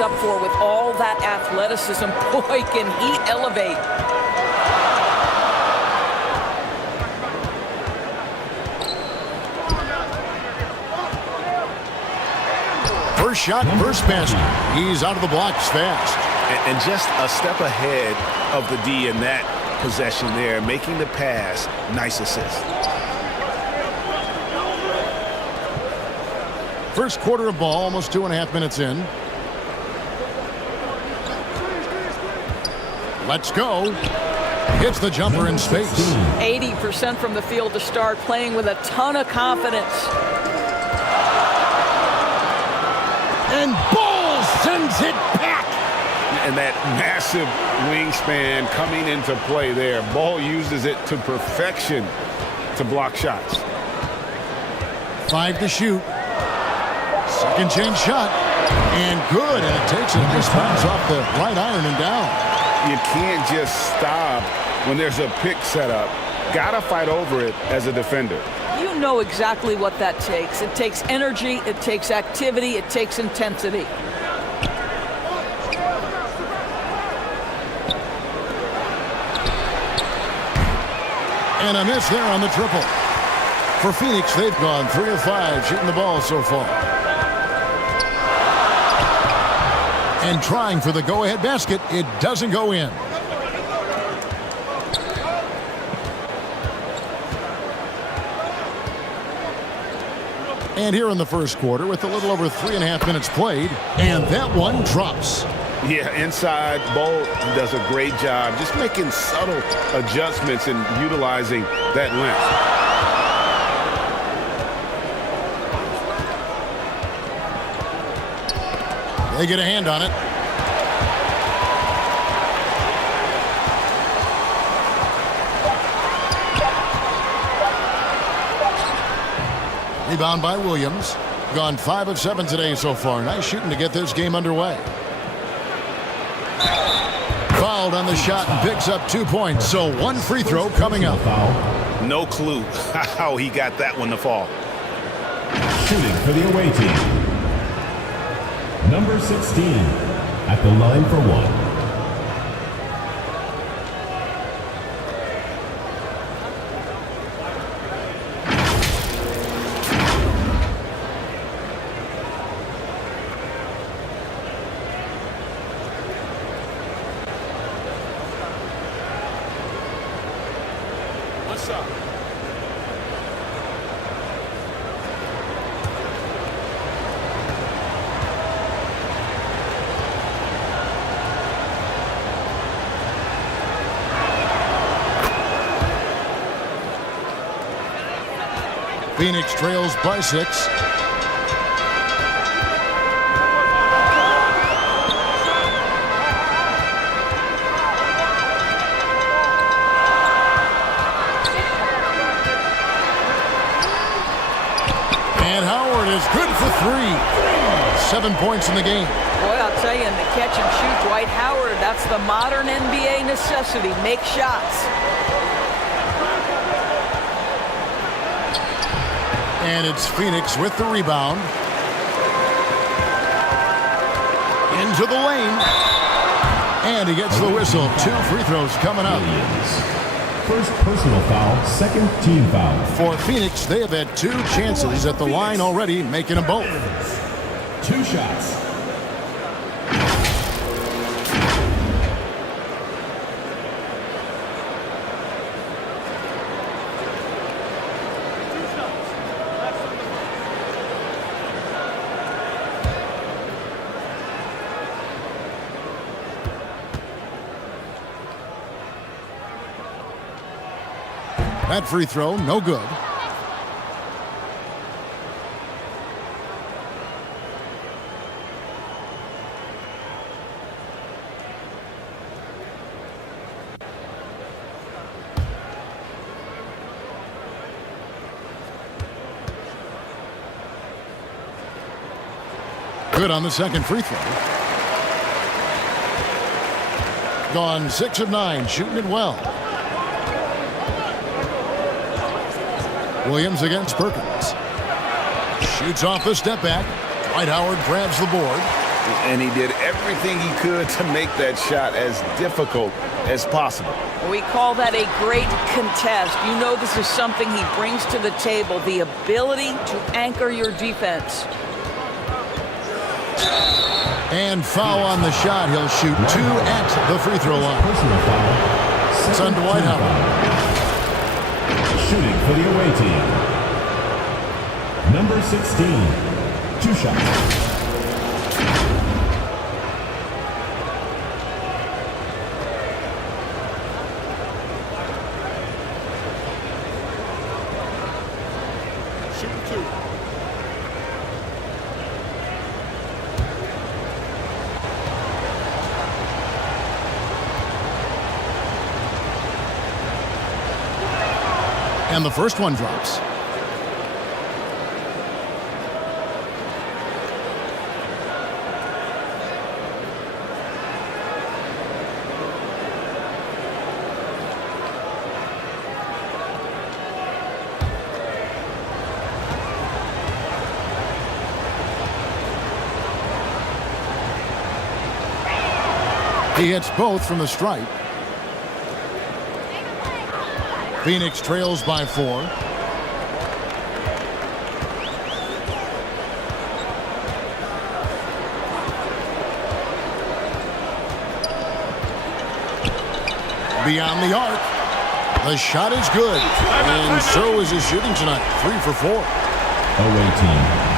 up for with all that athleticism. Boy, can he elevate. First shot, first basket. He's out of the blocks fast. And just a step ahead of the D in that possession there, making the pass. Nice assist. First quarter of ball, almost 2.5 minutes in. Let's go. Hits the jumper in space. 80% from the field to start, playing with a ton of confidence. And Ball sends it back. And that massive wingspan coming into play there. Ball uses it to perfection to block shots. 5 to shoot. Second chance shot. And good. And it takes a nice bounce off the right iron and down. You can't just stop when there's a pick set up. Gotta fight over it as a defender. You know exactly what that takes. It takes energy, it takes activity, it takes intensity. And a miss there on the triple. For Phoenix, they've gone 3 of 5 shooting the ball so far. And trying for the go-ahead basket, it doesn't go in. And here in the first quarter with a little over 3.5 minutes played, and that one drops. Yeah, inside, Ball does a great job just making subtle adjustments and utilizing that length. They get a hand on it. Rebound by Williams. Gone 5 of 7 today so far. Nice shooting to get this game underway. Fouled on the shot and picks up 2 points. So 1 free throw coming up. No clue how he got that one to fall. Shooting for the away team. Number 16 at the line for 1. What's up? Phoenix trails by 6. And Howard is good for 3. 7 points in the game. Boy, I'll tell you, in the catch and shoot, Dwight Howard, that's the modern NBA necessity. Make shots. And it's Phoenix with the rebound. Into the lane. And he gets the whistle. 2 free throws coming up. First personal foul, second team foul. For Phoenix, they have had 2 chances at the line already, making them both. 2 shots. That free throw, no good. Good on the second free throw. Gone 6 of 9, shooting it well. Williams against Perkins. Shoots off the step back. Dwight Howard grabs the board. And he did everything he could to make that shot as difficult as possible. We call that a great contest. You know this is something he brings to the table, the ability to anchor your defense. And foul on the shot. He'll shoot 2 at the free throw line. It's on Dwight Howard. Shooting for the away team. Number 16, 2 shots. And the first one drops. He hits both from the stripe. Phoenix trails by 4. Beyond the arc. The shot is good. And so is his shooting tonight. 3 for 4. Away team.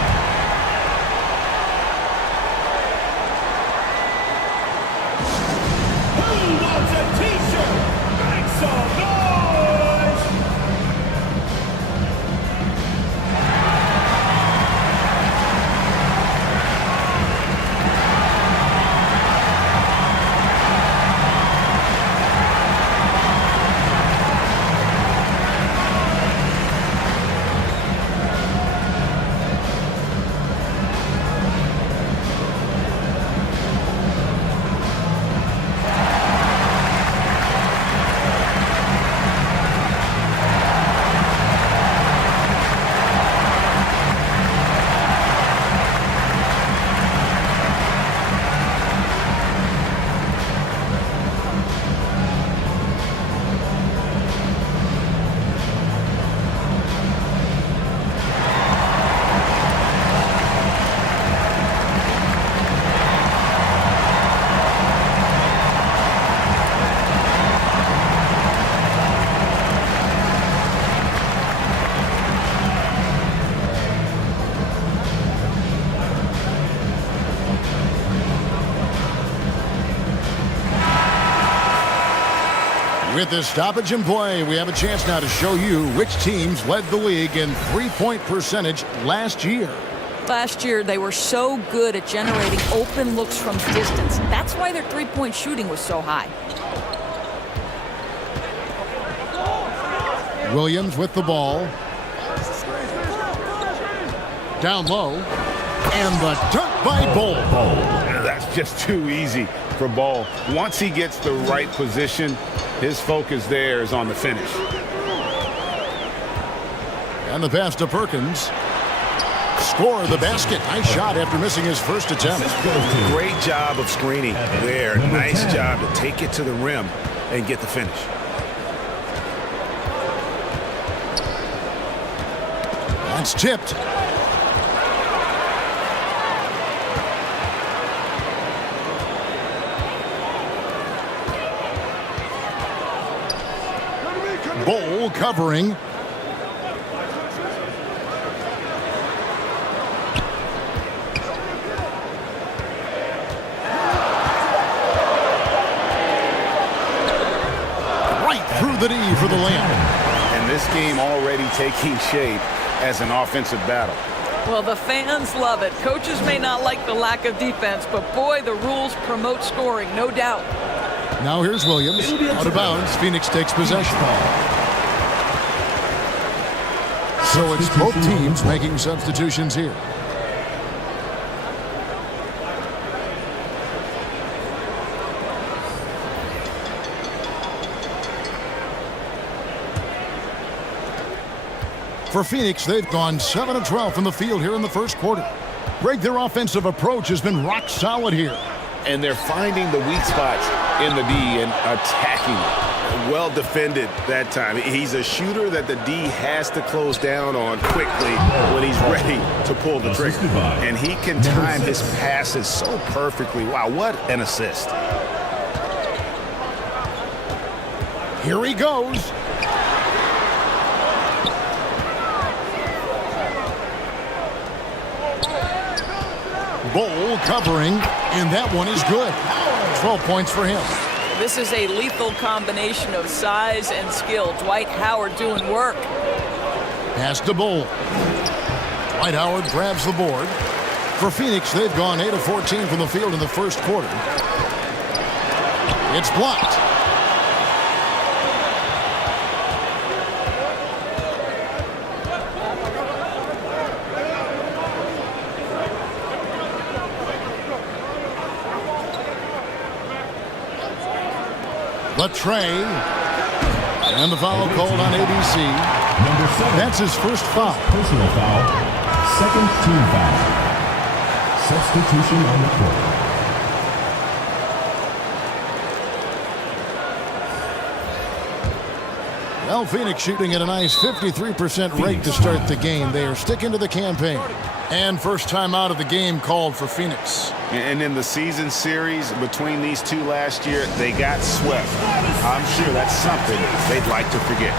With this stoppage in play, we have a chance now to show you which teams led the league in three-point percentage last year. Last year, they were so good at generating open looks from distance. That's why their three-point shooting was so high. Williams with the ball. Down low. And the dunk by Bol. That's just too easy for Bol. Once he gets the right position, his focus there is on the finish. And the pass to Perkins. Score the basket. Nice shot after missing his first attempt. Great job of screening there. Nice job to take it to the rim and get the finish. That's tipped. Bol covering. Right through the knee for the layup. And this game already taking shape as an offensive battle. Well, the fans love it. Coaches may not like the lack of defense, but boy, the rules promote scoring, no doubt. Now here's Williams. Out of bounds. Phoenix takes possession. So it's both teams making substitutions here. For Phoenix, they've gone 7 of 12 from the field here in the first quarter. Greg, their offensive approach has been rock solid here. And they're finding the weak spots in the D and attacking. Well defended that time. He's a shooter that the D has to close down on quickly when he's ready to pull the trigger. And he can time his passes so perfectly. Wow, what an assist. Here he goes. Bull covering, and that one is good. 12 points for him. This is a lethal combination of size and skill. Dwight Howard doing work. Pass to Bull. Dwight Howard grabs the board. For Phoenix, they've gone 8 of 14 from the field in the first quarter. It's blocked. Latrey, and the foul called on ABC. Number 7. That's his first foul. Personal foul. Second team foul. Substitution on the court. Well, Phoenix shooting at a nice 53% rate to start the game. They are sticking to the campaign. And first time out of the game called for Phoenix. And in the season series between these two last year, they got swept. I'm sure that's something they'd like to forget.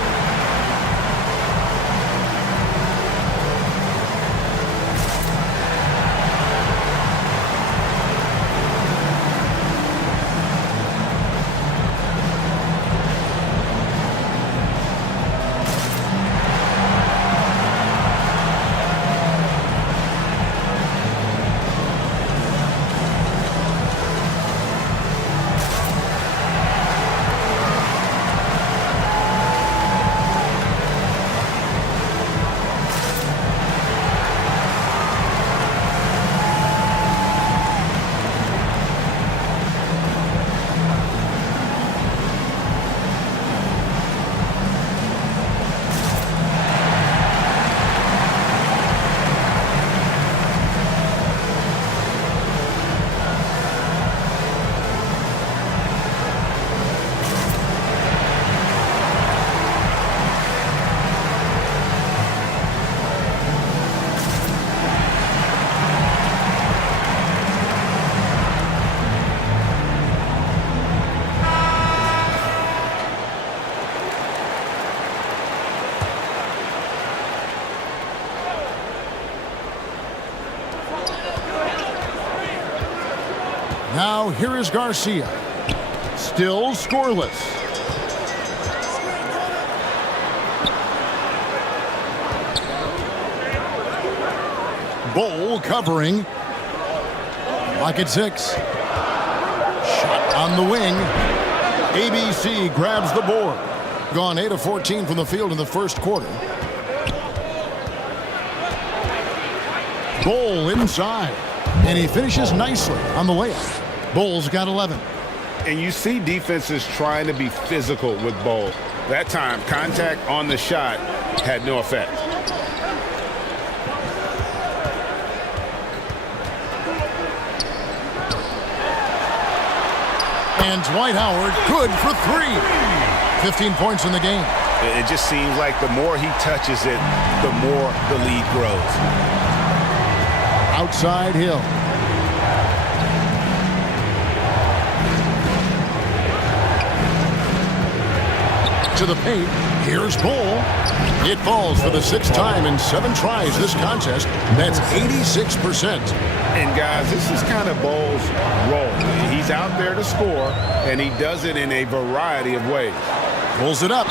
Now here is Garcia. Still scoreless. Bull covering. Lock at 6. Shot on the wing. ABC grabs the board. Gone 8 of 14 from the field in the first quarter. Bull inside. And he finishes nicely on the layup. Bull's got 11. And you see defenses trying to be physical with Bull. That time, contact on the shot had no effect. And Dwight Howard, good for 3. 15 points in the game. It just seems like the more he touches it, the more the lead grows. Outside Hill. To the paint. Here's Bull. It falls for the 6th time in 7 tries this contest. That's 86%. And guys, this is kind of Bull's role. He's out there to score, and he does it in a variety of ways. Pulls it up.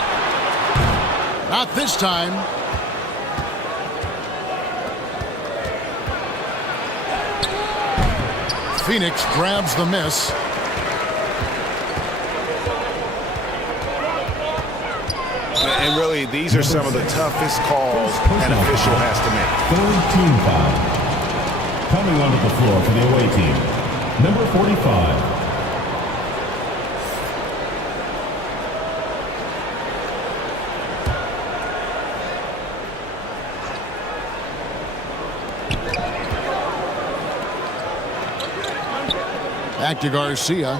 Not this time. Phoenix grabs the miss. And really, these are some of the toughest calls an official has to make. Third team foul. Coming onto the floor for the away team, number 45. Back to Garcia.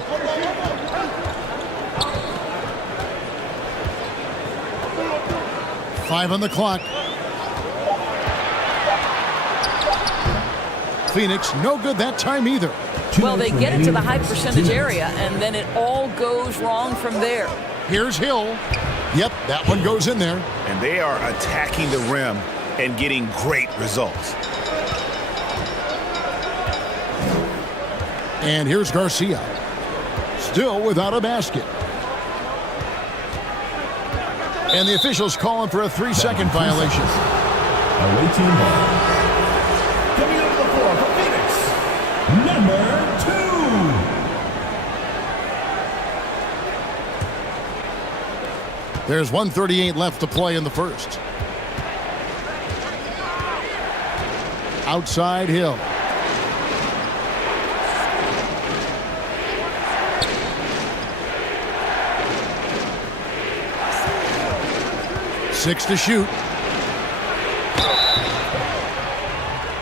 Five on the clock. Phoenix, no good that time either. Well, they get it to the high percentage area, and then it all goes wrong from there. Here's Hill. Yep, that one goes in there. And they are attacking the rim and getting great results. And here's Garcia. Still without a basket. And the officials calling for a 3-second violation. Away team ball. Coming up to the floor for Phoenix, number 2. There's 1:38 left to play in the first. Outside Hill. Six to shoot.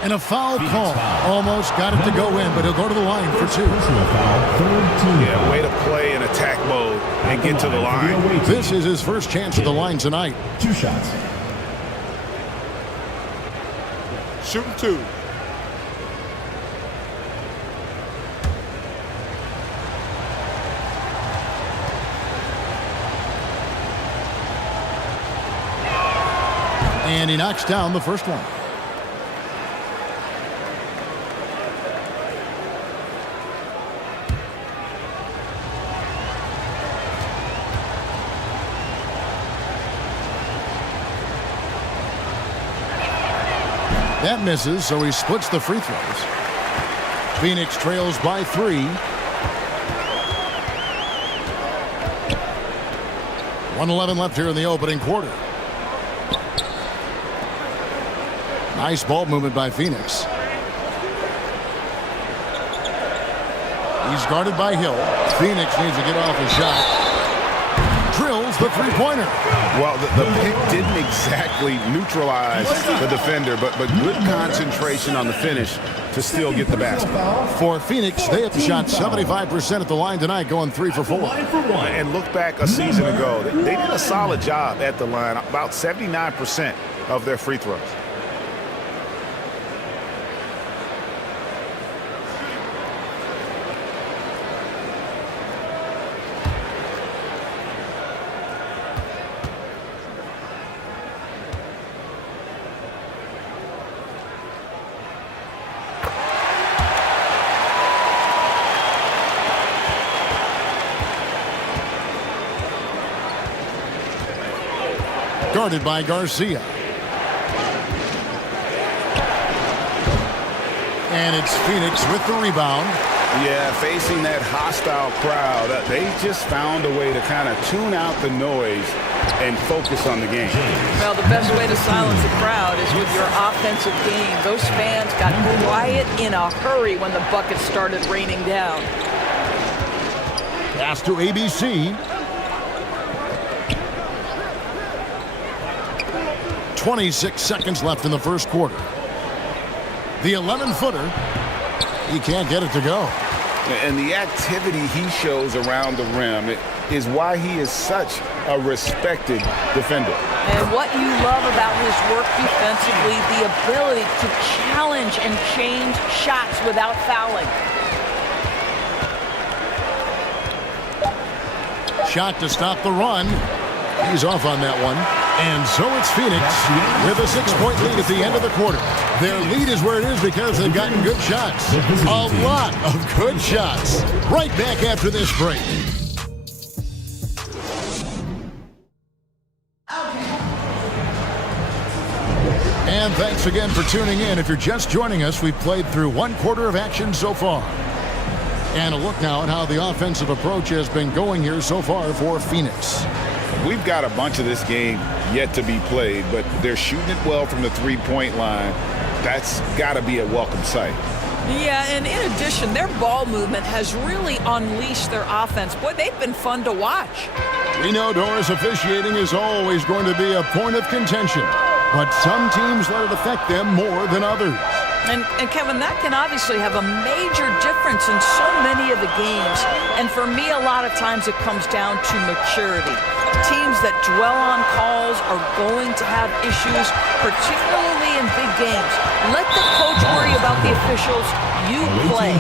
And a foul call. Almost got it to go in, but he'll go to the line for 2. Personal foul, third team. Yeah, way to play in attack mode and get to the line. This is his first chance at the line tonight. 2 shots. Shooting 2. And he knocks down the first one. That misses, so he splits the free throws. Phoenix trails by 3. 1:11 left here in the opening quarter. Nice ball movement by Phoenix. He's guarded by Hill. Phoenix needs to get off a shot. Drills the three-pointer. Well, the pick didn't exactly neutralize the defender, but good concentration on the finish to still get the basket. For Phoenix, they have shot 75% at the line tonight, going 3 for 4. And look back a season ago, they did a solid job at the line, about 79% of their free throws. Guarded by Garcia. And it's Phoenix with the rebound. Yeah, facing that hostile crowd, they just found a way to kind of tune out the noise and focus on the game. Well, the best way to silence the crowd is with your offensive game. Those fans got quiet in a hurry when the buckets started raining down. Pass to ABC. 26 seconds left in the first quarter. The 11-footer, he can't get it to go. And the activity he shows around the rim is why he is such a respected defender. And what you love about his work defensively, the ability to challenge and change shots without fouling. Shot to stop the run. He's off on that one. And so it's Phoenix with a 6-point lead at the end of the quarter. Their lead is where it is because they've gotten good shots. A lot of good shots. Right back after this break. And thanks again for tuning in. If you're just joining us, we've played through 1 quarter of action so far. And a look now at how the offensive approach has been going here so far for Phoenix. We've got a bunch of this game yet to be played, but they're shooting it well from the three-point line. That's got to be a welcome sight. Yeah, and in addition, their ball movement has really unleashed their offense. Boy, they've been fun to watch. We know Doris officiating is always going to be a point of contention, but some teams let it affect them more than others. And Kevin, that can obviously have a major difference in so many of the games. And for me, a lot of times it comes down to maturity. Teams that dwell on calls are going to have issues, particularly in big games. Let the coach worry about the officials. You play.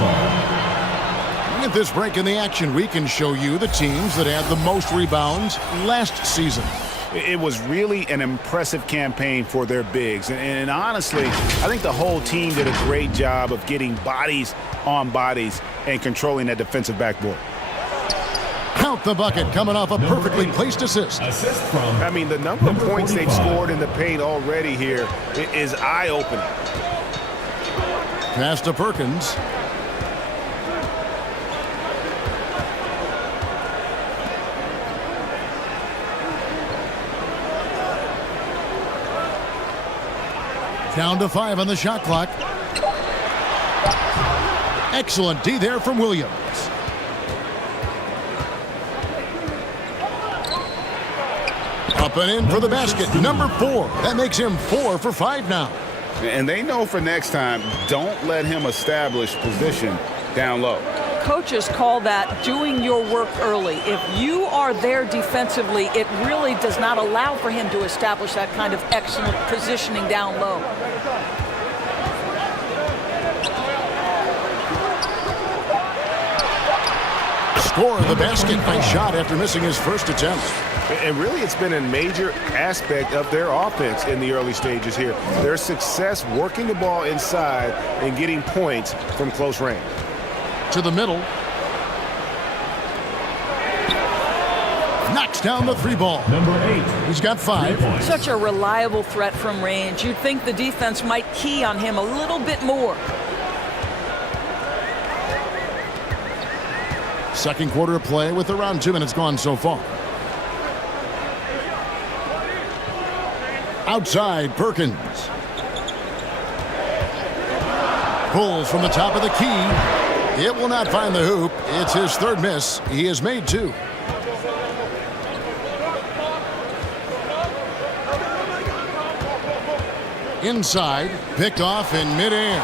At this break in the action, we can show you the teams that had the most rebounds last season. It was really an impressive campaign for their bigs. And honestly, I think the whole team did a great job of getting bodies on bodies and controlling that defensive backboard. Count the bucket coming off a perfectly placed assist. Assist from I mean, the number of points they've 45. scored in the paint already here is eye-opening. Pass to Perkins. Down to 5 on the shot clock. Excellent D there from Williams. Up and in for the basket. Number 4. That makes him 4 for 5 now. And they know for next time, don't let him establish position down low. Coaches call that doing your work early. If you are there defensively, it really does not allow for him to establish that kind of excellent positioning down low. Score of the basket. Nice shot after missing his first attempt. And really, it's been a major aspect of their offense in the early stages here. Their success working the ball inside and getting points from close range. To the middle. Knocks down the 3 ball. number 8. He's got 5. 3 points. Such a reliable threat from range. You'd think the defense might key on him a little bit more. Second quarter of play with around 2 minutes gone so far. Outside, Perkins. Pulls from the top of the key. It will not find the hoop. It's his 3rd miss. He has made 2. Inside, picked off in midair.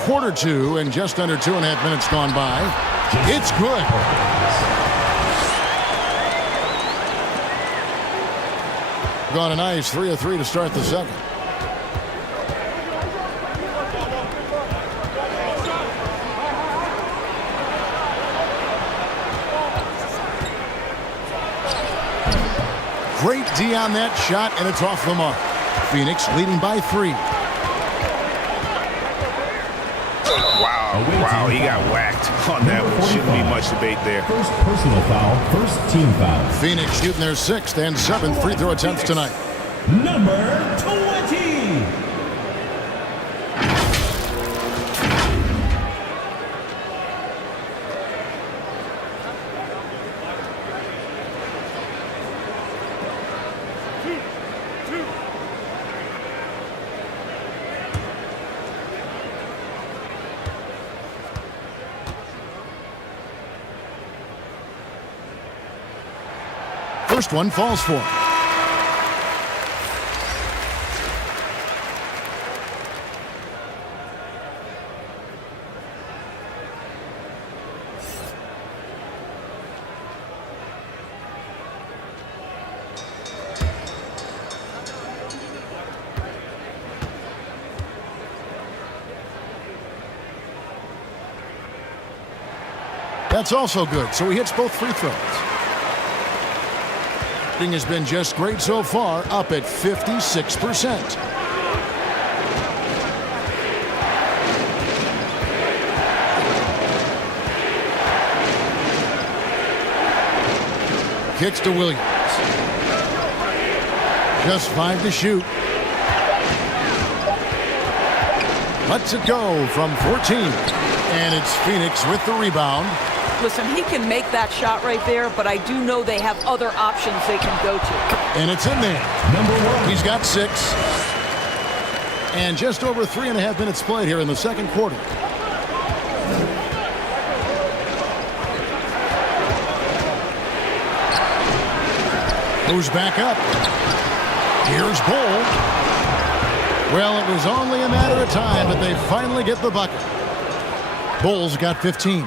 Quarter 2 and just under 2.5 minutes gone by. It's good. Got a nice 3 of 3 to start the second. Great D on that shot, and it's off the mark. Phoenix leading by 3. Wow, he got whacked on that one. Shouldn't be much debate there. First personal foul, first team foul. Phoenix shooting their 6th and 7th free throw attempts tonight. Number 20. First one falls for him. That's also good, so he hits both free throws. Has been just great so far, up at 56%. Kicks to Williams. Just 5 to shoot. Lets it go from 14. And it's Phoenix with the rebound. Listen, he can make that shot right there, but I do know they have other options they can go to. And it's in there. Number 1. He's got 6. And just over 3.5 minutes played here in the second quarter. Moves back up. Here's Bull. Well, it was only a matter of time, but they finally get the bucket. Bull's got 15.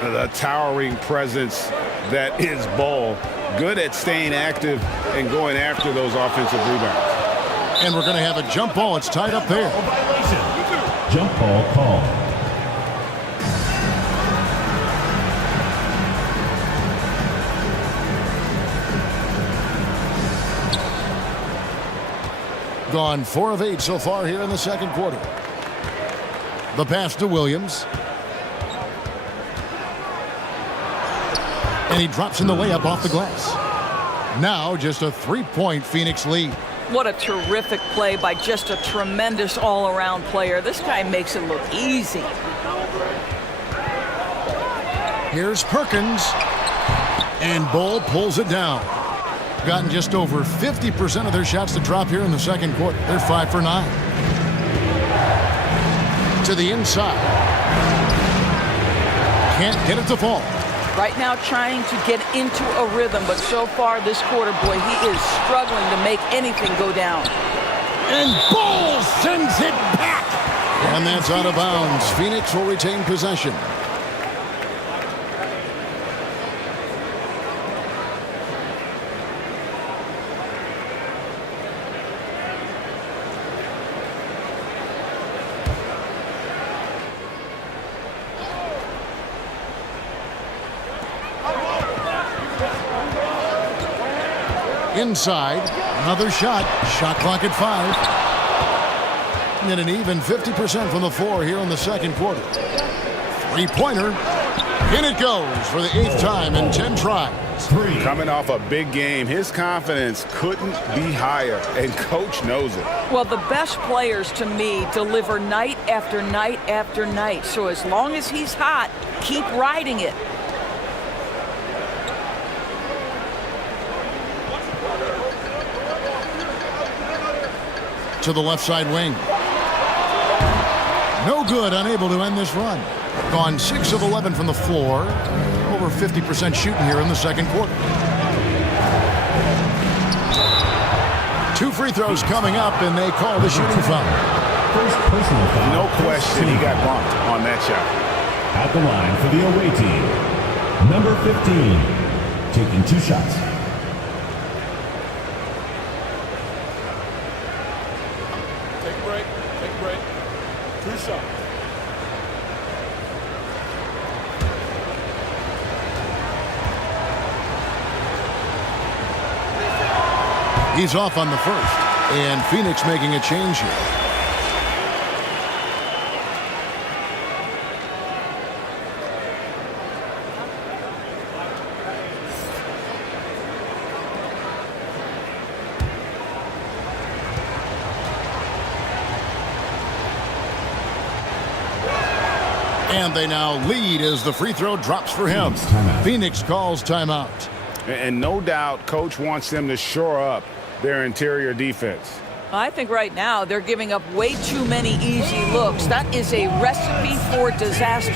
The towering presence that is Bull. Good at staying active and going after those offensive rebounds. And we're going to have a jump ball. It's tied up there. Violation. Jump ball call. Gone 4 of 8 so far here in the second quarter. The pass to Williams. And he drops in the layup off the glass. Now just a 3-point Phoenix lead. What a terrific play by just a tremendous all-around player. This guy makes it look easy. Here's Perkins. And Bull pulls it down. Gotten just over 50% of their shots to drop here in the second quarter. They're 5 for 9. To the inside. Can't get it to fall. Right now trying to get into a rhythm, but so far this quarter, boy, he is struggling to make anything go down. And Bull sends it back. And that's out of bounds. Phoenix will retain possession. Inside, another shot. Shot clock at 5. And an even 50% from the floor here in the second quarter. Three-pointer. In it goes for the 8th time in 10 tries. Coming off a big game, his confidence couldn't be higher, and coach knows it. Well, the best players to me deliver night after night after night. So as long as he's hot, keep riding it. To the left side wing. No good, unable to end this run. Gone 6 of 11 from the floor. Over 50% shooting here in the second quarter. 2 free throws coming up, and they call the shooting foul. First personal foul. No question he got bumped on that shot. At the line for the away team, number 15, taking 2 shots. Take a break. 2 shots. He's off on the first, and Phoenix making a change here. And they now lead as the free throw drops for him. Phoenix calls timeout. And no doubt coach wants them to shore up their interior defense. I think right now they're giving up way too many easy looks. That is a recipe for disaster.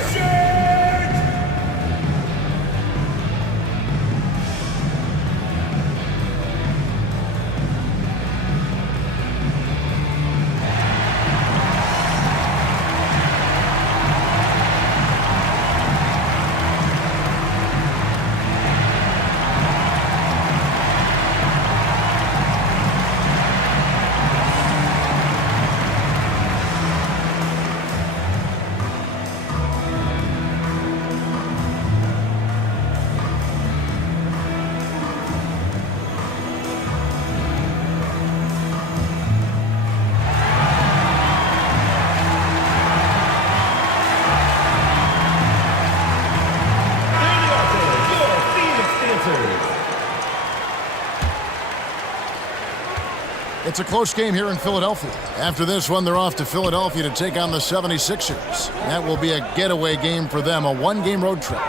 It's a close game here in Philadelphia. After this one, they're off to Philadelphia to take on the 76ers. That will be a getaway game for them, a 1-game road trip.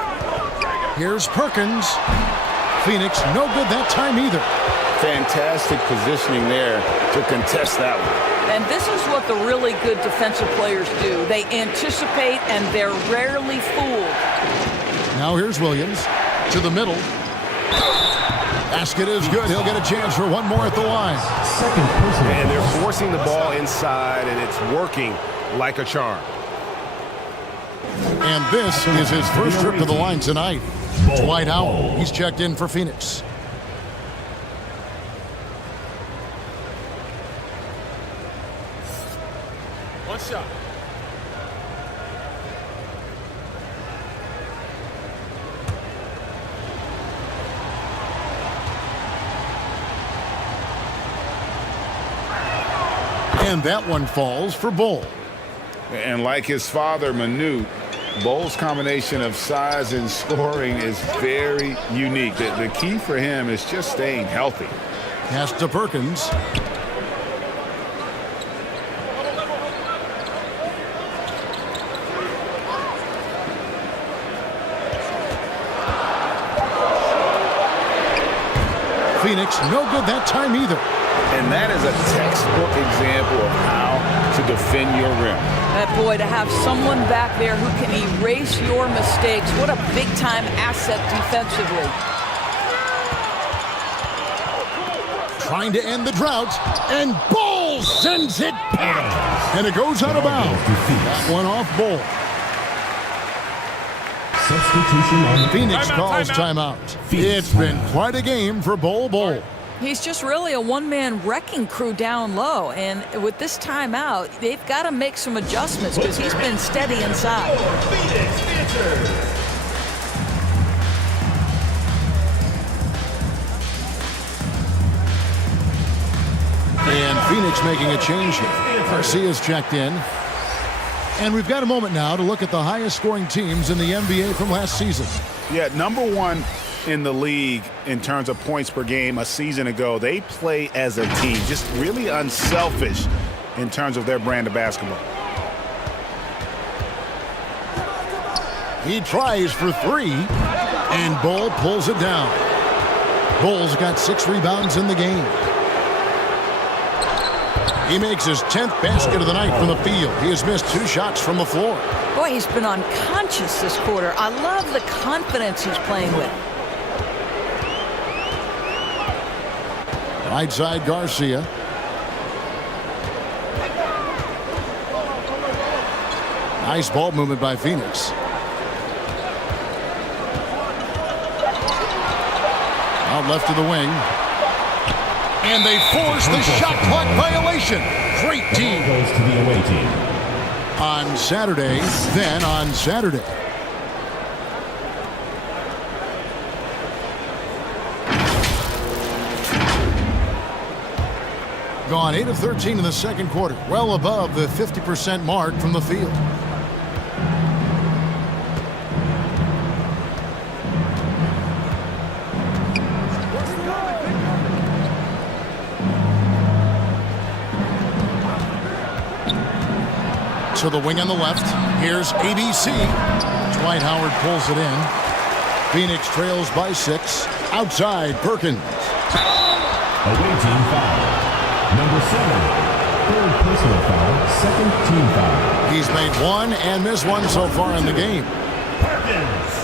Here's Perkins. Phoenix, no good that time either. Fantastic positioning there to contest that one. And this is what the really good defensive players do. They anticipate, and they're rarely fooled. Now here's Williams to the middle. Basket is good. He'll get a chance for one more at the line. Second personal And they're foul. forcing the ball inside, and it's working like a charm. And this is his first trip to the line tonight. Dwight Howard. He's checked in for Phoenix. One shot. And that one falls for Bull. And like his father, Manute, Bull's combination of size and scoring is very unique. The key for him is just staying healthy. Pass to Perkins. Phoenix, no good that time either. And that is a textbook example of how to defend your rim. Boy, to have someone back there who can erase your mistakes, what a big-time asset defensively. Trying to end the drought, and Bull sends it back. And it goes out of bounds. That one off Bull. Substitution on the Phoenix Timeout, calls timeout. timeout. It's been quite a game for Bull. He's just really a one-man wrecking crew down low, and with this timeout, they've got to make some adjustments because he's been steady inside. And Phoenix making a change here. Garcia's checked in. And we've got a moment now to look at the highest scoring teams in the NBA from last season. Yeah, number one in the league in terms of points per game a season ago. They play as a team, just really unselfish in terms of their brand of basketball. He tries for three, and Bull pulls it down. Bull's got 6 rebounds in the game. He makes his 10th basket of the night from the field. He has missed 2 shots from the floor. Boy, he's been unconscious this quarter. I love the confidence he's playing with. Right side, Garcia. Nice ball movement by Phoenix. Out left to the wing. And they force the shot clock violation. Great team. Goes to the away team. On Saturday, then on Saturday. Gone 8 of 13 in the second quarter, well above the 50% mark from the field. To the wing on the left. Here's ABC. Dwight Howard pulls it in. Phoenix trails by 6. Outside, Perkins. Away team foul. Number 7. Third personal foul. Second team foul. He's made 1 and missed 1 so far in the game. Perkins.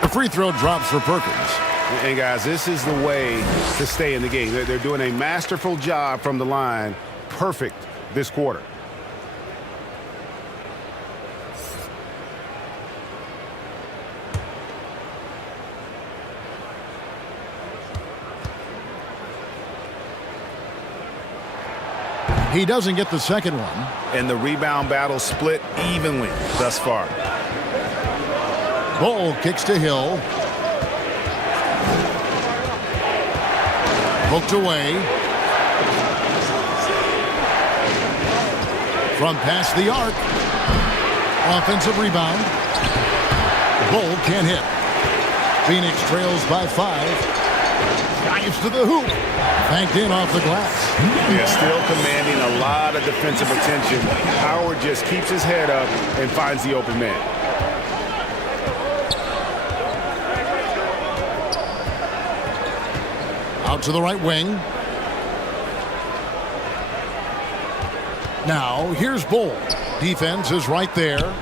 The free throw drops for Perkins. And guys, this is the way to stay in the game. They're doing a masterful job from the line. Perfect this quarter. He doesn't get the second one. And the rebound battle split evenly thus far. Bull kicks to Hill. Hooked away. From past the arc. Offensive rebound. Bull can't hit. Phoenix trails by 5. Dives to the hoop. Banked in off the glass. Yeah, still commanding a lot of defensive attention. Howard just keeps his head up and finds the open man. Out to the right wing. Now, here's Bull. Defense is right there.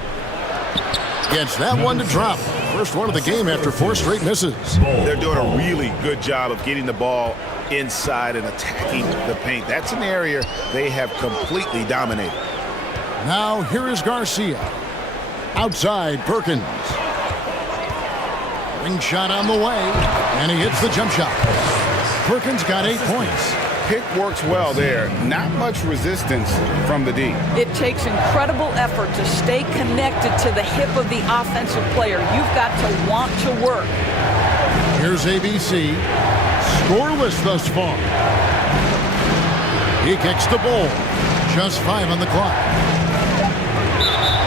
Gets that one to drop. First one of the game after 4 straight misses. They're doing a really good job of getting the ball inside and attacking the paint. That's an area they have completely dominated. Now, here is Garcia. Outside, Perkins. Ring shot on the way, and he hits the jump shot. Perkins got 8 points. Pick works well there. Not much resistance from the D. It takes incredible effort to stay connected to the hip of the offensive player. You've got to want to work. Here's ABC. Scoreless thus far. He kicks the ball. Just 5 on the clock.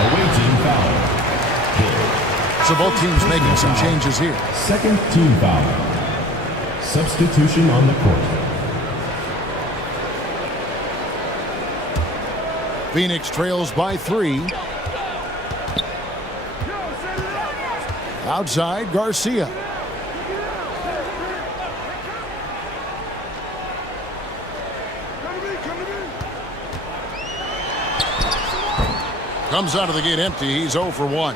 Away team foul. So both teams making some changes here. Second team foul. Substitution on the court. Phoenix trails by 3. Outside, Garcia. Comes out of the gate empty. He's 0 for 1.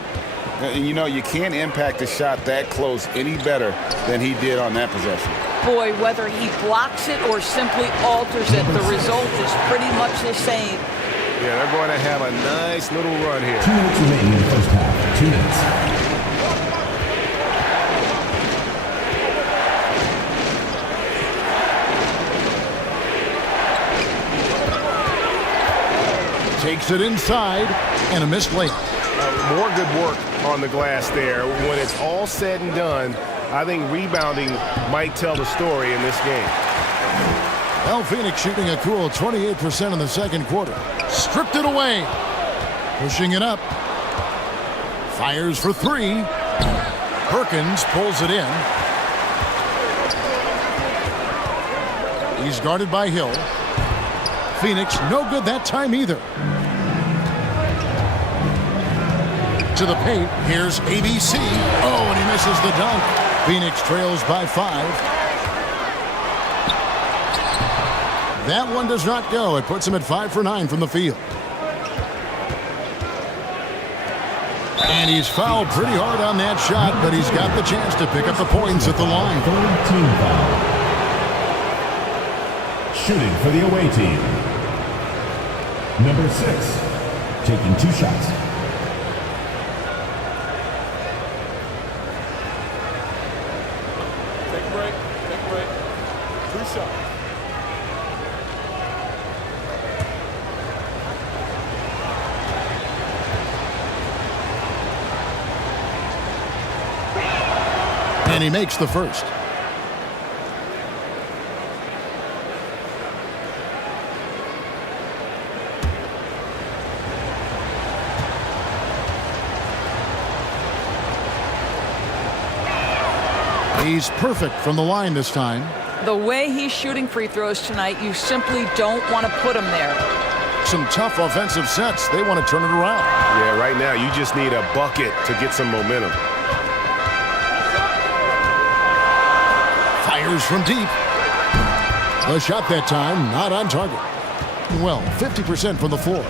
And you know, you can't impact a shot that close any better than he did on that possession. Boy, whether he blocks it or simply alters it, the result is pretty much the same. Yeah, they're going to have a nice little run here. 2 minutes remaining in the first half. 2 minutes. Takes it inside, and a missed layup. More good work on the glass there. When it's all said and done, I think rebounding might tell the story in this game. Well, Phoenix shooting a cool 28% in the second quarter. Stripped it away. Pushing it up. Fires for 3. Perkins pulls it in. He's guarded by Hill. Phoenix no good that time either. To the paint. Here's ABC. Oh, and he misses the dunk. Phoenix trails by 5. That one does not go. It puts him at 5 for 9 from the field. And he's fouled pretty hard on that shot, but he's got the chance to pick up the points at the line. Third team foul. Shooting for the away team. Number 6, taking 2 shots. Take a break. Take a break. 2 shots. And he makes the first. He's perfect from the line this time. The way he's shooting free throws tonight, you simply don't want to put him there. Some tough offensive sets. They want to turn it around. Yeah, right now you just need a bucket to get some momentum. Fires from deep. The shot that time, not on target. Well, 50% from the floor.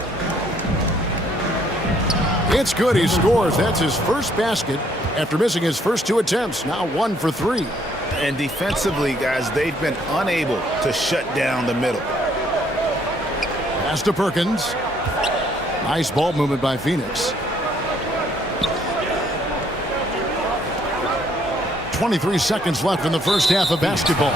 It's good. He scores. That's his first basket after missing his first 2 attempts. Now 1 for 3. And defensively, guys, they've been unable to shut down the middle. Pass to Perkins. Nice ball movement by Phoenix. 23 seconds left in the first half of basketball.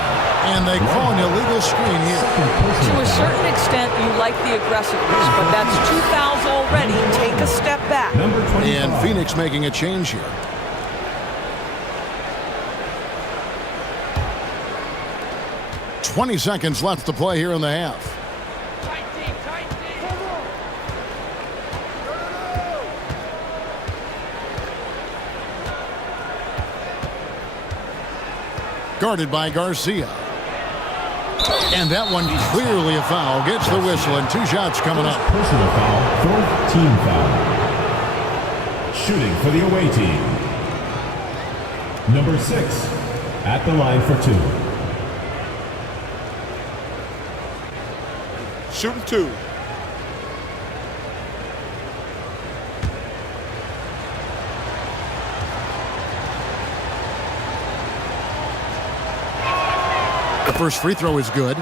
And they call an illegal screen here. To a certain extent, you like the aggressiveness, but that's 2 fouls already. Take a step back. Number 25. And Phoenix making a change here. "20 seconds left to play here in the half. Guarded by Garcia. And that one clearly a foul. Gets the whistle, and 2 shots coming up. Personal foul, 4th team foul. Shooting for the away team. Number 6 at the line for 2. Shooting 2. The first free throw is good.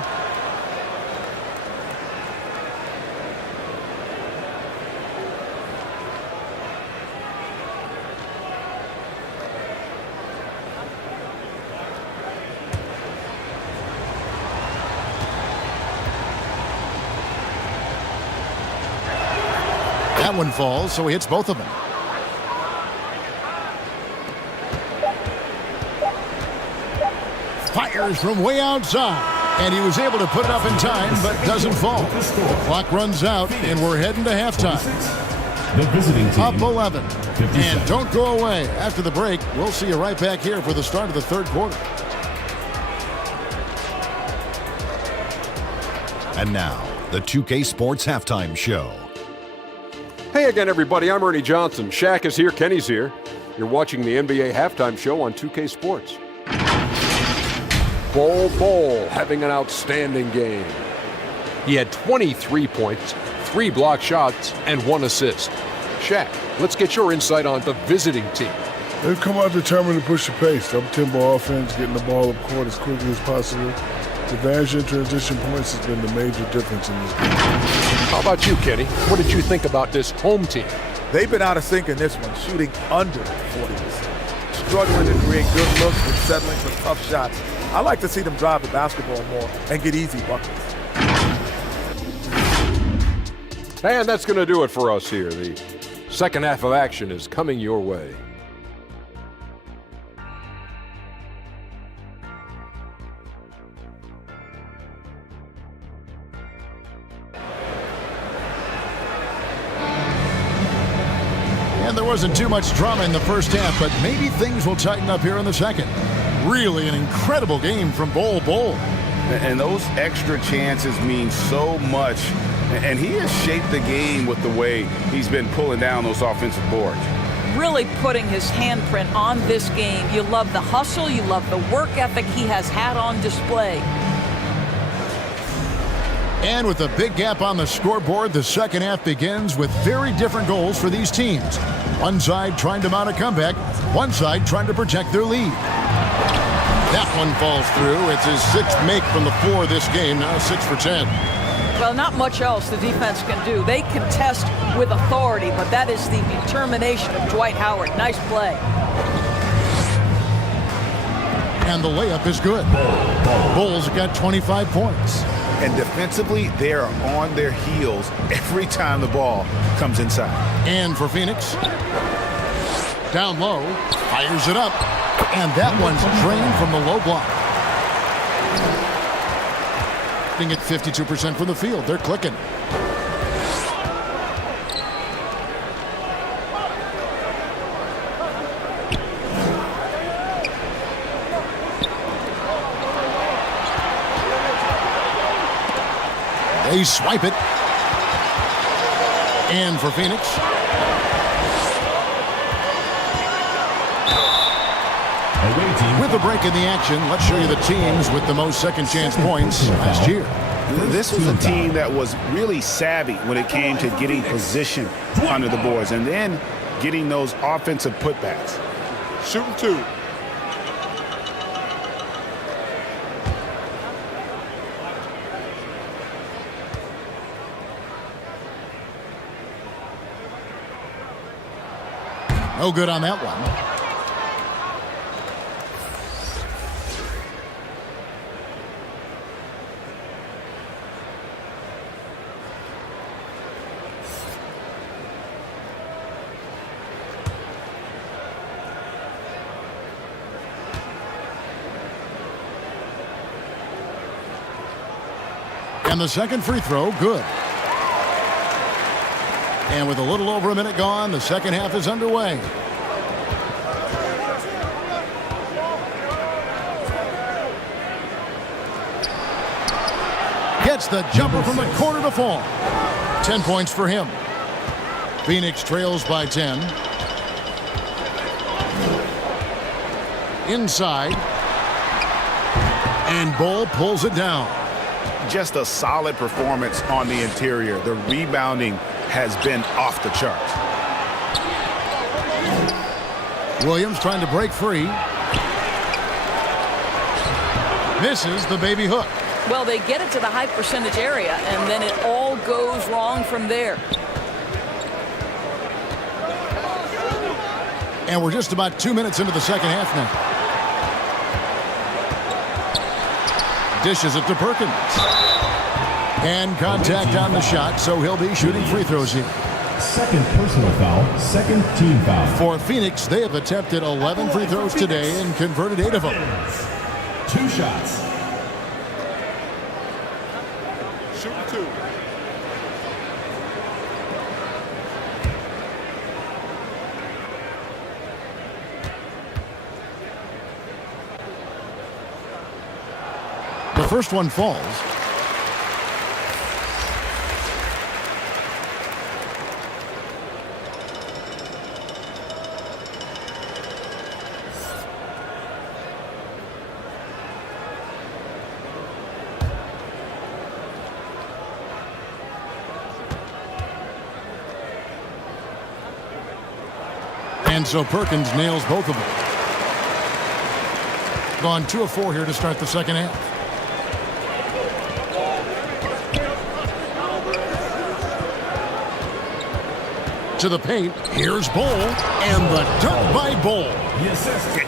That one falls, so he hits both of them. Fires from way outside, and he was able to put it up in time, but doesn't fall. The clock runs out, and we're heading to halftime. The visiting team. Up 11. 57. And don't go away. After the break, we'll see you right back here for the start of the third quarter. And now, the 2K Sports Halftime Show. Hey again, everybody. I'm Ernie Johnson. Shaq is here. Kenny's here. You're watching the NBA Halftime Show on 2K Sports. Bol having an outstanding game. He had 23 points, 3 block shots, and 1 assist. Shaq, let's get your insight on the visiting team. They've come out determined to push the pace. Up-tempo offense, getting the ball up court as quickly as possible. The advantage in transition points has been the major difference in this game. How about you, Kenny? What did you think about this home team? They've been out of sync in this one, shooting under 40%. Struggling to create good looks and settling for tough shots. I like to see them drive the basketball more and get easy buckets. And that's going to do it for us here. The second half of action is coming your way. And there wasn't too much drama in the first half, but maybe things will tighten up here in the second. Really an incredible game from Bol. And those extra chances mean so much. And he has shaped the game with the way he's been pulling down those offensive boards. Really putting his handprint on this game. You love the hustle. You love the work ethic he has had on display. And with a big gap on the scoreboard, the second half begins with very different goals for these teams. One side trying to mount a comeback, one side trying to protect their lead. That one falls through. It's his 6th make from the floor this game, now 6 for 10. Well, not much else the defense can do. They contest with authority, but that is the determination of Dwight Howard. Nice play. And the layup is good. Bulls got 25 points. And defensively, they are on their heels every time the ball comes inside. And for Phoenix, down low, fires it up. And that one's drained from the low block. Being at 52% from the field. They're clicking. They swipe it. And for Phoenix. With a break in the action, let's show you the teams with the most second chance points last year. This was a team that was really savvy when it came to getting position under the boards and then getting those offensive putbacks. Shooting 2. No good on that one. And the second free throw, good. And with a little over a minute gone, the second half is underway. Gets the jumper from the corner to fall. 10 points for him. Phoenix trails by 10. Inside. And Bull pulls it down. Just a solid performance on the interior. The rebounding has been off the charts. Williams trying to break free. Misses the baby hook. Well, they get it to the high percentage area, and then it all goes wrong from there. And we're just about 2 minutes into the second half now. Dishes it to Perkins. And contact on the shot, so he'll be shooting free throws here. Second personal foul, second team foul. For Phoenix, they have attempted 11 free throws today and converted 8 of them. 2 shots. Shooting 2. The first one falls. And so Perkins nails both of them. Gone 2 of 4 here to start the second half. To the paint. Here's Bull. And the dunk by Bull.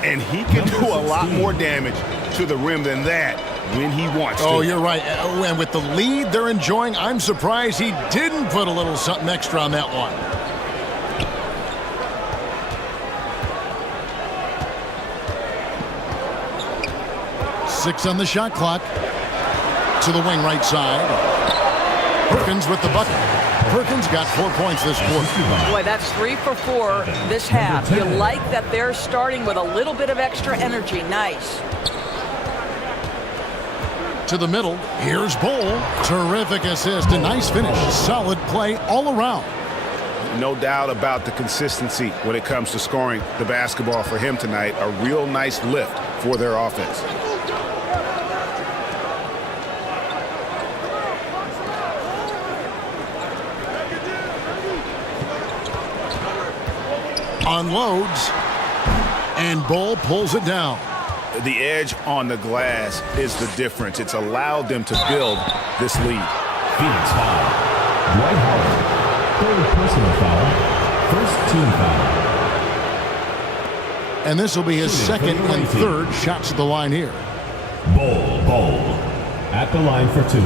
And he can do a lot more damage to the rim than that when he wants to. Oh, you're right. And with the lead they're enjoying, I'm surprised he didn't put a little something extra on that one. Six on the shot clock. To the wing right side. Perkins with the bucket. Perkins got 4 points this quarter. Boy, that's 3 for 4 this half. You like that they're starting with a little bit of extra energy. Nice. To the middle. Here's Bull. Terrific assist. A nice finish. Solid play all around. No doubt about the consistency when it comes to scoring the basketball for him tonight. A real nice lift for their offense. Unloads. And Bull pulls it down. The edge on the glass is the difference. It's allowed them to build this lead. Phoenix foul. Dwight Howard. Third personal foul. First team foul. And this will be his second and third shots at the line here. Bull. At the line for 2.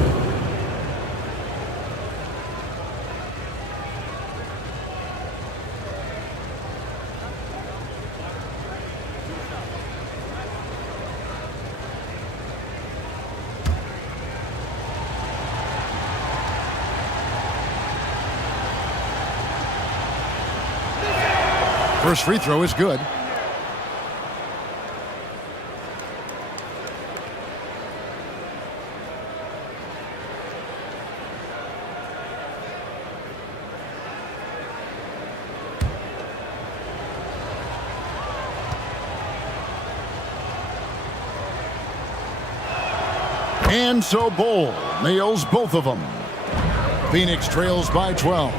First free throw is good. And so Bull nails both of them. Phoenix trails by 12.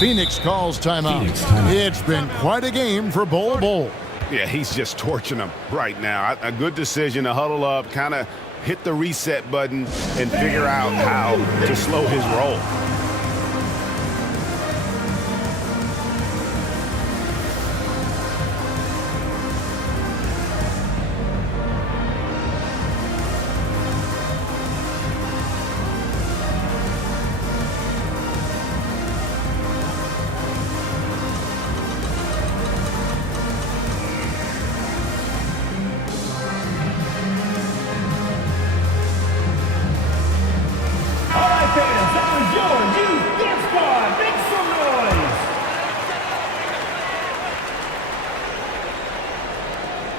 Phoenix calls timeout. It's been quite a game for Bull. Yeah, he's just torching them right now. A good decision to huddle up, kind of hit the reset button, and figure out how to slow his roll.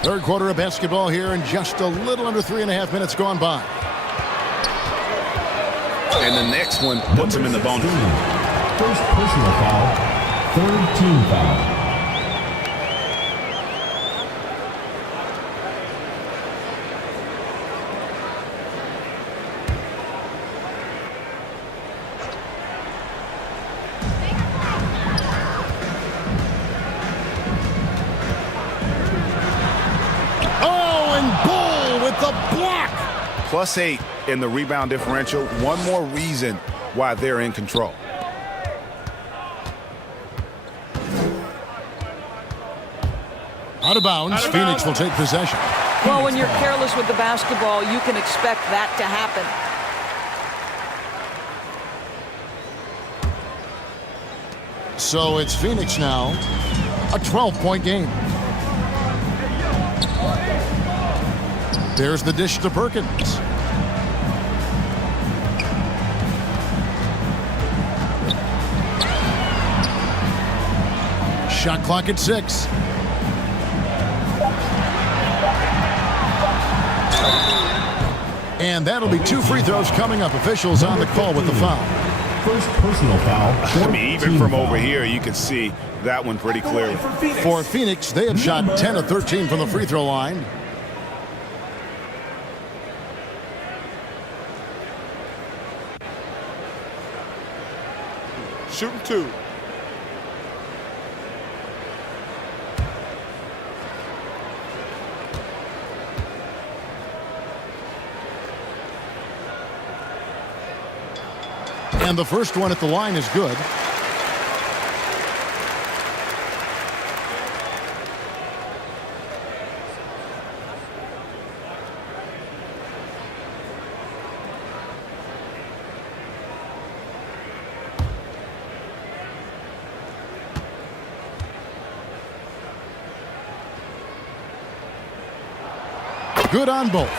Third quarter of basketball here, and just a little under 3.5 minutes gone by. And the next one puts him in the bonus. First personal foul, third team foul. +8 in the rebound differential. One more reason why they're in control. Out of bounds. Phoenix will take possession. Well, when you're careless with the basketball, you can expect that to happen. So it's Phoenix now. A 12-point game. There's the dish to Perkins. Shot clock at 6. And that'll be 2 free throws coming up. Officials on the call with the foul. First personal foul. I mean, even from over here, you can see that one pretty clearly. For Phoenix, they have shot 10 of 13 from the free throw line. Shooting 2. And the first one at the line is good. Good on both.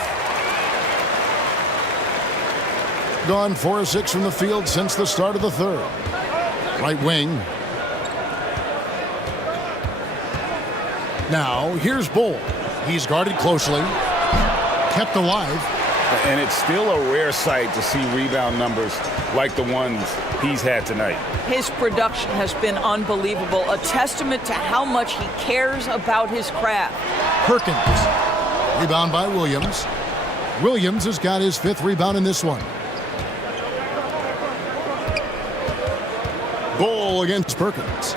Gone 4 of 6 from the field since the start of the third. Right wing. Now, here's Bull. He's guarded closely. Kept alive. And it's still a rare sight to see rebound numbers like the ones he's had tonight. His production has been unbelievable, a testament to how much he cares about his craft. Perkins. Rebound by Williams. Williams has got his 5th rebound in this one. Bull against Perkins.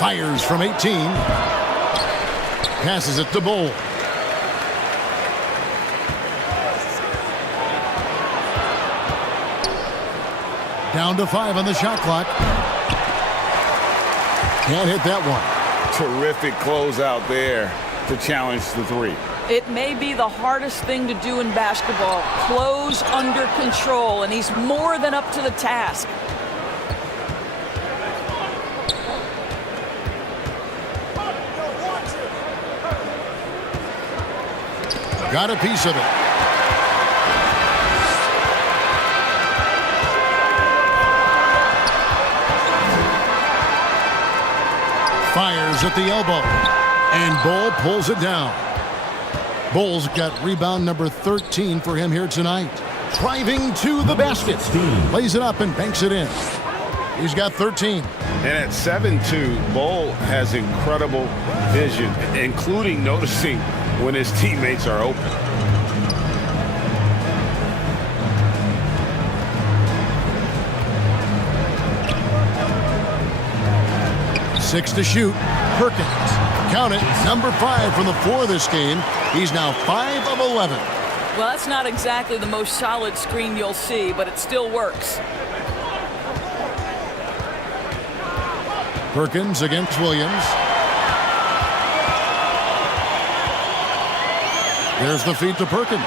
Fires from 18. Passes it to Bull. Down to 5 on the shot clock. Can't hit that one. Terrific closeout there to challenge the 3. It may be the hardest thing to do in basketball. Close under control, and he's more than up to the task. Got a piece of it. Fires at the elbow. And Bull pulls it down. Bull's got rebound number 13 for him here tonight. Driving to the basket. Lays it up and banks it in. He's got 13. And at 7'2", Bull has incredible vision, including noticing when his teammates are open. Six to shoot. Perkins. Count it. Number 5 from the floor this game. He's now 5 of 11. Well, that's not exactly the most solid screen you'll see, but it still works. Perkins against Williams. There's the feed to Perkins.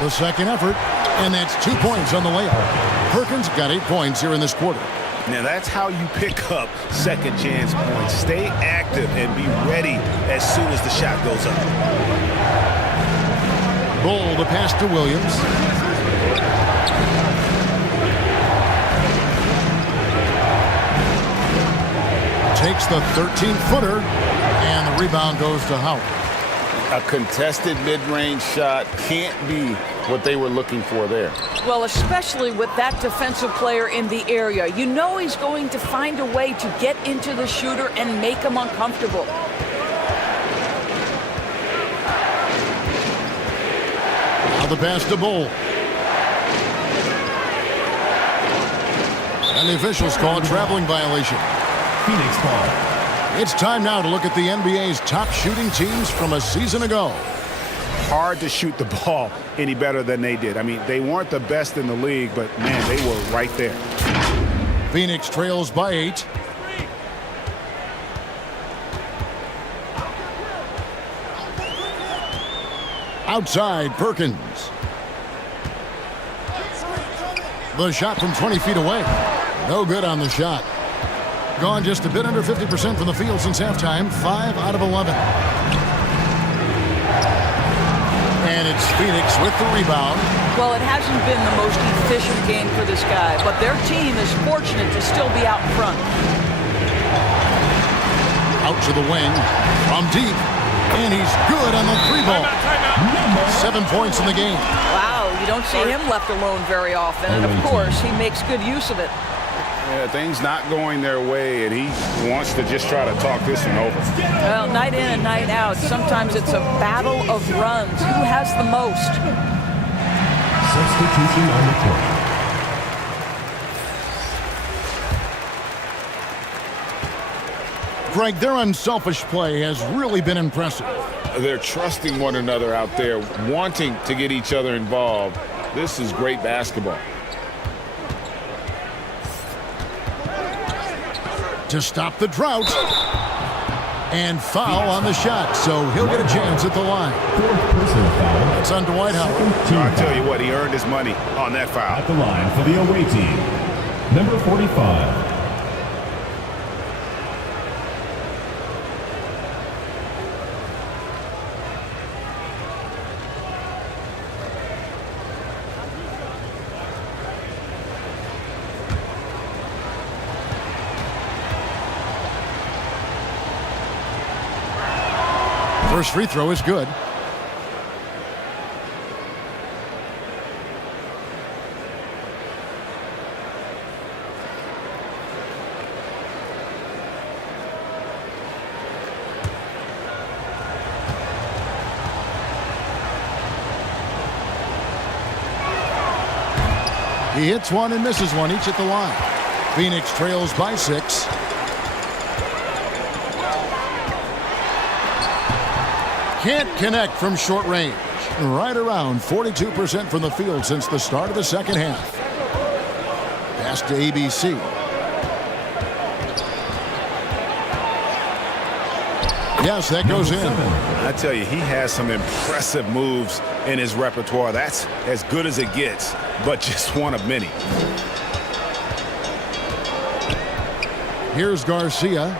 The second effort, and that's 2 points on the layup. Perkins got 8 points here in this quarter. Now that's how you pick up second chance points. Stay active and be ready as soon as the shot goes up. Bull the pass to Williams. Takes the 13-footer, and the rebound goes to Howard. A contested mid-range shot can't be what they were looking for there. Well, especially with that defensive player in the area. You know he's going to find a way to get into the shooter and make him uncomfortable. Now the pass to Bull. And the officials call a traveling violation. Phoenix ball. It's time now to look at the NBA's top shooting teams from a season ago. Hard to shoot the ball any better than they did. I mean, they weren't the best in the league, but, man, they were right there. Phoenix trails by 8. Outside, Perkins. The shot from 20 feet away. No good on the shot. Gone just a bit under 50% from the field since halftime. 5 out of 11. And it's Phoenix with the rebound. Well, it hasn't been the most efficient game for this guy, but their team is fortunate to still be out front. Out to the wing. From deep. And he's good on the 3-ball. 7 points in the game. Wow, you don't see him left alone very often, and of course, he makes good use of it. Yeah, things not going their way, and he wants to just try to talk this one over. Well, night in and night out, sometimes it's a battle of runs. Who has the most? Substitution on the court. Greg, their unselfish play has really been impressive. They're trusting one another out there, wanting to get each other involved. This is great basketball. To stop the drought. And foul on the shot, so he'll get a chance at the line. Fourth personal foul. It's on Dwight Howard. I tell you what, he earned his money on that foul. At the line for the away team, number 45. First free throw is good. He hits one and misses one, each at the line. Phoenix trails by 6. Can't connect from short range. Right around 42% from the field since the start of the second half. Pass to ABC. Yes, that goes in. I tell you, he has some impressive moves in his repertoire. That's as good as it gets, but just one of many. Here's Garcia.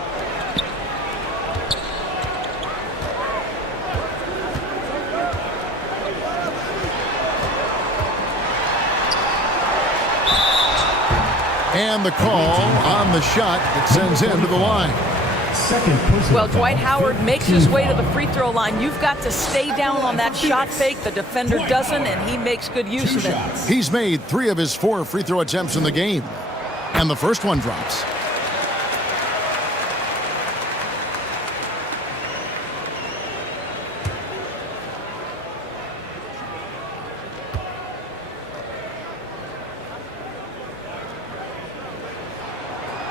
And the call on the shot that sends him to the line. Well, Dwight Howard makes his way to the free throw line. You've got to stay down on that shot fake. The defender doesn't, and he makes good use of it. He's made 3 of his 4 free throw attempts in the game. And the first one drops.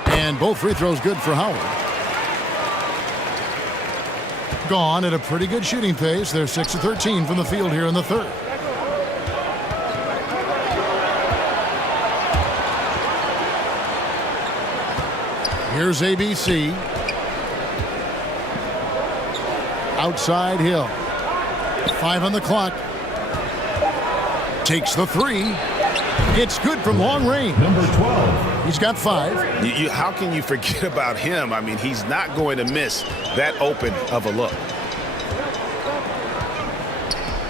And both free throws good for Howard. Gone at a pretty good shooting pace. They're 6 of 13 from the field here in the third. Here's ABC. Outside Hill. 5 on the clock. Takes the 3. It's good from long range. Number 12. He's got 5. How can you forget about him? I mean, he's not going to miss that open of a look.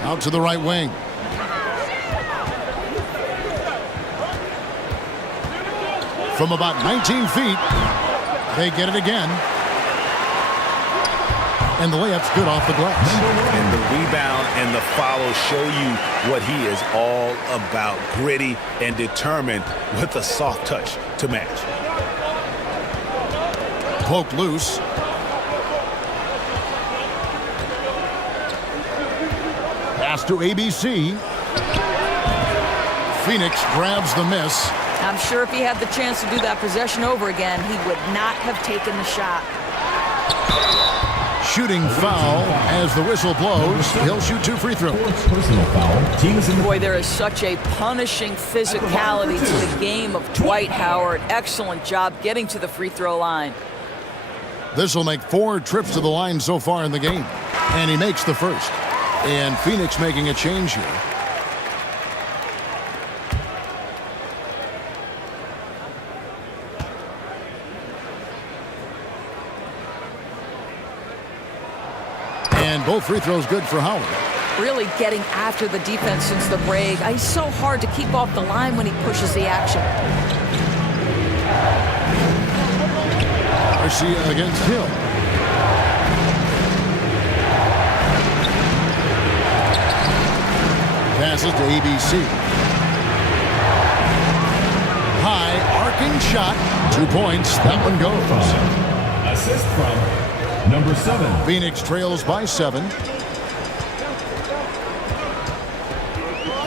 Out to the right wing. From about 19 feet, they get it again. And the layup's good off the glass. And the rebound and the follow show you what he is all about. Gritty and determined with a soft touch to match. Poked loose. Pass to ABC. Phoenix grabs the miss. I'm sure if he had the chance to do that possession over again, he would not have taken the shot. Shooting foul as the whistle blows. He'll shoot 2 free throws. Personal foul. Team is in the Boy, there is such a punishing physicality to the game of Dwight Howard. Excellent job getting to the free throw line. This will make 4 trips to the line so far in the game. And he makes the first. And Phoenix making a change here. And both free throws good for Howard. Really getting after the defense since the break. He's so hard to keep off the line when he pushes the action. Garcia against Hill. Passes to ABC. High arcing shot. 2 points. That one goes. assist from number 7. Phoenix trails by 7.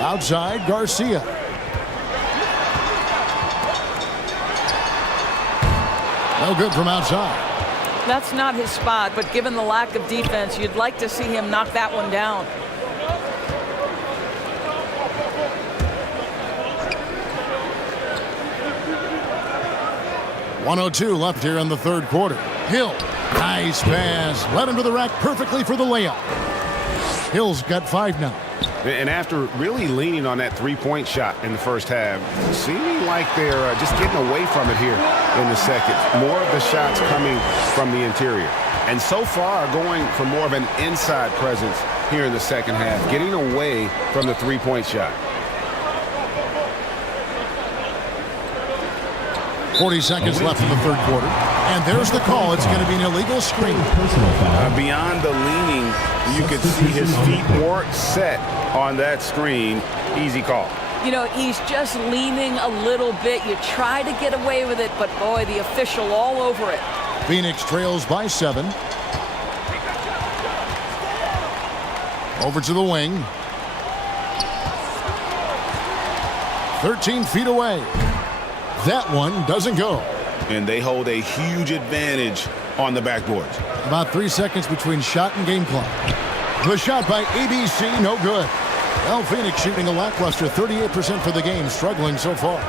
Outside, Garcia. No good from outside. That's not his spot, but given the lack of defense, you'd like to see him knock that one down. .102 left here in the third quarter. Hill, nice pass. Led him to the rack perfectly for the layup. Hill's got 5 now. And after really leaning on that three-point shot in the first half, seeming like they're just getting away from it here in the second. More of the shots coming from the interior. And so far going for more of an inside presence here in the second half, getting away from the three-point shot. 40 seconds left in the third quarter. And there's the call. It's going to be an illegal screen. Beyond the leaning, you could see his feet weren't set on that screen. Easy call. You know, he's just leaning a little bit. You try to get away with it, but boy, the official all over it. Phoenix trails by 7. Over to the wing. 13 feet away. That one doesn't go. And they hold a huge advantage on the backboards. About 3 seconds between shot and game clock. The shot by ABC, no good. Well, Phoenix shooting a lackluster 38% for the game, struggling so far.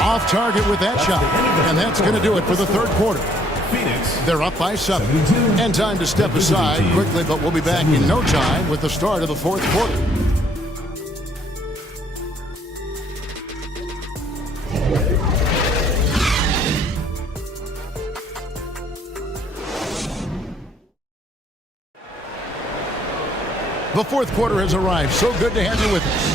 Off target with that shot. And that's going to do it for the third quarter. Phoenix. They're up by 7. And time to step aside quickly, but we'll be back in no time with the start of the fourth quarter. The fourth quarter has arrived. So good to have you with us.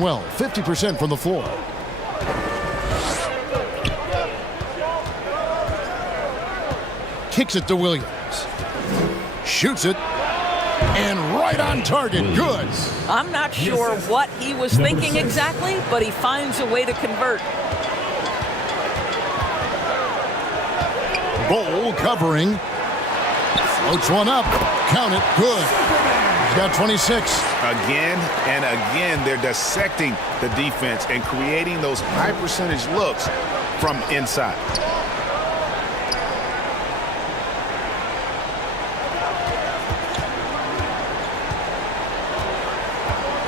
Well, 50% from the floor. Kicks it to Williams. Shoots it. And right on target. Good. I'm not sure what he was thinking exactly, but he finds a way to convert. Bowl covering. Floats one up. Count it. Good. He's got 26. Again and again, they're dissecting the defense and creating those high percentage looks from inside.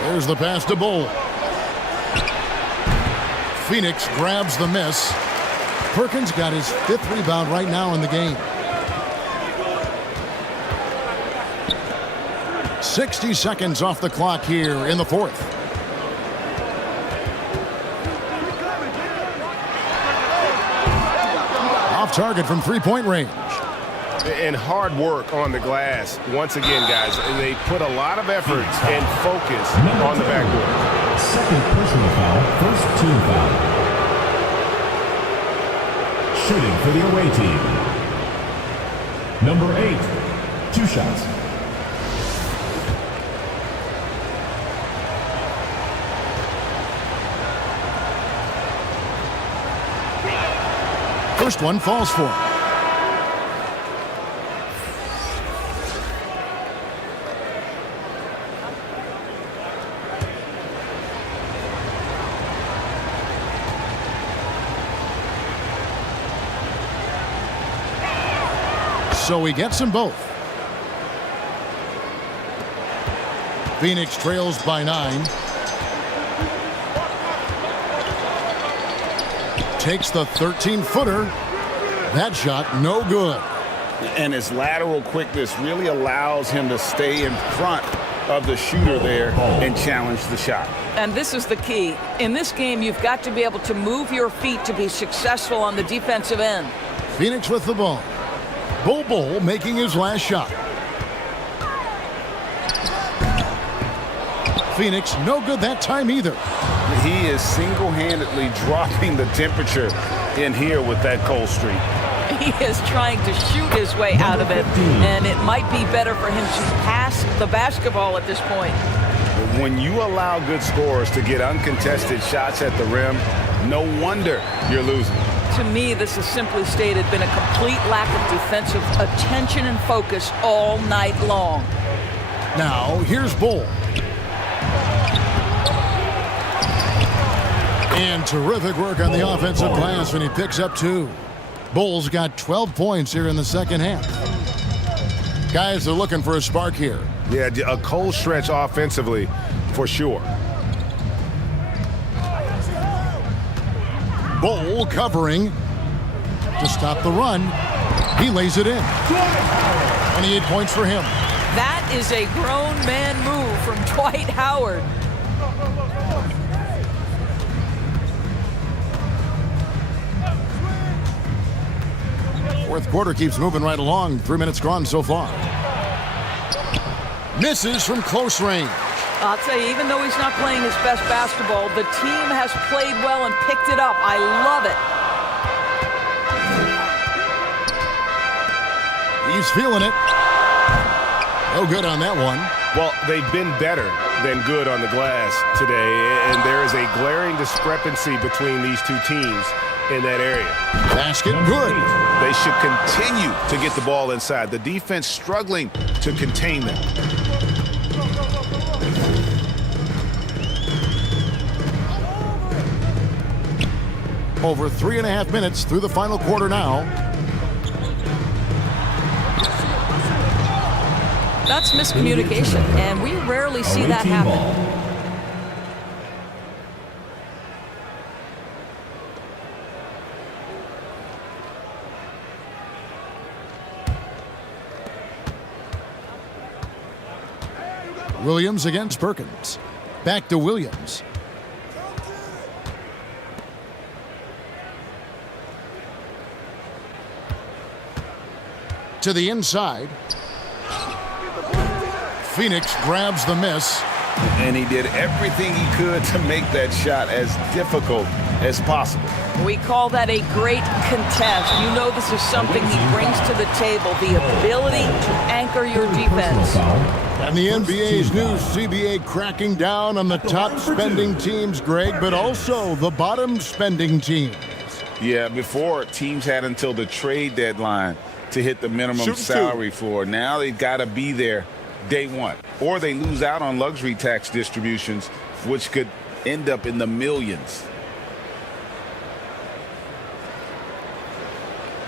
There's the pass to Bowl. Phoenix grabs the miss. Perkins got his 5th rebound right now in the game. 60 seconds off the clock here in the fourth. target from three-point range. And hard work on the glass. Once again, guys, they put a lot of effort and focus on the backboard. Second personal foul, first team foul. Shooting for the away team. Number 8, 2 shots. First one falls for him. So he gets them both. Phoenix trails by 9. Takes the 13-footer. That shot no good. And his lateral quickness really allows him to stay in front of the shooter there and challenge the shot. And this is the key. In this game, you've got to be able to move your feet to be successful on the defensive end. Phoenix with the ball. Bol making his last shot. Phoenix no good that time either. He is single-handedly dropping the temperature in here with that cold streak. He is trying to shoot his way out of it, and it might be better for him to pass the basketball at this point. When you allow good scorers to get uncontested shots at the rim, no wonder you're losing. To me, this has simply stated been a complete lack of defensive attention and focus all night long. Now, here's Bol. And terrific work on the offensive glass when he picks up 2. Bol's got 12 points here in the second half. Guys are looking for a spark here. Yeah, a cold stretch offensively for sure. Bol covering to stop the run. He lays it in. 28 points for him. That is a grown man move from Dwight Howard. Fourth quarter keeps moving right along. 3 minutes gone so far. Misses from close range. I'll tell you, even though he's not playing his best basketball, the team has played well and picked it up. I love it. He's feeling it. No good on that one. Well, they've been better than good on the glass today, and there is a glaring discrepancy between these two teams in that area. Basket good. They should continue to get the ball inside. The defense struggling to contain them. Over 3.5 minutes through the final quarter now. That's miscommunication, and we rarely see that happen. Williams against Perkins. Back to Williams. To the inside. Phoenix grabs the miss. And he did everything he could to make that shot as difficult as possible. We call that a great contest. You know this is something he brings to the table, the ability to anchor your defense. And the NBA's new CBA cracking down on the top spending teams, Greg, but also the bottom spending teams. Yeah, before teams had until the trade deadline to hit the minimum salary floor. Now they've got to be there day one, or they lose out on luxury tax distributions, which could end up in the millions.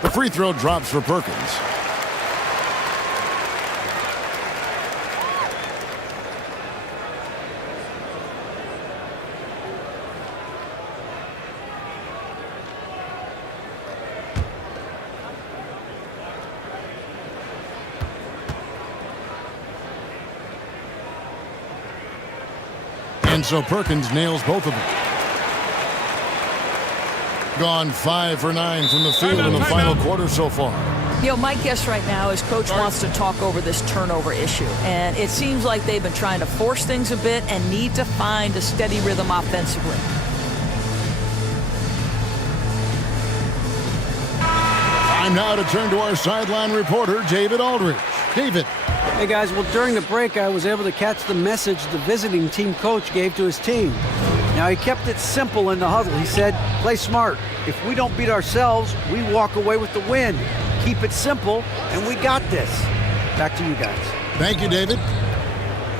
The free throw drops for Perkins. And so Perkins nails both of them. Gone 5 for 9 from the field in the final quarter so far. You know, my guess right now is Coach wants to talk over this turnover issue. And it seems like they've been trying to force things a bit and need to find a steady rhythm offensively. Time now to turn to our sideline reporter, David Aldridge. David. Hey, guys. Well, during the break, I was able to catch the message the visiting team coach gave to his team. Now, he kept it simple in the huddle. He said, play smart. If we don't beat ourselves, we walk away with the win. Keep it simple, and we got this. Back to you guys. Thank you, David.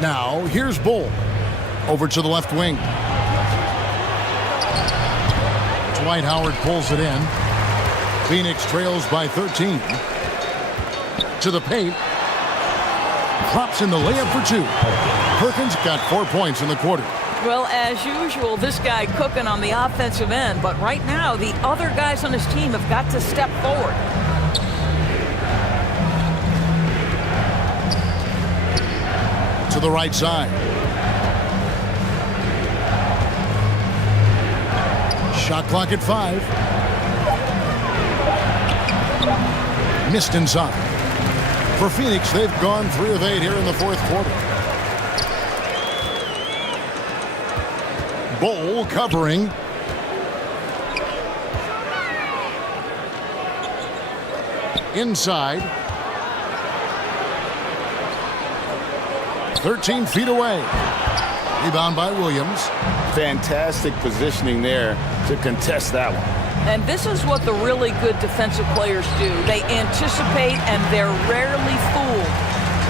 Now, here's Bull. Over to the left wing. Dwight Howard pulls it in. Phoenix trails by 13. To the paint. Drops in the layup for 2. Perkins got 4 points in the quarter. Well, as usual, this guy cooking on the offensive end. But right now, the other guys on his team have got to step forward. To the right side. Shot clock at 5. Missed inside. For Phoenix, they've gone 3 of 8 here in the fourth quarter. Bull covering. Inside. 13 feet away. Rebound by Williams. Fantastic positioning there to contest that one. And this is what the really good defensive players do. They anticipate and they're rarely fooled.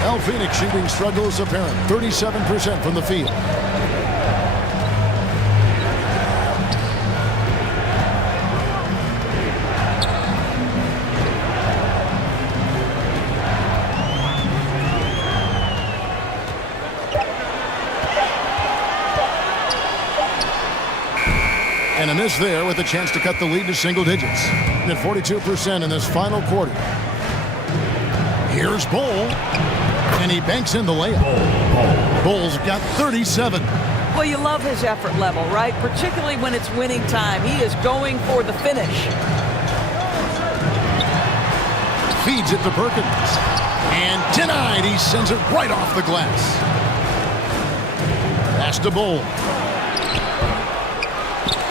Well, Phoenix shooting struggle is apparent. 37% from the field. And a miss there with a chance to cut the lead to single digits. And at 42% in this final quarter. Here's Bull. And he banks in the layup. Bull's got 37. Well, you love his effort level, right? Particularly when it's winning time. He is going for the finish. Feeds it to Perkins. And denied. He sends it right off the glass. Pass to Bull.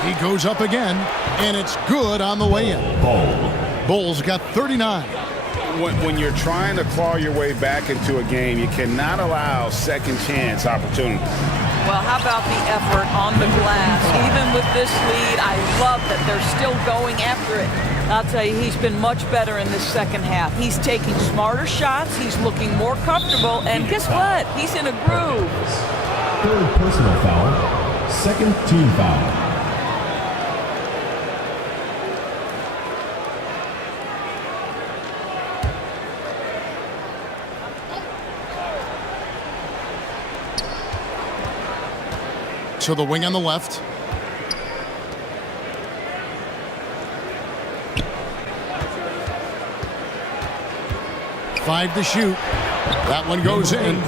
He goes up again, and it's good on the way in. Bull's got 39. When you're trying to claw your way back into a game, you cannot allow second chance opportunity. Well, how about the effort on the glass? Even with this lead, I love that they're still going after it. I'll tell you, he's been much better in this second half. He's taking smarter shots. He's looking more comfortable. And guess what? He's in a groove. Third personal foul. Second team foul. To the wing on the left. Five to shoot. That one goes in.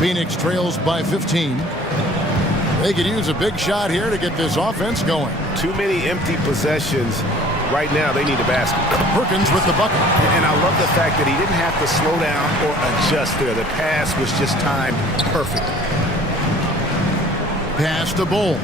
Phoenix trails by 15. They could use a big shot here to get this offense going. Too many empty possessions. Right now, they need a basket. Perkins with the bucket. And I love the fact that he didn't have to slow down or adjust there. The pass was just timed perfect. Pass to Bull.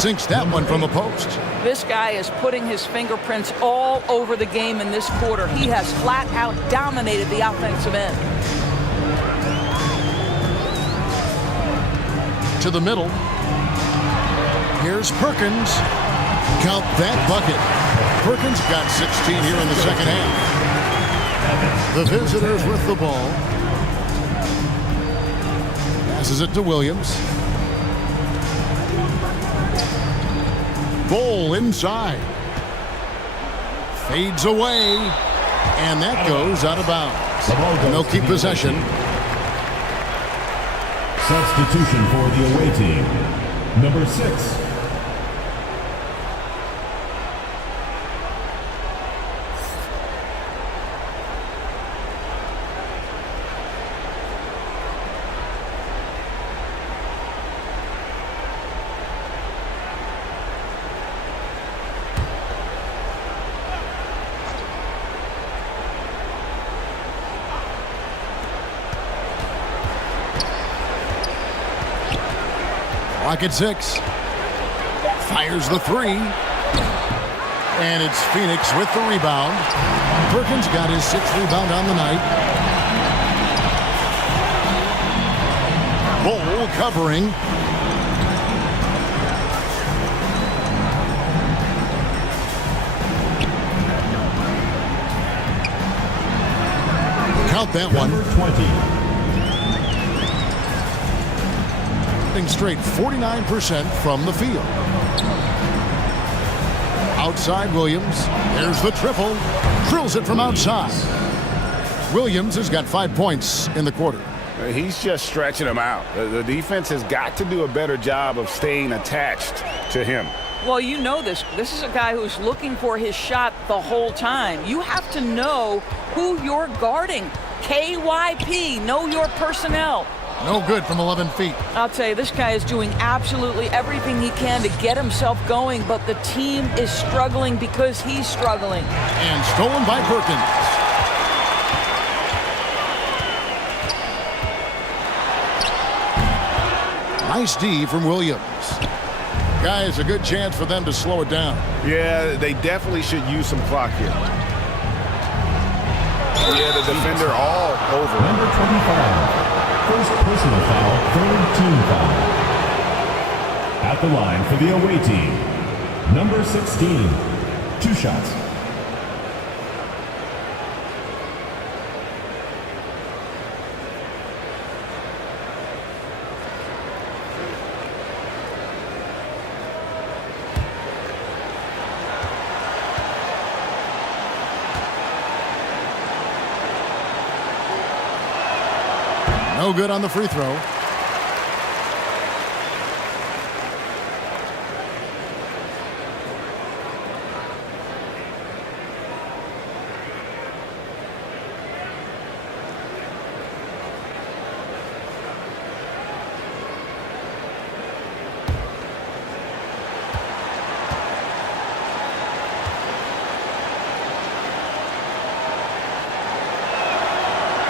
Sinks that one from the post. This guy is putting his fingerprints all over the game in this quarter. He has flat out dominated the offensive end. To the middle. Here's Perkins. Count that bucket. Perkins got 16 here in the second half. The visitors with the ball. Passes it to Williams. Bull inside. Fades away. And that goes out of bounds. And they'll keep possession. Substitution for the away team. Number 6. Clock at 6. Fires the 3. And it's Phoenix with the rebound. Perkins got his 6th rebound on the night. Bull covering. Count that one. Number 20. Straight 49% from the field. Outside Williams. There's the triple. Drills it from outside. Williams has got 5 points in the quarter. He's just stretching him out. The defense has got to do a better job of staying attached to him. Well, you know this. This is a guy who's looking for his shot the whole time. You have to know who you're guarding. KYP, know your personnel. No good from 11 feet. I'll tell you, this guy is doing absolutely everything he can to get himself going, but the team is struggling because he's struggling. And stolen by Perkins. Nice D from Williams. Guys, a good chance for them to slow it down. Yeah, they definitely should use some clock here. Yeah, the defender all over. Number 25. First personal foul, third team foul. At the line for the away team, number 16. 2 shots. No good on the free throw.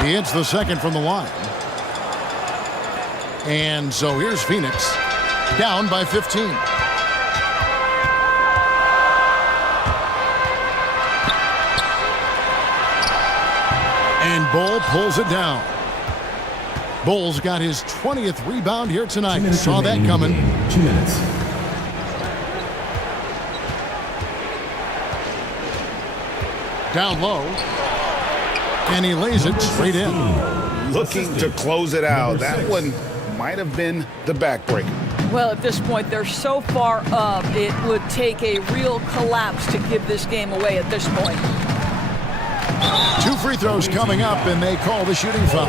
He hits the second from the line. And so here's Phoenix, down by 15. And Bull pulls it down. Bull's got his 20th rebound here tonight. Saw that coming. 2 minutes. Down low. And he lays it straight in. Looking to close it out. That one might have been the backbreaker. Well, at this point, they're so far up, it would take a real collapse to give this game away at this point. 2 free throws coming up, and they call the shooting foul.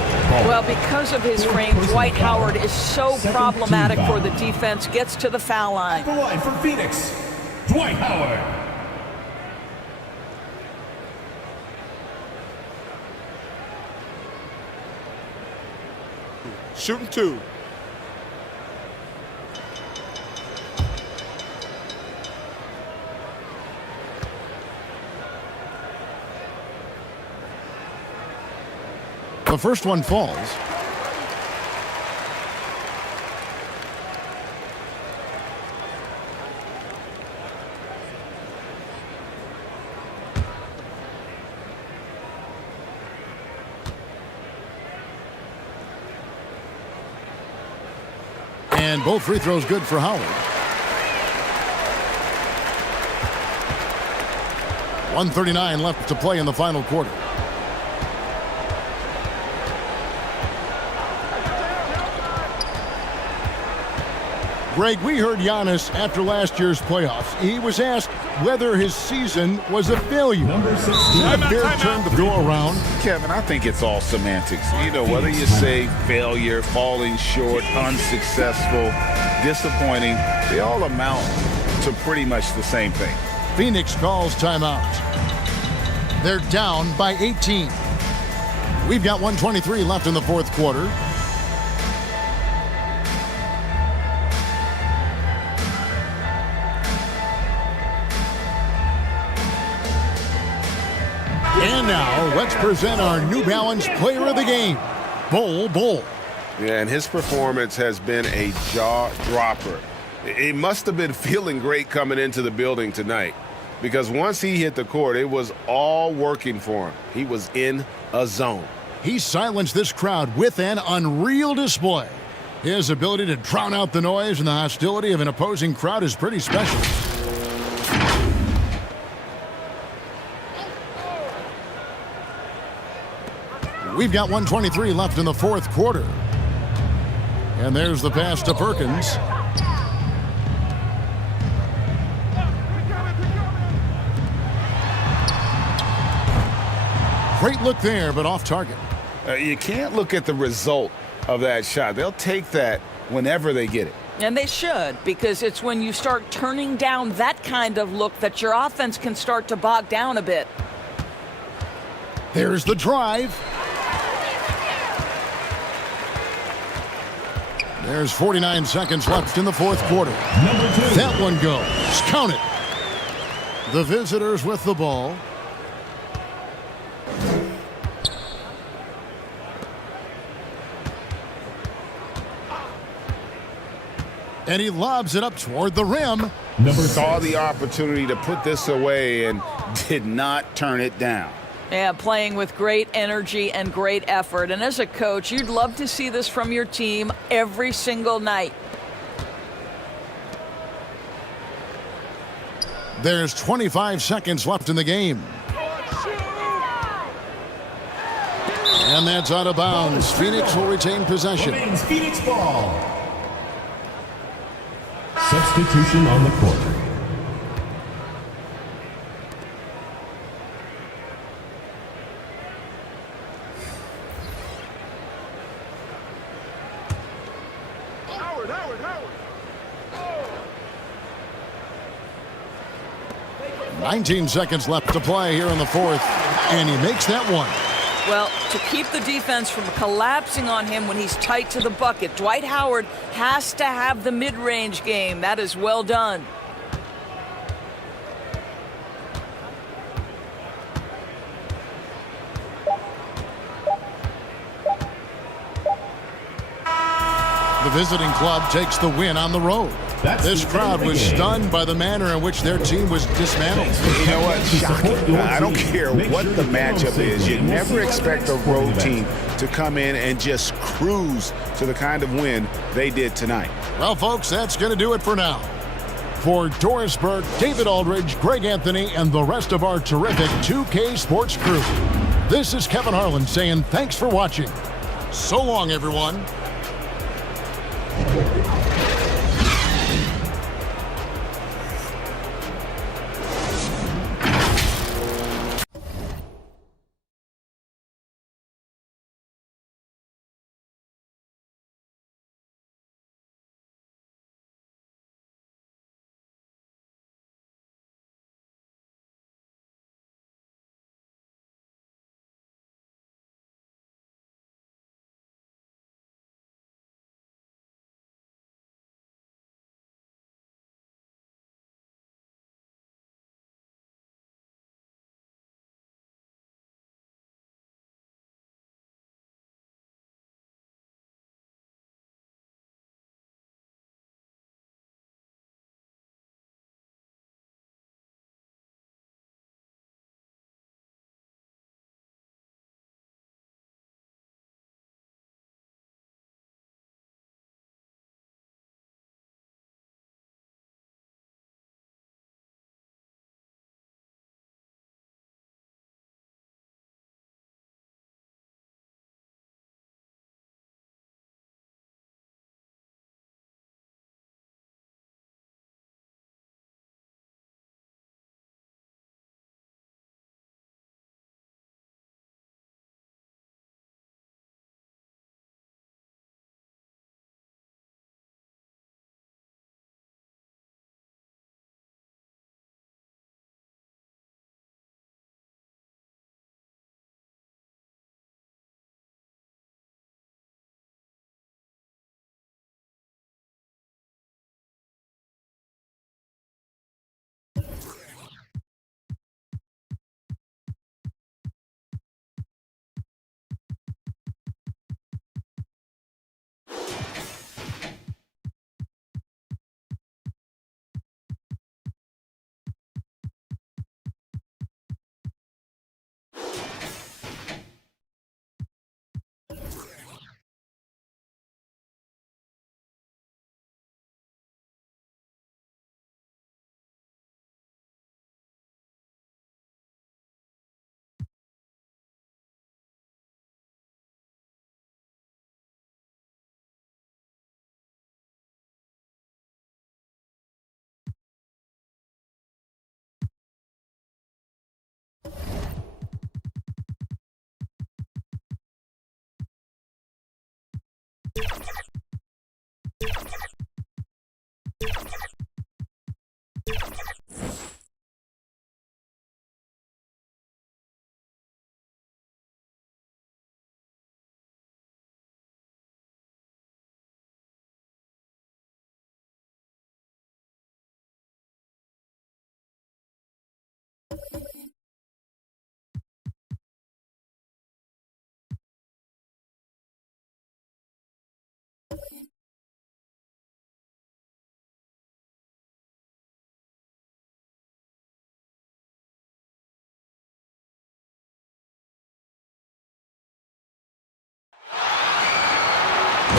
Well, because of his frame, Dwight Howard is so problematic for the defense, gets to the foul line. The line for Phoenix, Dwight Howard. Shooting 2. The first one falls. And both free throws good for Howard. 1:39 left to play in the final quarter. Greg, we heard Giannis after last year's playoffs. He was asked whether his season was a failure. Number 16. A fair term to throw around. Kevin, I think it's all semantics. You know, whether you say failure, falling short, unsuccessful, disappointing, they all amount to pretty much the same thing. Phoenix calls timeout. They're down by 18. We've got 1:23 left in the fourth quarter. And now, let's present our New Balance Player of the Game, Bol Bol. Yeah, and his performance has been a jaw-dropper. He must have been feeling great coming into the building tonight, because once he hit the court, it was all working for him. He was in a zone. He silenced this crowd with an unreal display. His ability to drown out the noise and the hostility of an opposing crowd is pretty special. We've got 1:23 left in the fourth quarter. And there's the pass to Perkins. Great look there, but off target. You can't look at the result of that shot. They'll take that whenever they get it. And they should, because it's when you start turning down that kind of look that your offense can start to bog down a bit. There's the drive. There's 49 seconds left in the fourth quarter. That one goes. Count it. The visitors with the ball. And he lobs it up toward the rim. Saw the opportunity to put this away and did not turn it down. Yeah, playing with great energy and great effort. And as a coach, you'd love to see this from your team every single night. There's 25 seconds left in the game. And that's out of bounds. Phoenix will retain possession. Phoenix ball. Substitution on the court. Howard. 19 seconds left to play here in the fourth. And he makes that one. Well, to keep the defense from collapsing on him when he's tight to the bucket, Dwight Howard has to have the mid-range game. That is well done. The visiting club takes the win on the road. This crowd was stunned by the manner in which their team was dismantled. You know what? Shocking. I don't care what the matchup is. You never expect a road team to come in and just cruise to the kind of win they did tonight. Well, folks, that's going to do it for now. For Doris Burke, David Aldridge, Greg Anthony, and the rest of our terrific 2K Sports crew, this is Kevin Harlan saying thanks for watching. So long, everyone.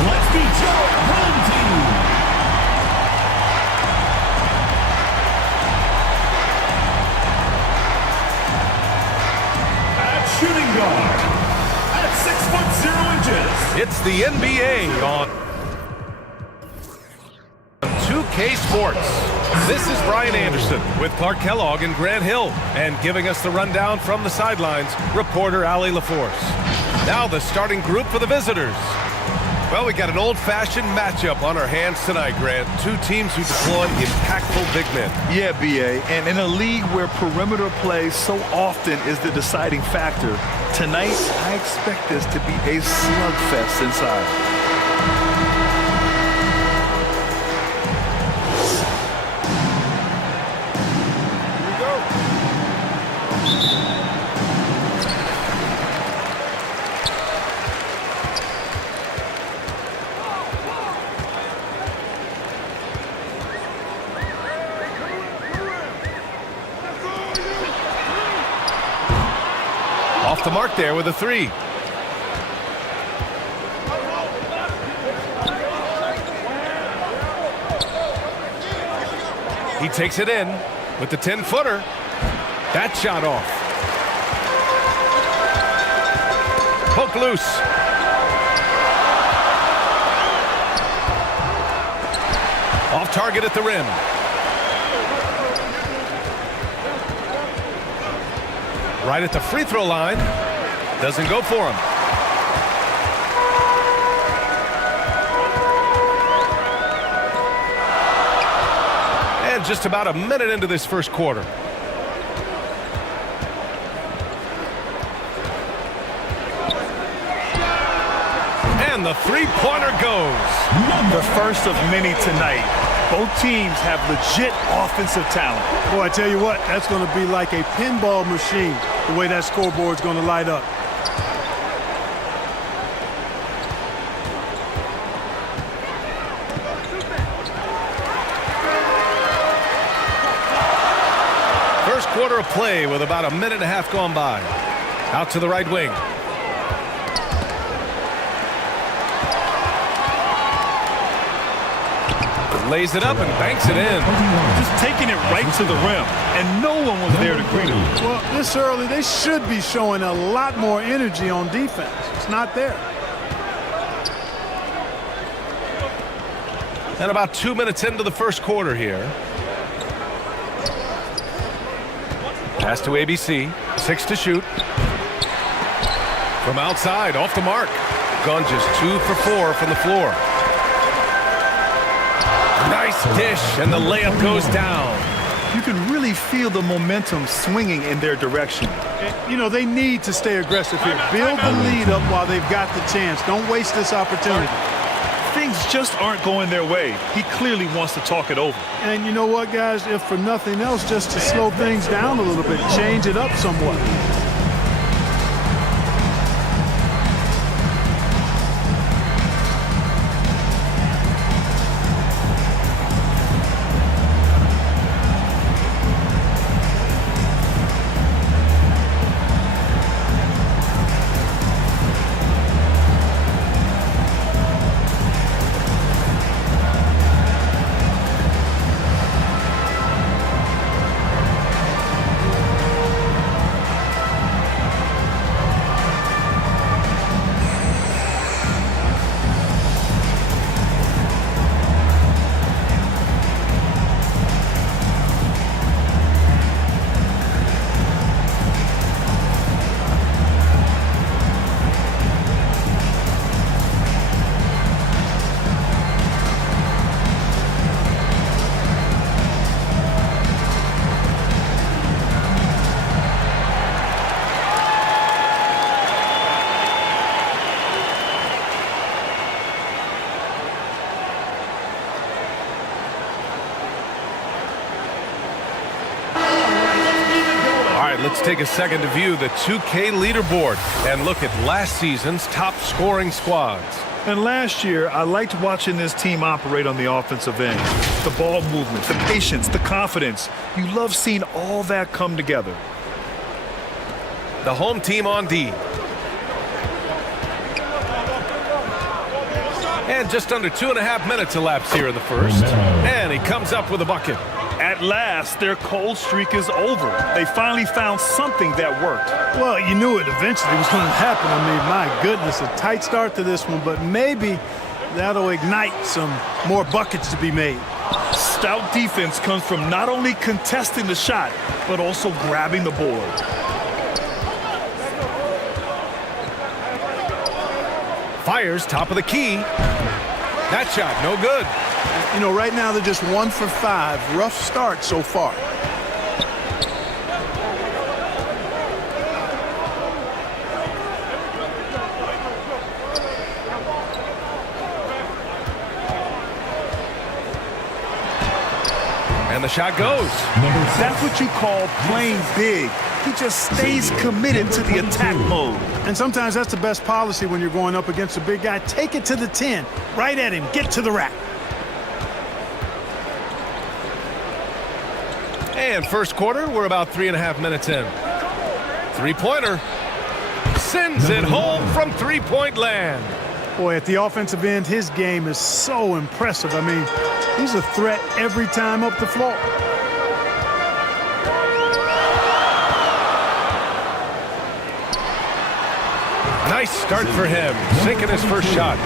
Let's be Joe Home Team. At shooting guard, at 6'0" It's the NBA on 2K Sports. This is Brian Anderson with Clark Kellogg and Grant Hill, and giving us the rundown from the sidelines, reporter Allie LaForce. Now the starting group for the visitors. Well, we got an old-fashioned matchup on our hands tonight, Grant. Two teams who deploy impactful big men. Yeah, B.A., and in a league where perimeter play so often is the deciding factor, tonight I expect this to be a slugfest inside. Off the mark there with a three. He takes it in with the 10-footer. That shot off. Poke loose. Off target at the rim. Right at the free throw line. Doesn't go for him. And just about a minute into this first quarter. And the three-pointer goes. The first of many tonight. Both teams have legit offensive talent. Boy, I tell you what, that's going to be like a pinball machine, the way that scoreboard's going to light up. First quarter of play with about a minute and a half gone by. Out to the right wing. Lays it up and banks it in. Just taking it right to the rim, and no one was there to greet him. Well, this early, they should be showing a lot more energy on defense. It's not there. And about 2 minutes into the first quarter here. Pass to ABC. 6 to shoot. From outside, off the mark. Gone just 2 for 4 from the floor. Nice dish, and the layup goes down. You can really feel the momentum swinging in their direction. You know, they need to stay aggressive here. Build the lead up while they've got the chance. Don't waste this opportunity. Things just aren't going their way. He clearly wants to talk it over. And you know what, guys? If for nothing else, just to slow things down a little bit, change it up somewhat. right, let's take a second to view the 2K leaderboard and look at last season's top scoring squads. And last year, I liked watching this team operate on the offensive end. The ball movement, the patience, the confidence. You love seeing all that come together. The home team on D. And just under 2.5 minutes elapsed here in the first. And he comes up with a bucket. At last, their cold streak is over. They finally found something that worked. Well, you knew it eventually was going to happen. I mean, my goodness, a tight start to this one, but maybe that'll ignite some more buckets to be made. Stout defense comes from not only contesting the shot, but also grabbing the board. Fires top of the key. That shot, no good. You know, right now they're just 1 for 5. Rough start so far. And the shot goes. That's what you call playing big. He just stays committed to the attack mode. And sometimes that's the best policy when you're going up against a big guy. Take it to the 10. Right at him. Get to the rack. And first quarter, we're about 3.5 minutes in. Three-pointer. Sends it home from three-point land. Boy, at the offensive end, his game is so impressive. I mean, he's a threat every time up the floor. Nice start for him, sinking his first shot.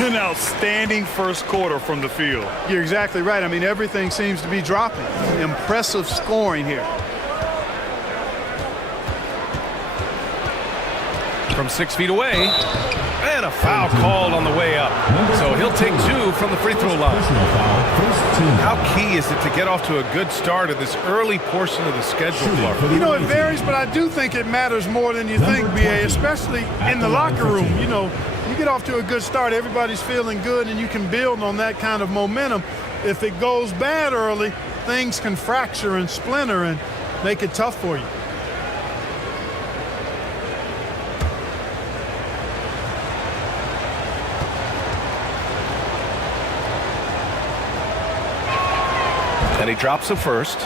An outstanding first quarter from the field. You're exactly right. I mean, everything seems to be dropping. Impressive scoring here. From 6 feet away, and a foul called on the way up. So he'll take 2 from the free throw line. How key is it to get off to a good start in this early portion of the schedule, Clark? You know, it varies, but I do think it matters more than you think, B.A., especially in the locker room. You know, you get off to a good start, everybody's feeling good, and you can build on that kind of momentum. If it goes bad early, things can fracture and splinter and make it tough for you. And he drops the first.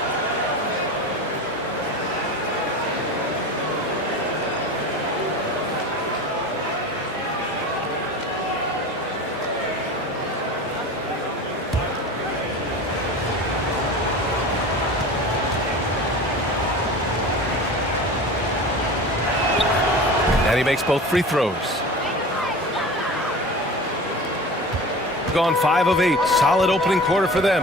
And he makes both free throws. Gone 5 of 8. Solid opening quarter for them.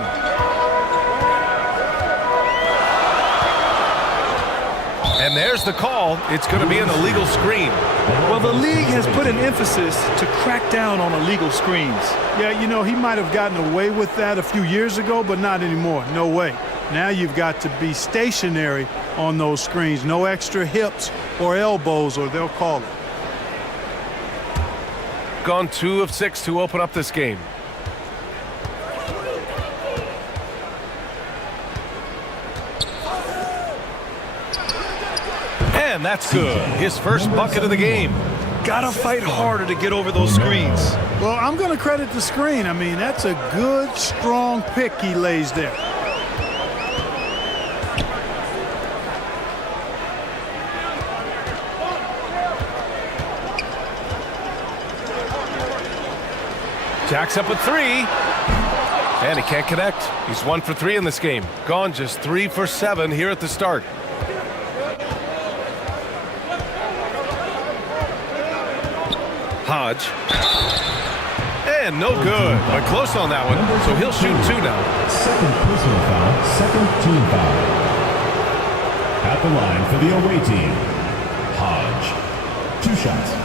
And there's the call. It's going to be an illegal screen. Well, the league has put an emphasis to crack down on illegal screens. Yeah, you know, he might have gotten away with that a few years ago, but not anymore. No way. Now you've got to be stationary on those screens. No extra hips or elbows, or they'll call it. Gone 2 of 6 to open up this game. And that's good. His first bucket of the game. Gotta fight harder to get over those screens. Well, I'm going to credit the screen. I mean, that's a good, strong pick he lays there. Jacks up with 3. And he can't connect. He's 1 for 3 in this game. Gone just 3 for 7 here at the start. Hodge. And no good, but close on that one. So he'll shoot 2 now. Second personal foul, second team foul. At the line for the away team, Hodge. 2 shots.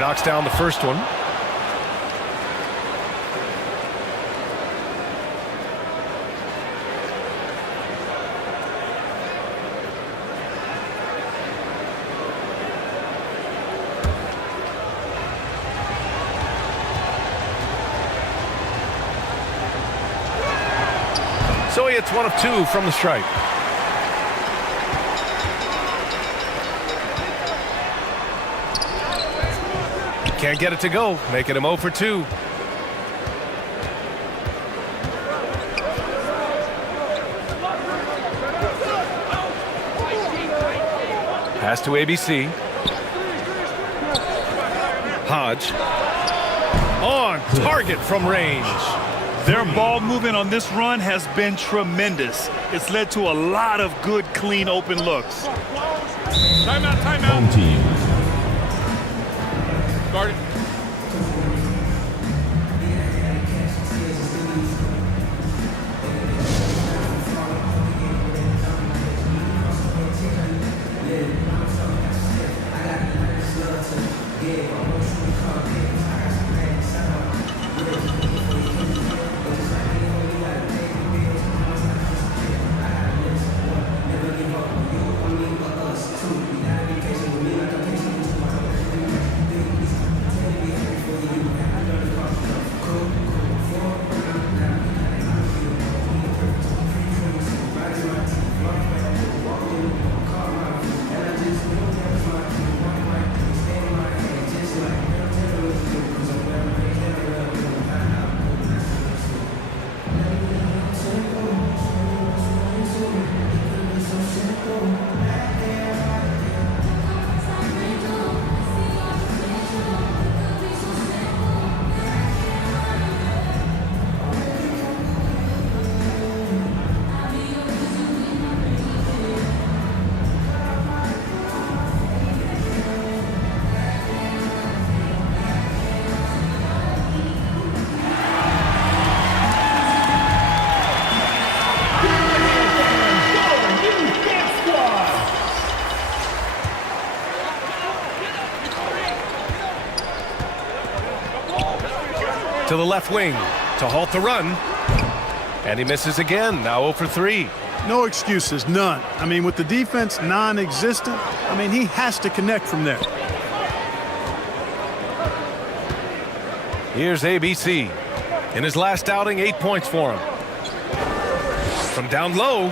Knocks down the first one. So he hits one of two from the stripe. Can't get it to go, making him 0 for 2. Pass to ABC. Hodge. On target from range. Their ball movement on this run has been tremendous. It's led to a lot of good, clean, open looks. Timeout, timeout. Home team. Guard it. To the left wing to halt the run. And he misses again, now 0 for 3. No excuses, none. I mean, with the defense non-existent, I mean, he has to connect from there. Here's ABC. In his last outing, 8 points for him. From down low.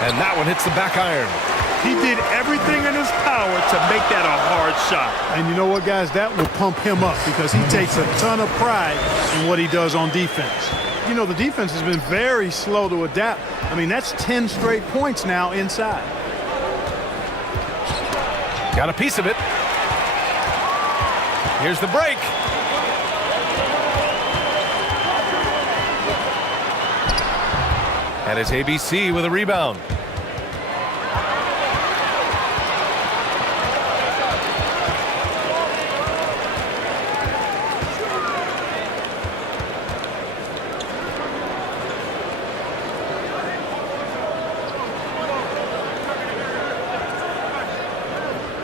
And that one hits the back iron. He did everything in his power to make that a hard shot. And you know what, guys? That will pump him up because he takes a ton of pride in what he does on defense. You know, the defense has been very slow to adapt. I mean, that's 10 straight points now inside. Got a piece of it. Here's the break. And it's ABC with a rebound.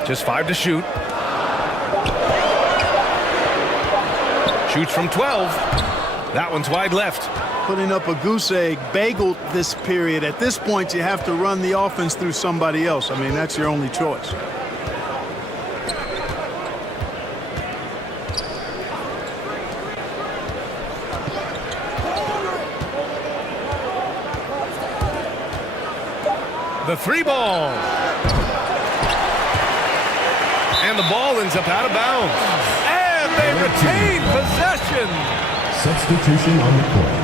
Just 5 to shoot. Shoots from 12. That one's wide left. Putting up a goose egg, bageled this period. At this point, you have to run the offense through somebody else. I mean, that's your only choice. The 3 ball. And the ball ends up out of bounds. And they retain possession. Substitution on the court.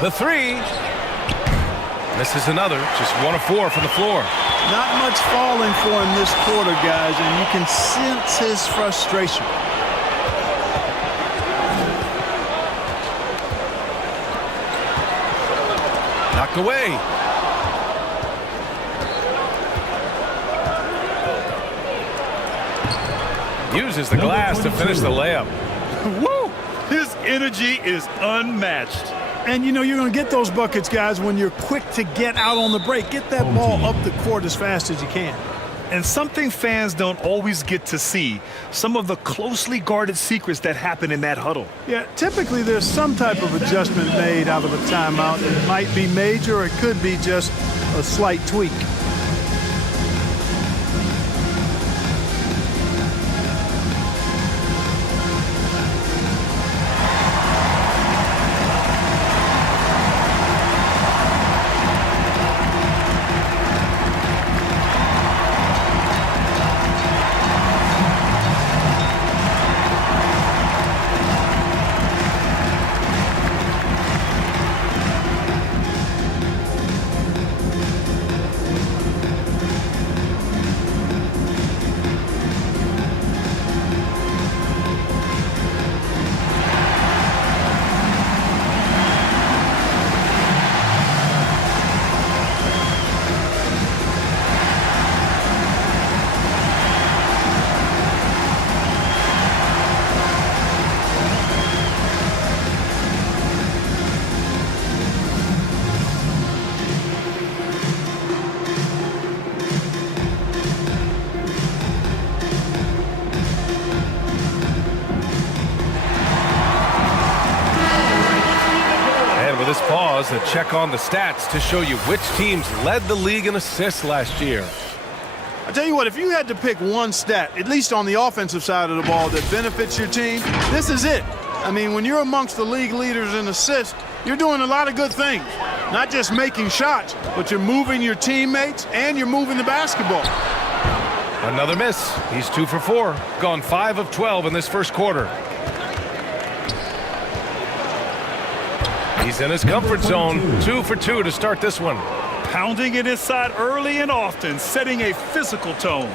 The 3. This is another. Just 1 of 4 from the floor. Not much falling for him this quarter, guys, and you can sense his frustration. Knocked away. Uses the glass to finish the layup. Woo! His energy is unmatched. And, you know, you're going to get those buckets, guys, when you're quick to get out on the break. Get that ball up the court as fast as you can. And something fans don't always get to see, some of the closely guarded secrets that happen in that huddle. Yeah, typically there's some type of adjustment made out of a timeout. It might be major, or it could be just a slight tweak. And with this pause, a check on the stats to show you which teams led the league in assists last year. I tell you what, if you had to pick one stat, at least on the offensive side of the ball, that benefits your team, this is it. I mean, when you're amongst the league leaders in assists, you're doing a lot of good things. Not just making shots, but you're moving your teammates and you're moving the basketball. Another miss. He's 2 for 4. Gone 5 of 12 in this first quarter. He's in his comfort zone. 2 for 2 to start this one. Pounding it inside early and often, setting a physical tone.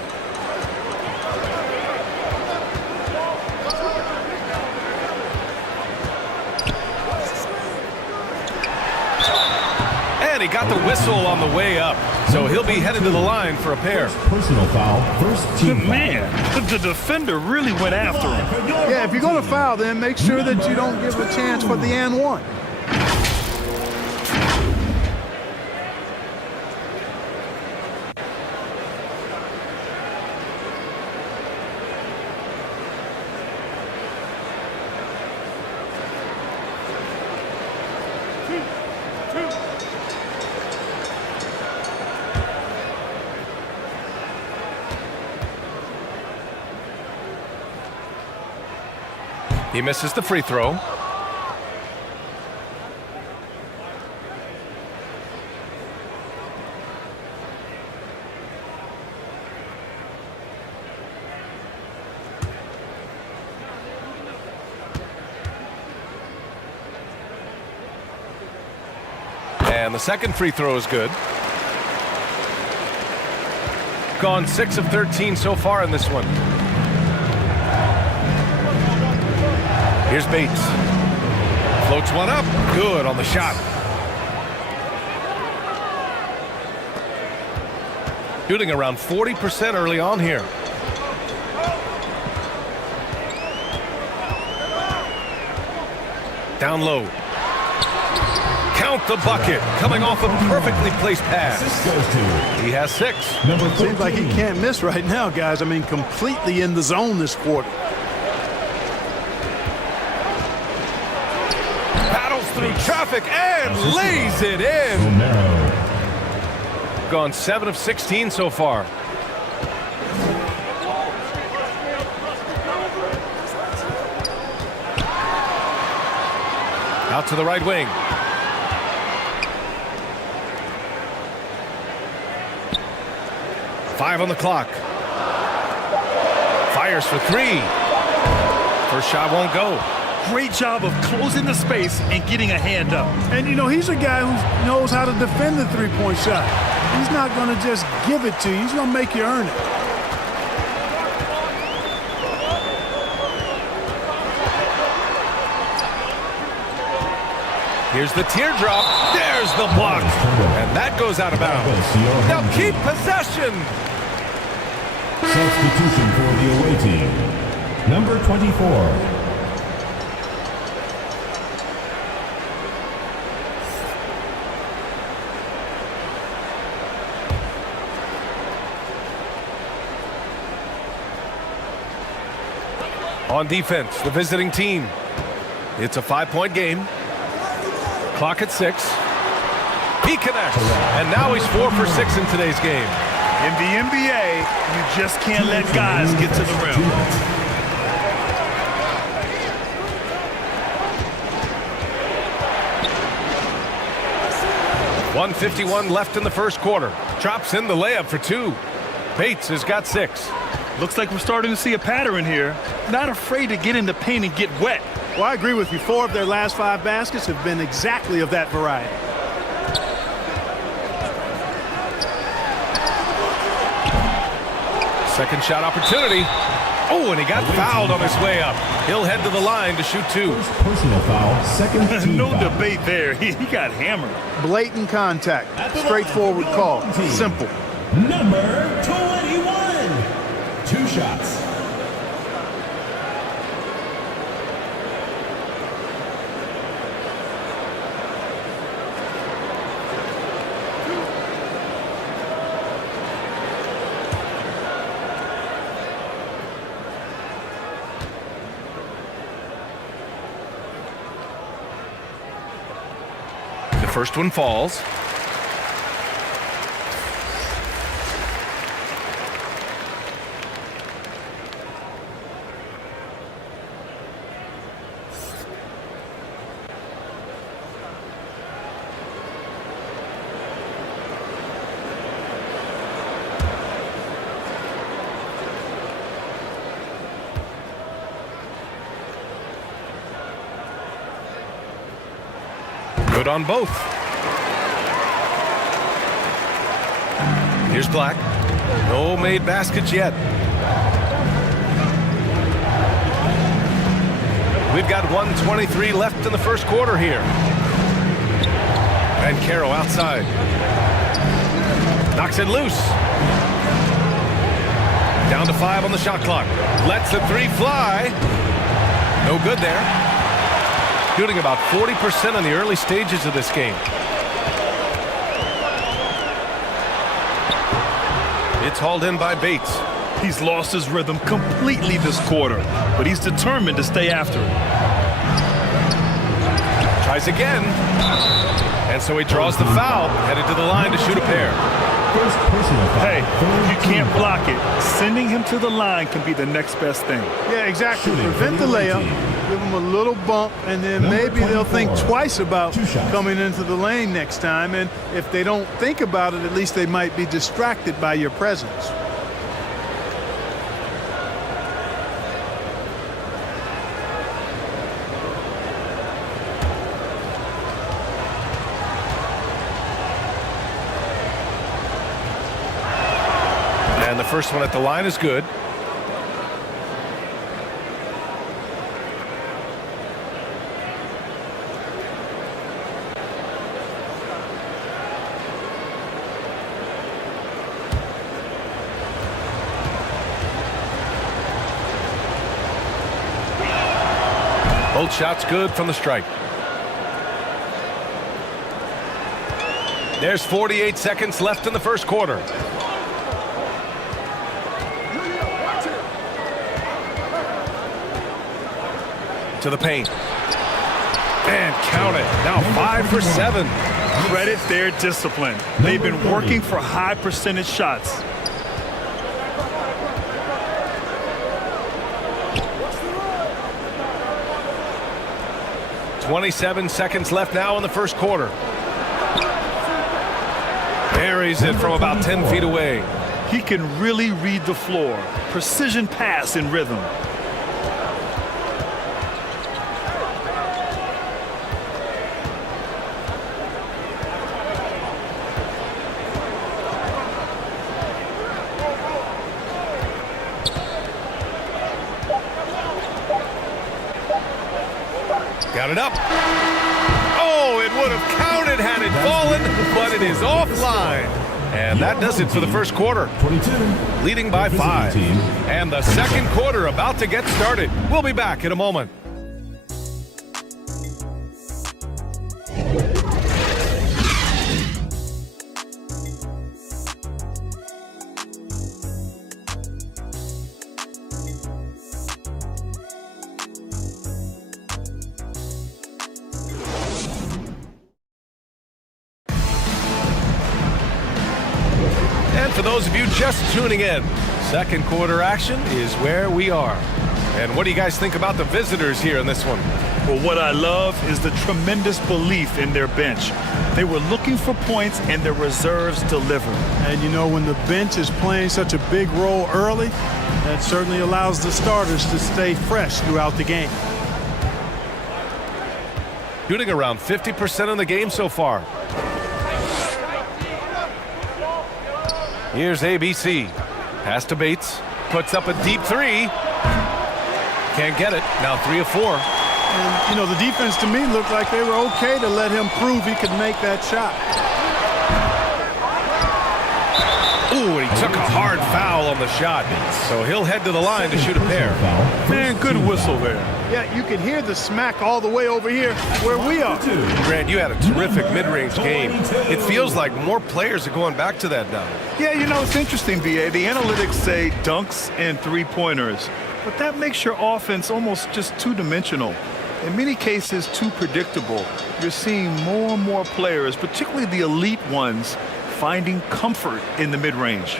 And he got the whistle on the way up. So he'll be headed to the line for a pair. Personal foul, first team foul. Man, the defender really went after him. Yeah, if you're going to foul, then make sure that you don't give a chance for the and one. He misses the free throw. And the second free throw is good. Gone 6 of 13 so far in this one. Here's Bates. Floats one up. Good on the shot. Shooting around 40% early on here. Down low. Count the bucket. Coming off a perfectly placed pass. He has 6. Seems like he can't miss right now, guys. I mean, completely in the zone this quarter. Through traffic and lays it in. Gone 7 of 16 so far. Out to the right wing. Five on the clock. Fires for 3. First shot won't go. Great job of closing the space and getting a hand up. And, you know, he's a guy who knows how to defend the three-point shot. He's not going to just give it to you. He's going to make you earn it. Here's the teardrop. There's the block. And that goes out of bounds. Now keep possession. Substitution for the away team. Number 24. On defense, the visiting team. It's a 5-point game. Clock at 6. He connects. And now he's 4 for 6 in today's game. In the NBA, you just can't let guys get to the rim. 1:51 left in the first quarter. Drops in the layup for 2. Bates has got 6. Looks like we're starting to see a pattern here. Not afraid to get in the paint and get wet. Well, I agree with you. 4 of their last 5 baskets have been exactly of that variety. Second shot opportunity. Oh, and he got fouled on his way up. He'll head to the line to shoot 2. Personal foul, second team No foul. debate there. He got hammered. Blatant contact. Straightforward call. Simple. Number 21. 2 shots. first one falls. Good on both. Here's Black. No made baskets yet. We've got 1:23 left in the first quarter here. And Caro outside. Knocks it loose. Down to 5 on the shot clock. Lets the 3 fly. No good there. Shooting about 40% in the early stages of this game. It's hauled in by Bates. He's lost his rhythm completely this quarter, but he's determined to stay after it. Tries again. And so he draws the foul, headed to the line to shoot a pair. Hey, if you can't block it, sending him to the line can be the next best thing. Yeah, exactly. Prevent the layup, give them a little bump, and then maybe they'll think twice about coming into the lane next time. And if they don't think about it, at least they might be distracted by your presence. And the first one at the line is good. Both shots good from the stripe. There's 48 seconds left in the first quarter. To the paint. And count it. Now 5 for 7. Credit their discipline. They've been working for high percentage shots. .27 seconds left now in the first quarter. Buries it from about 10 feet away. He can really read the floor. Precision pass in rhythm. Got it up. Oh, it would have counted had it fallen, but it is offline. And that does it for the first quarter. Leading by 5. And the second quarter about to get started. We'll be back in a moment. For those of you just tuning in, second quarter action is where we are. And what do you guys think about the visitors here in this one? Well, what I love is the tremendous belief in their bench. They were looking for points and their reserves delivered. And you know, when the bench is playing such a big role early, that certainly allows the starters to stay fresh throughout the game. Shooting around 50% in the game so far. Here's ABC. Pass to Bates. Puts up a deep 3. Can't get it. Now 3 of 4. And, you know, the defense to me looked like they were okay to let him prove he could make that shot. Ooh, and he took a hard foul on the shot. So he'll head to the line to shoot a pair. Man, good whistle there. Yeah, you can hear the smack all the way over here where we are. Grant, you had a terrific mid-range game. It feels like more players are going back to that now. Yeah, you know, it's interesting, BA. The analytics say dunks and three-pointers, but that makes your offense almost just two-dimensional. in many cases too predictable. You're seeing more and more players, particularly the elite ones, finding comfort in the mid-range.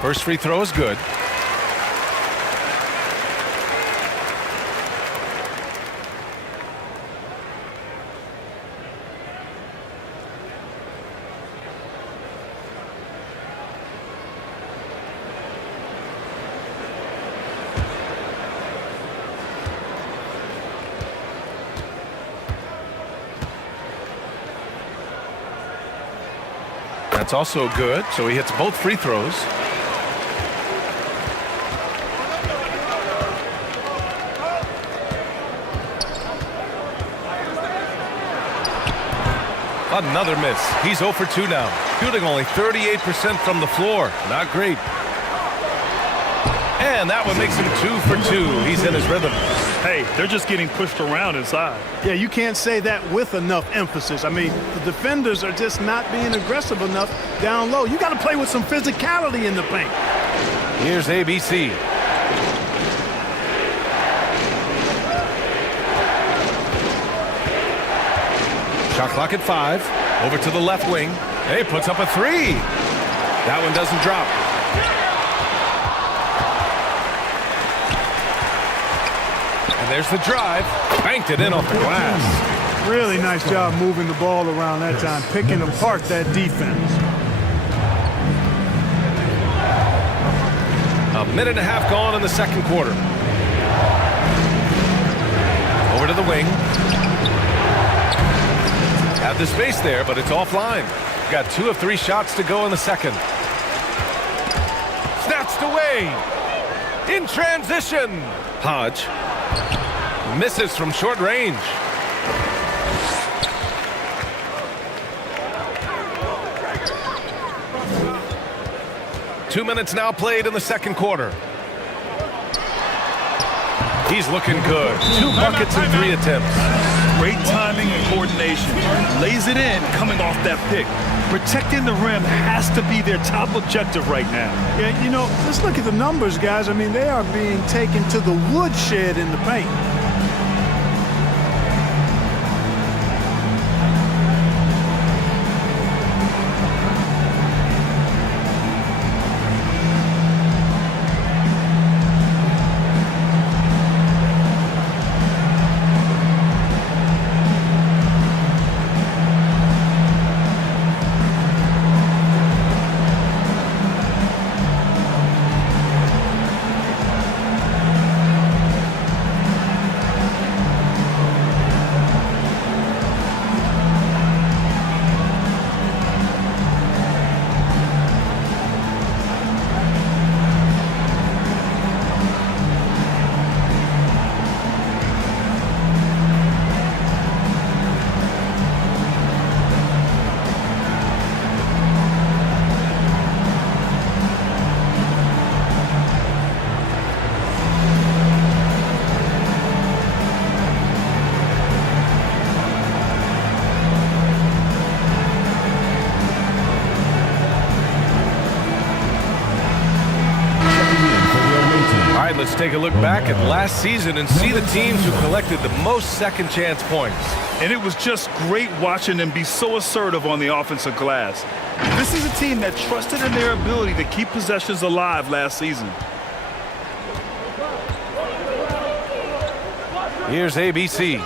First free throw is good. That's also good, so he hits both free throws. Another miss. He's 0 for 2 now. Shooting only 38% from the floor. Not great. And that one makes him 2 for 2. He's in his rhythm. Hey, they're just getting pushed around inside. Yeah, you can't say that with enough emphasis. I mean, the defenders are just not being aggressive enough down low. You got to play with some physicality in the paint. Here's ABC. Shot clock at 5. Over to the left wing. Hey, puts up a 3. That one doesn't drop. And there's the drive. Banked it in off the glass. Really nice job moving the ball around that time, picking apart that defense. A minute and a half gone in the second quarter. Over to the wing. Have the space there, but it's offline. Got 2 of 3 shots to go in the second. Snatched away. In transition. Hodge misses from short range. Two minutes now played in the second quarter. He's looking good. 2 buckets in 3 attempts. Great timing and coordination. Lays it in coming off that pick. Protecting the rim has to be their top objective right now. Yeah, you know, let's look at the numbers, guys. I mean, they are being taken to the woodshed in the paint. Let's take a look back at last season and see the teams who collected the most second chance points. And it was just great watching them be so assertive on the offensive glass. This is a team that trusted in their ability to keep possessions alive last season. Here's ABC.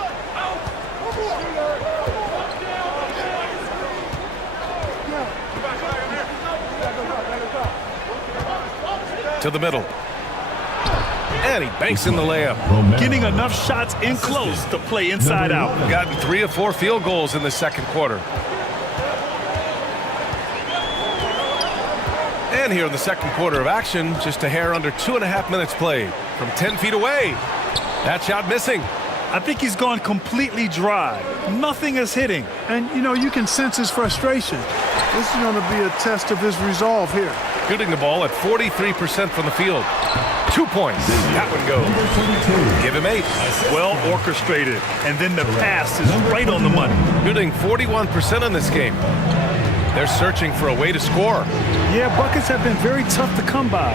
To the middle. And he banks in the layup. Getting enough shots in close to play inside out. Gotten 3 of 4 field goals in the second quarter. And here in the second quarter of action, just a hair under 2.5 minutes played. From 10 feet away. That shot missing. I think he's gone completely dry. Nothing is hitting. And, you know, you can sense his frustration. This is going to be a test of his resolve here. Shooting the ball at 43% from the field. 2 points. That one goes. Give him 8. Well orchestrated. And then the pass is right on the money. Shooting 41% in this game. They're searching for a way to score. Yeah, buckets have been very tough to come by.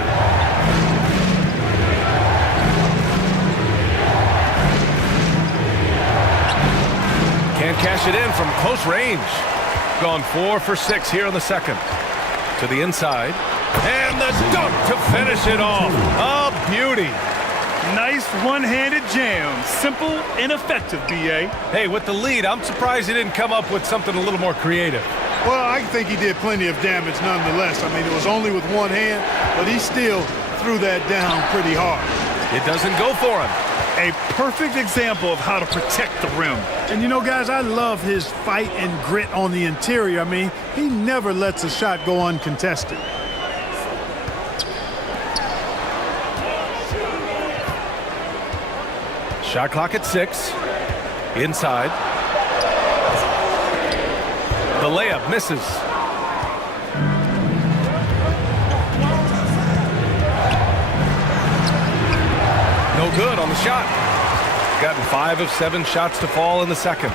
Can't cash it in from close range. Gone 4 for 6 here in the second. To the inside. And the dunk to finish it off. A beauty. Nice one-handed jam. Simple and effective, B.A. Hey, with the lead, I'm surprised he didn't come up with something a little more creative. Well, I think he did plenty of damage nonetheless. I mean, it was only with one hand, but he still threw that down pretty hard. It doesn't go for him. A perfect example of how to protect the rim. And you know, guys, I love his fight and grit on the interior. I mean, he never lets a shot go uncontested. Shot clock at 6. Inside. The layup misses. No good on the shot. Gotten 5 of 7 shots to fall in the second.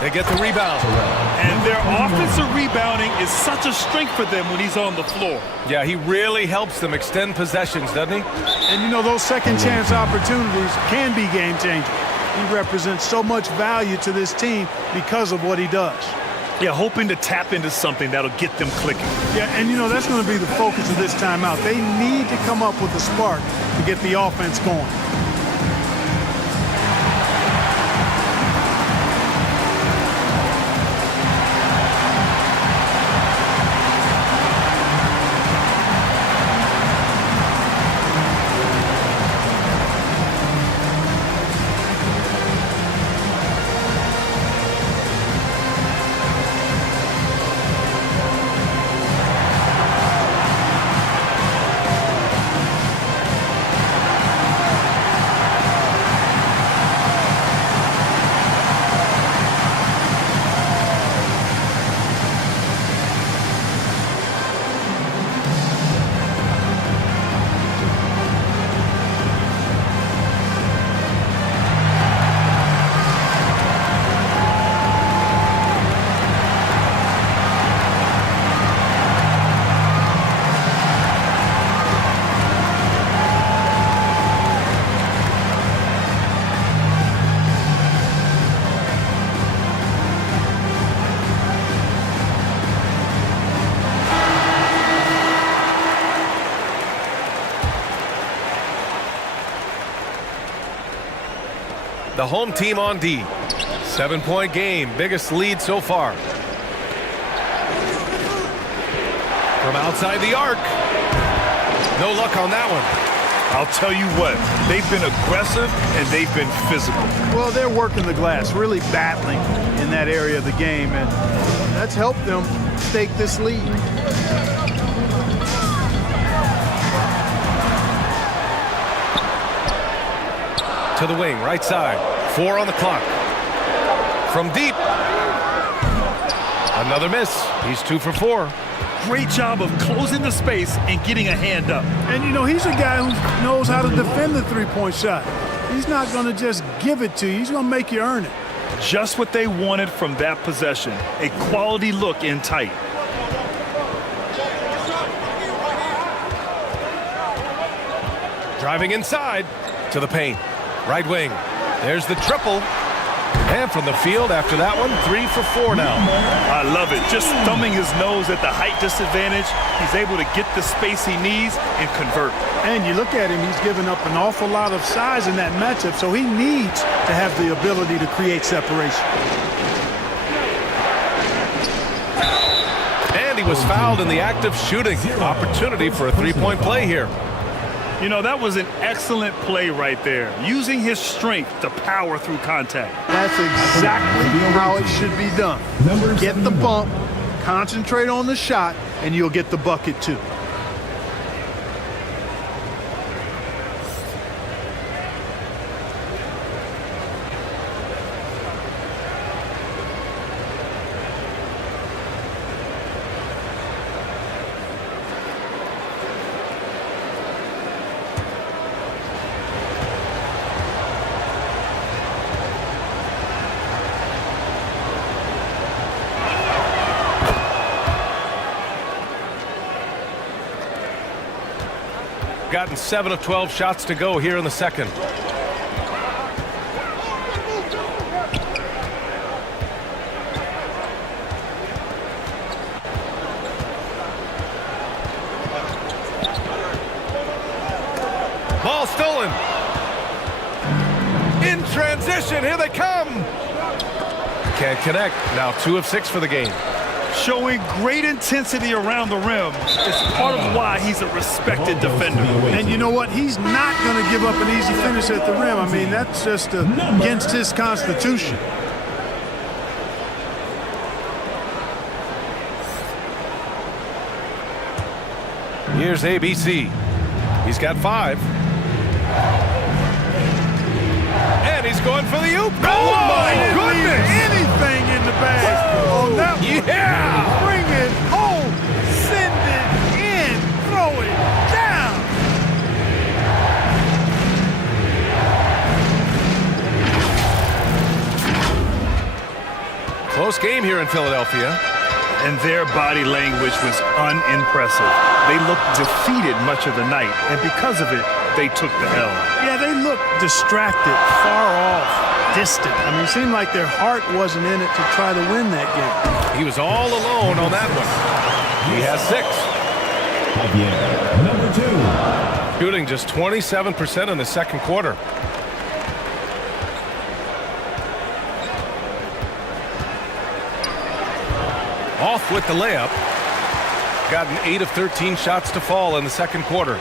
They get the rebound. And their offensive rebounding is such a strength for them when he's on the floor. Yeah, he really helps them extend possessions, doesn't he? And you know, those second chance opportunities can be game changing. He represents so much value to this team because of what he does. Yeah, hoping to tap into something that'll get them clicking. Yeah, and you know, that's going to be the focus of this timeout. They need to come up with a spark to get the offense going. The home team on D. 7-point game, biggest lead so far. From outside the arc. No luck on that one. I'll tell you what, they've been aggressive and they've been physical. Well, they're working the glass, really battling in that area of the game, and that's helped them stake this lead. To the wing, right side. 4 on the clock. From deep. Another miss. He's 2 for 4. Great job of closing the space and getting a hand up. And, you know, he's a guy who knows how to defend the three-point shot. He's not going to just give it to you. He's going to make you earn it. Just what they wanted from that possession. A quality look in tight. Driving inside to the paint. Right wing. There's the triple. And from the field after that one, 3 for 4 now. I love it. Just thumbing his nose at the height disadvantage. He's able to get the space he needs and convert. And you look at him, he's given up an awful lot of size in that matchup, so he needs to have the ability to create separation. And he was fouled in the act of shooting. Opportunity for a three-point play here. You know, that was an excellent play right there. Using his strength to power through contact. That's exactly how it should be done. Get the bump, concentrate on the shot, and you'll get the bucket too. Gotten 7 of 12 shots to go here in the second. Ball stolen. In transition, here they come. Can't connect. Now 2 of 6 for the game. Showing great intensity around the rim is part of why he's a respected defender. And you know what? He's not going to give up an easy finish at the rim. I mean, that's just against his constitution. Here's ABC. He's got 5. And he's going for the oop. Oh, my goodness! Anything in the bag on that one. Yeah! Bring it home. Send it in. Throw it down. Close game here in Philadelphia. And their body language was unimpressive. They looked defeated much of the night, and because of it, they took the L. Yeah, they looked distracted, far off, distant. I mean, it seemed like their heart wasn't in it to try to win that game. He was all alone on that one. He has 6. Number 2. Shooting just 27% in the second quarter. Off with the layup. Gotten 8 of 13 shots to fall in the second quarter.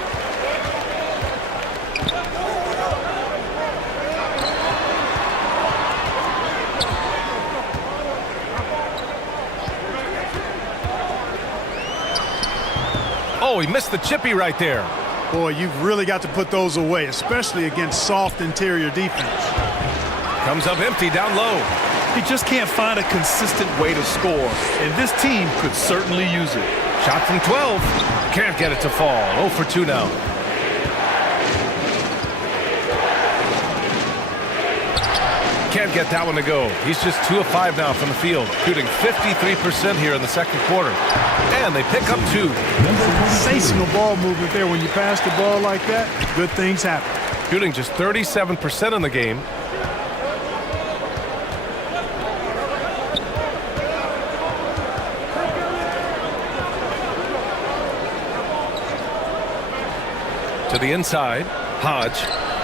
Oh, he missed the chippy right there. Boy, you've really got to put those away, especially against soft interior defense. Comes up empty down low. He just can't find a consistent way to score, and this team could certainly use it. Shot from 12. Can't get it to fall. 0 for 2 now. Can't get that one to go. He's just 2 of 5 now from the field, shooting 53% here in the second quarter. And they pick up 2. Sensational ball movement there. When you pass the ball like that, good things happen. Shooting just 37% in the game. To the inside. Hodge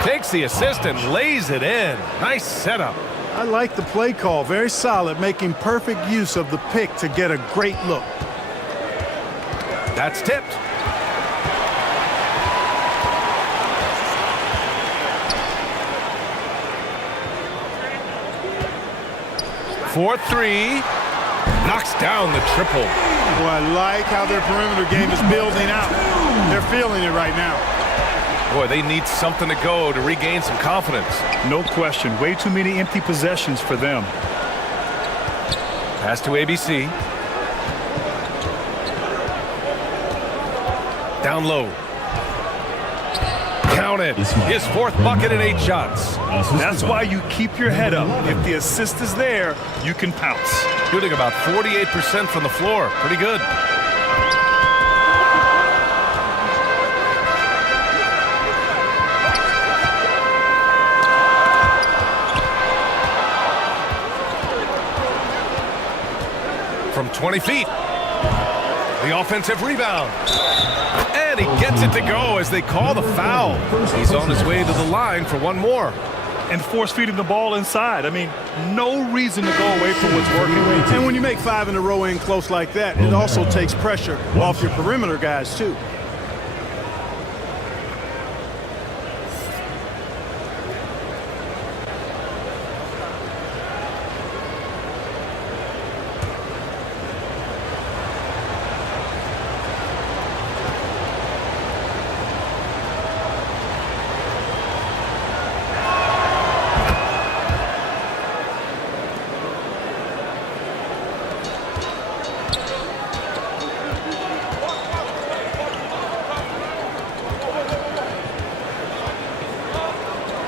takes the assist and lays it in. Nice setup. I like the play call. Very solid, making perfect use of the pick to get a great look. That's tipped. For 3. Knocks down the triple. Boy, I like how their perimeter game is building out. They're feeling it right now. Boy, they need something to go to regain some confidence. No question. Way too many empty possessions for them. Pass to ABC. Down low. Counted. His 4th bucket in 8 shots. That's why you keep your head up. If the assist is there, you can pounce. Shooting about 48% from the floor. Pretty good. From 20 feet. The offensive rebound. And he gets it to go as they call the foul. He's on his way to the line for one more. And force feeding the ball inside. I mean, no reason to go away from what's working. And when you make 5 in a row in close like that, it also takes pressure off your perimeter guys, too.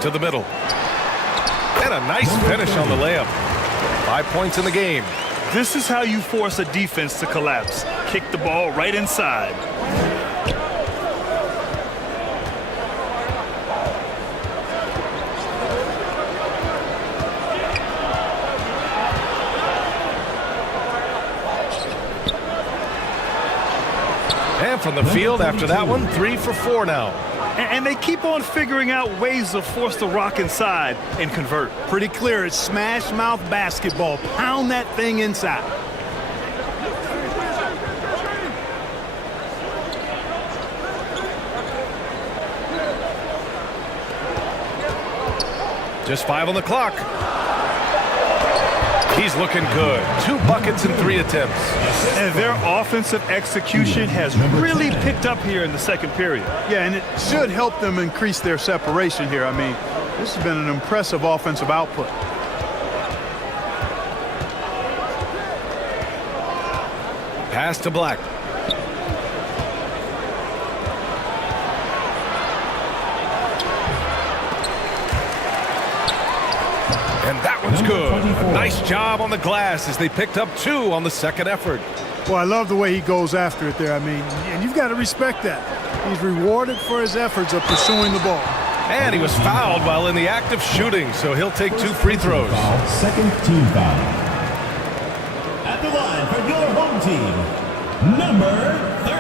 to the middle. And a nice finish on the layup. 5 points in the game. This is how you force a defense to collapse. Kick the ball right inside. And from the field after that one, 3 for 4 now. And they keep on figuring out ways to force the rock inside and convert. Pretty clear. It's smash mouth basketball. Pound that thing inside. Just 5 on the clock. He's looking good. 2 buckets in 3 attempts. And their offensive execution has really picked up here in the second period. Yeah, and it should help them increase their separation here. I mean, this has been an impressive offensive output. Pass to Black. And that one's good. A nice job on the glass as they picked up 2 on the second effort. Well, I love the way he goes after it there. I mean, and you've got to respect that. He's rewarded for his efforts of pursuing the ball. And he was fouled while in the act of shooting, so he'll take 2 free throws. Second team foul. At the line for your home team, number 30.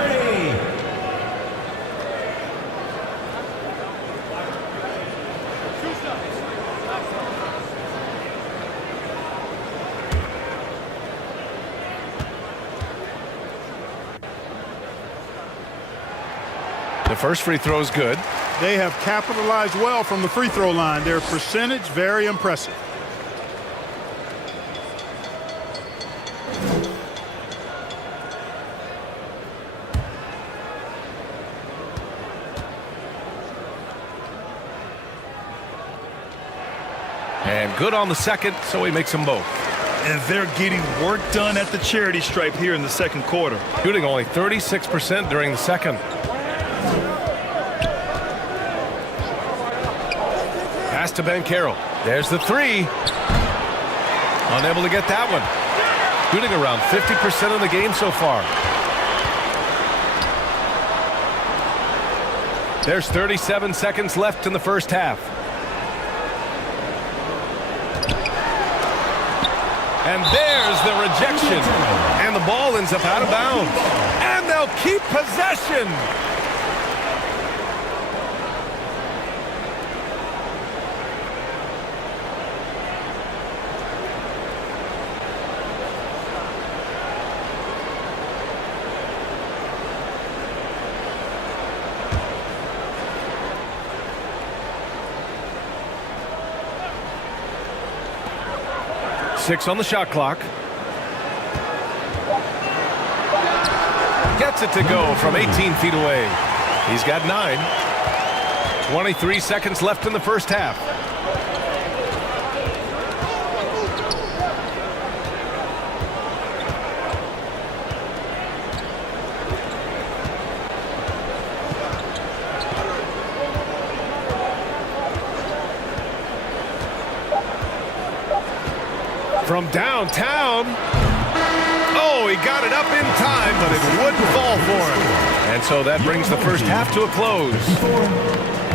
The first free throw is good. They have capitalized well from the free throw line. Their percentage, very impressive. And good on the second, so he makes them both. And they're getting work done at the charity stripe here in the second quarter. Shooting only 36% during the second. Pass to Ben Carroll. There's the 3. Unable to get that one. Shooting around 50% of the game so far. There's 37 seconds left in the first half. And there's the rejection. And the ball ends up out of bounds. And they'll keep possession. Six on the shot clock. Gets it to go from 18 feet away. He's got 9. 23 seconds left in the first half. From downtown. Oh, he got it up in time, but it wouldn't fall for him. And so that brings the first half to a close.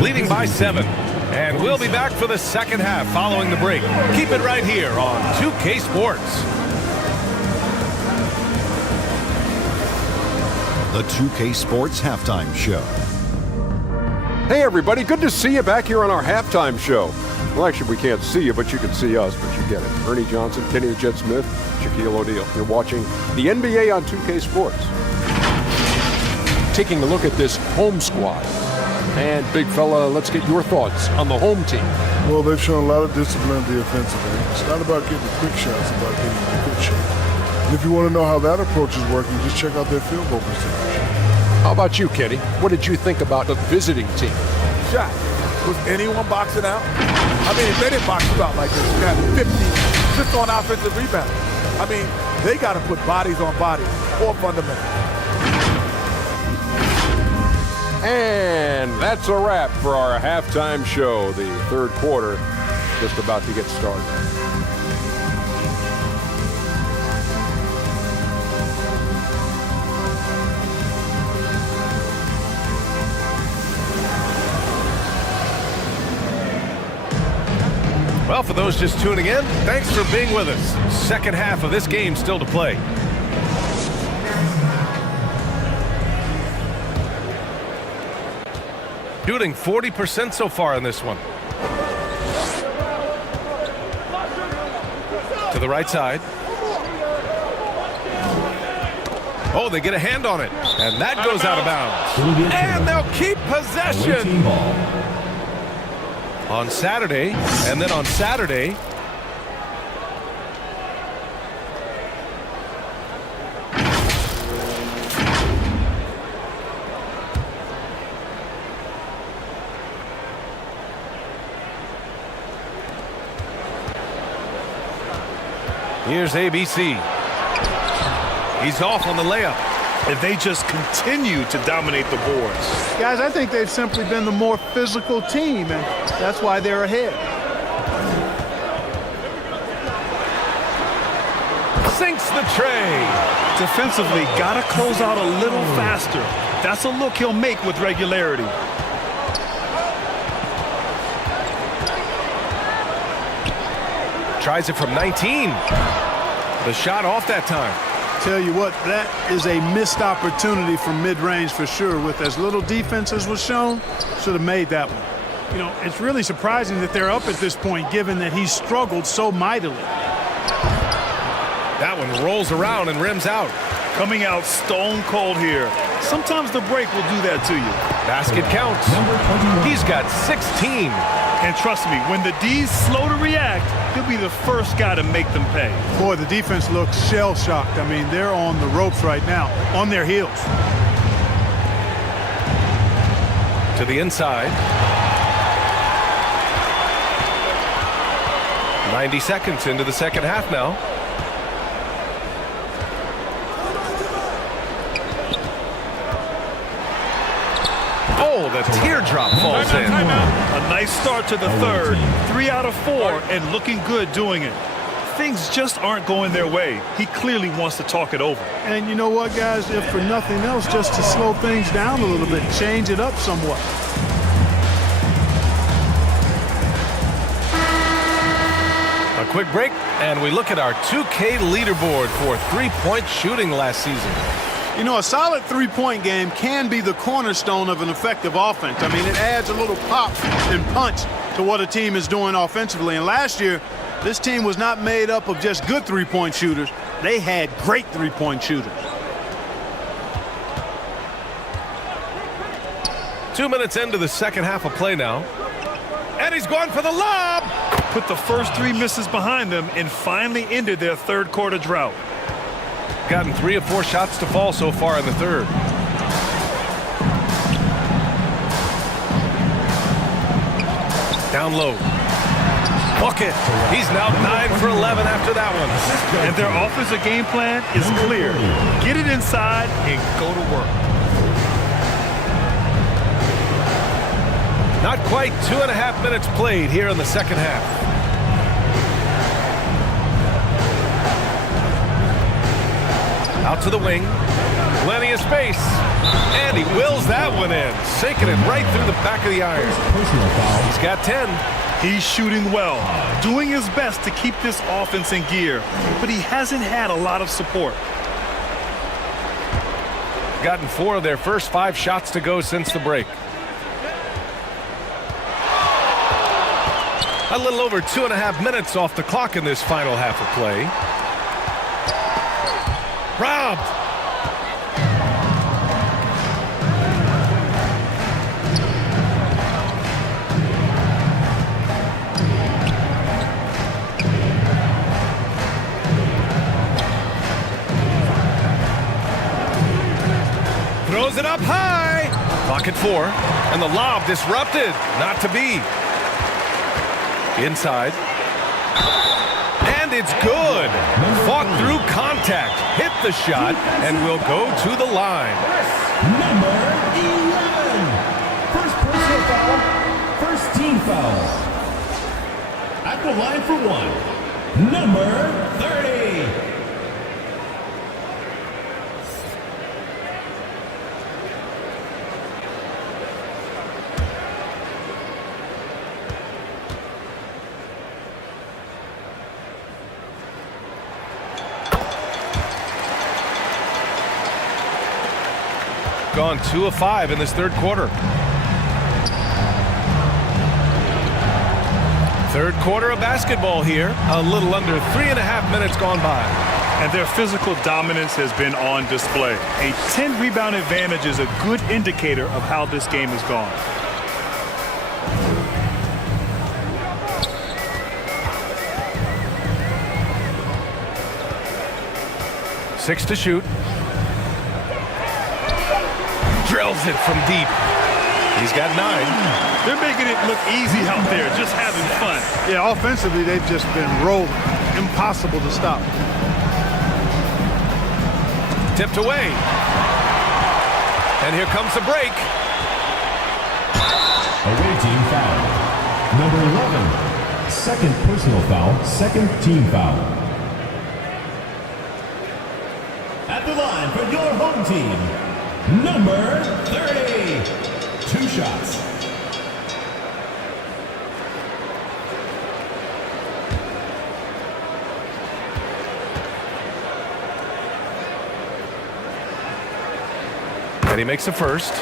Leading by 7. And we'll be back for the second half following the break. Keep it right here on 2K Sports. The 2K Sports Halftime Show. Hey, everybody. Good to see you back here on our halftime show. Well, actually, we can't see you, but you can see us, but you get it. Ernie Johnson, Kenny the Jet Smith, Shaquille O'Neal. You're watching the NBA on 2K Sports. Taking a look at this home squad. And, big fella, let's get your thoughts on the home team. Well, they've shown a lot of discipline at the offensive end. It's not about getting the quick shots, it's about getting the good shot. And if you want to know how that approach is working, just check out their field goal percentage. How about you, Kenny? What did you think about the visiting team? Shot. Was anyone boxing out? I mean, if they didn't box you out like this, you got 50 just on offensive rebound. I mean, they got to put bodies on bodies. More fundamental. And that's a wrap for our halftime show. The third quarter just about to get started. Well, for those just tuning in, thanks for being with us. Second half of this game still to play. Shooting 40% so far in this one. To the right side. Oh, they get a hand on it. And that goes out of bounds. And they'll keep possession. On Saturday, and then on Saturday. Here's ABC. He's off on the layup. And they just continue to dominate the boards. Guys, I think they've simply been the more physical team, and that's why they're ahead. Sinks the tray. Defensively, got to close out a little faster. That's a look he'll make with regularity. Tries it from 19. The shot off that time. Tell you what, that is a missed opportunity from mid-range for sure. With as little defense as was shown, should have made that one. You know, it's really surprising that they're up at this point, given that he struggled so mightily. That one rolls around and rims out. Coming out stone cold here. Sometimes the break will do that to you. Basket counts. He's got 16. And trust me, when the D's slow to react, he'll be the first guy to make them pay. Boy, the defense looks shell-shocked. I mean, they're on the ropes right now, on their heels. To the inside. 90 seconds into the second half now. Oh, the teardrop falls in. A nice start to the third. 3 out of 4 and looking good doing it. Things just aren't going their way. He clearly wants to talk it over. And you know what, guys? If for nothing else, just to slow things down a little bit, change it up somewhat. A quick break, and we look at our 2K leaderboard for three-point shooting last season. You know, a solid three-point game can be the cornerstone of an effective offense. I mean, it adds a little pop and punch to what a team is doing offensively. And last year, this team was not made up of just good three-point shooters. They had great three-point shooters. 2 minutes into the second half of play now. And he's going for the lob. Put the first 3 misses behind them and finally ended their third quarter drought. Gotten 3 of 4 shots to fall so far in the third. Down low. Bucket. He's now 9 for 11 after that one. And their offensive game plan is clear. Get it inside and go to work. Not quite 2.5 minutes played here in the second half. Out to the wing. Plenty of space. And he wills that one in. Sinking it right through the back of the iron. He's got 10. He's shooting well. Doing his best to keep this offense in gear. But he hasn't had a lot of support. Gotten 4 of their first 5 shots to go since the break. A little over 2.5 minutes off the clock in this final half of play. Robbed. Throws it up high. Pocket 4. And the lob disrupted. Not to be. Inside. And it's good. Fought through contact. Hit the shot and will go to the line. Number 11. foul. At the line for one, number 30. Gone 2 of 5 in this third quarter. Third quarter of basketball here. A little under 3.5 minutes gone by. And their physical dominance has been on display. A 10-rebound advantage is a good indicator of how this game has gone. Six to shoot. Drills it from deep. He's got 9. They're making it look easy out there, just having fun. Yeah, offensively, they've just been rolling. Impossible to stop. Tipped away. And here comes the break. Away team foul. Number 11. Second personal foul. Second team foul. At the line for your home team. Number 30. 2 shots. And he makes the first.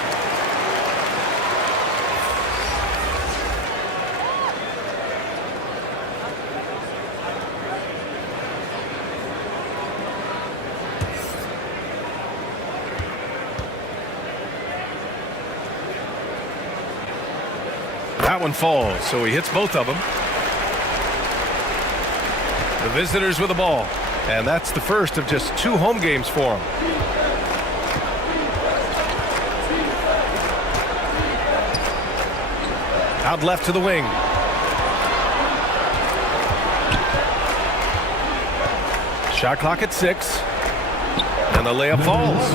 That one falls, so he hits both of them. The visitors with the ball, and that's the first of just 2 home games for him. Out left to the wing. Shot clock at 6, and the layup falls.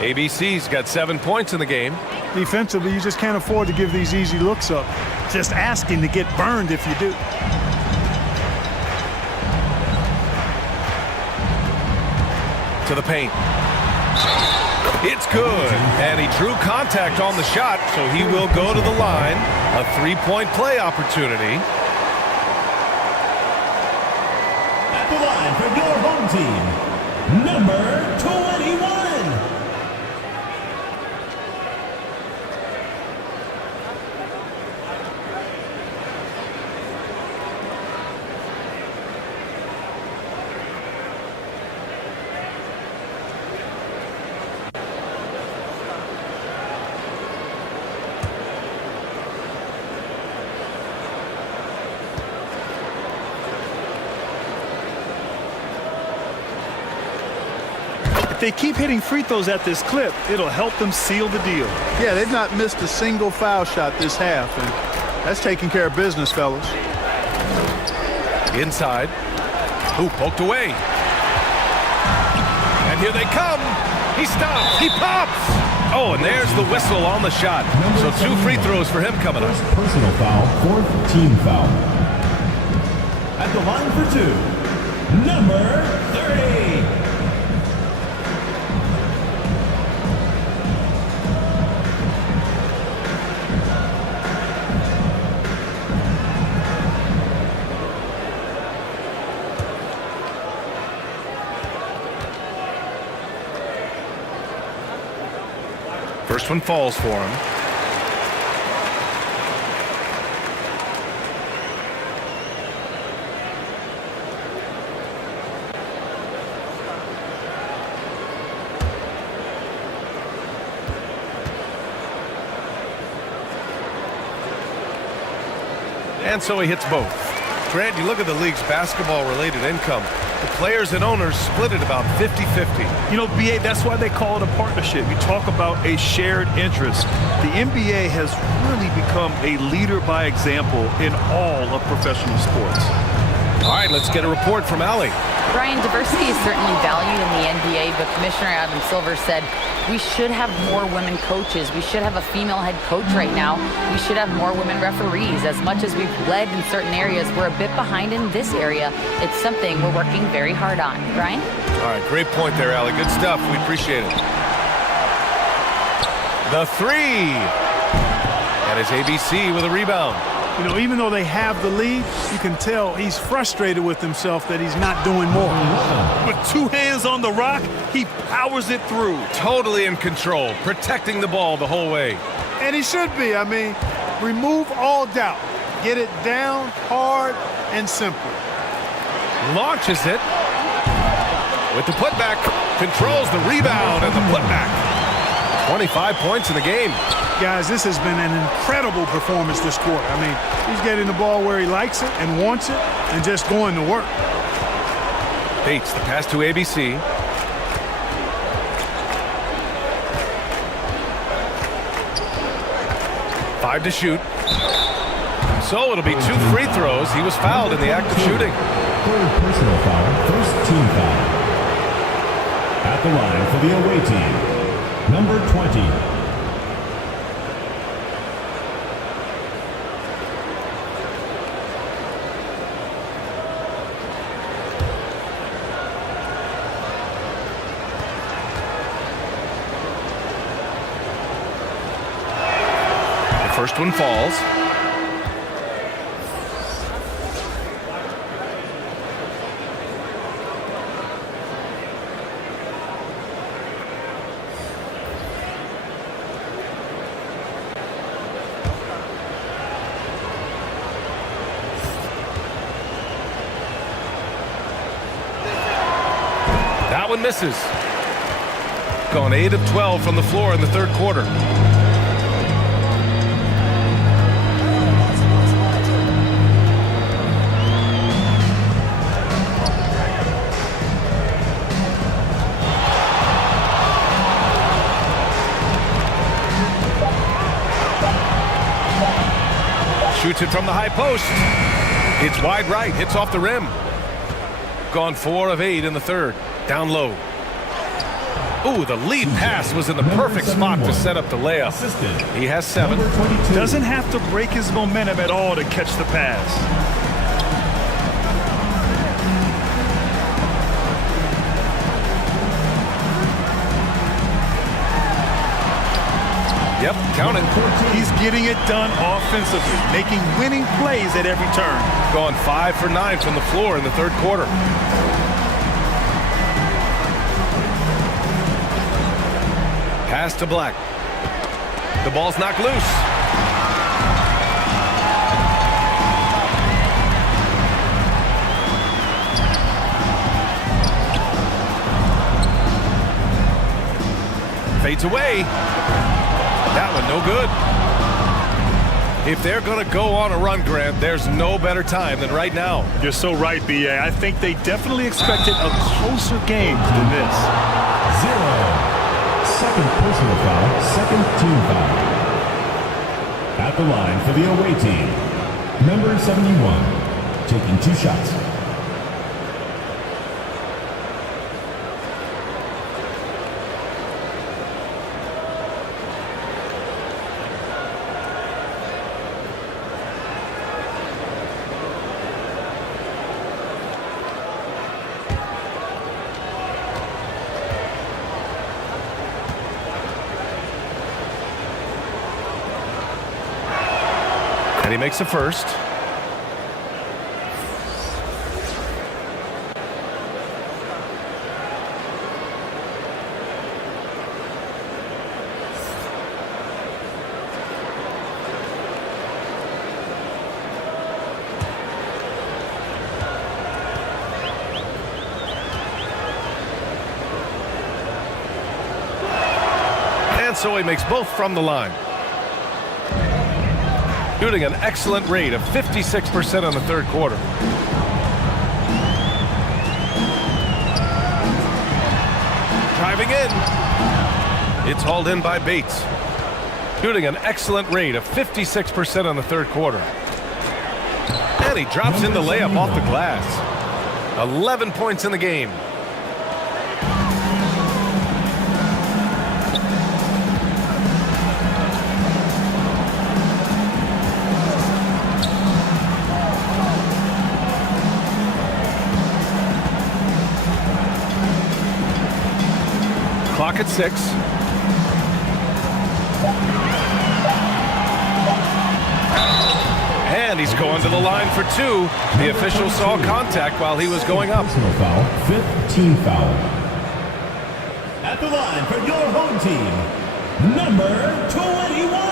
ABC's got 7 points in the game. Defensively, you just can't afford to give these easy looks up. Just asking to get burned if you do. To the paint. It's good. And he drew contact on the shot, so he will go to the line. A 3-point play opportunity. At the line for your home team, number 21. If they keep hitting free throws at this clip, it'll help them seal the deal. Yeah, they've not missed a single foul shot this half, and that's taking care of business, fellas. Inside. Ooh, poked away. And here they come. He stops. He pops. Oh, and there's the whistle on the shot. So 2 free throws for him coming up. First personal foul, 4th team foul. At the line for 2, number 30. First one falls for him. And so he hits both. Grant, you look at the league's basketball-related income. The players and owners split it about 50-50. You know, BA, that's why they call it a partnership. You talk about a shared interest. The NBA has really become a leader by example in all of professional sports. All right, let's get a report from Allie. Brian, diversity is certainly valued in the NBA, but Commissioner Adam Silver said we should have more women coaches. We should have a female head coach right now. We should have more women referees. As much as we've led in certain areas, we're a bit behind in this area. It's something we're working very hard on. Brian? All right, great point there, Allie. Good stuff. We appreciate it. The three. That is ABC with a rebound. You know, even though they have the lead, you can tell he's frustrated with himself that he's not doing more. With 2 hands on the rock, he powers it through. Totally in control, protecting the ball the whole way. And he should be. I mean, remove all doubt. Get it down, hard, and simple. Launches it with the putback. Controls the rebound and the putback. 25 points in the game. Guys, this has been an incredible performance this quarter. I mean, he's getting the ball where he likes it and wants it and just going to work. Bates, the pass to ABC. Five to shoot. So it'll be 2 free throws. He was fouled in the act of shooting. Third personal foul, first team foul. At the line for the away team, number 20. First one falls. That one misses. Gone 8 of 12 from the floor in the third quarter. Shoots it from the high post. It's wide right, hits off the rim. Gone 4 of 8 in the third. Down low. Ooh, the lead pass was in the perfect spot to set up the layup. He has 7. Doesn't have to break his momentum at all to catch the pass. Yep, count it. He's getting it done offensively, making winning plays at every turn. Gone 5 for 9 from the floor in the third quarter. Pass to Black. The ball's knocked loose. Fades away. That one no good. If they're going to go on a run, Grant, there's no better time than right now. You're so right, B.A. I think they definitely expected a closer game than this. 0. Second personal foul, second team foul. At the line for the away team, number 71, taking 2 shots. And he makes the first. And so he makes both from the line. Shooting an excellent rate of 56% in the third quarter. Driving in. It's hauled in by Bates. Shooting an excellent rate of 56% in the third quarter. And he drops in the layup off the glass. 11 points in the game. Clock at 6. And he's going to the line for 2. The official saw contact while he was going up. Personal foul, 5th team foul. At the line for your home team, number 21.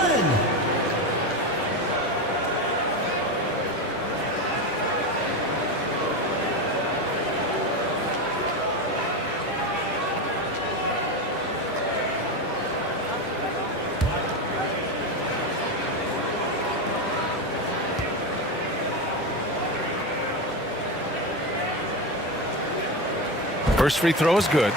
First free throw is good.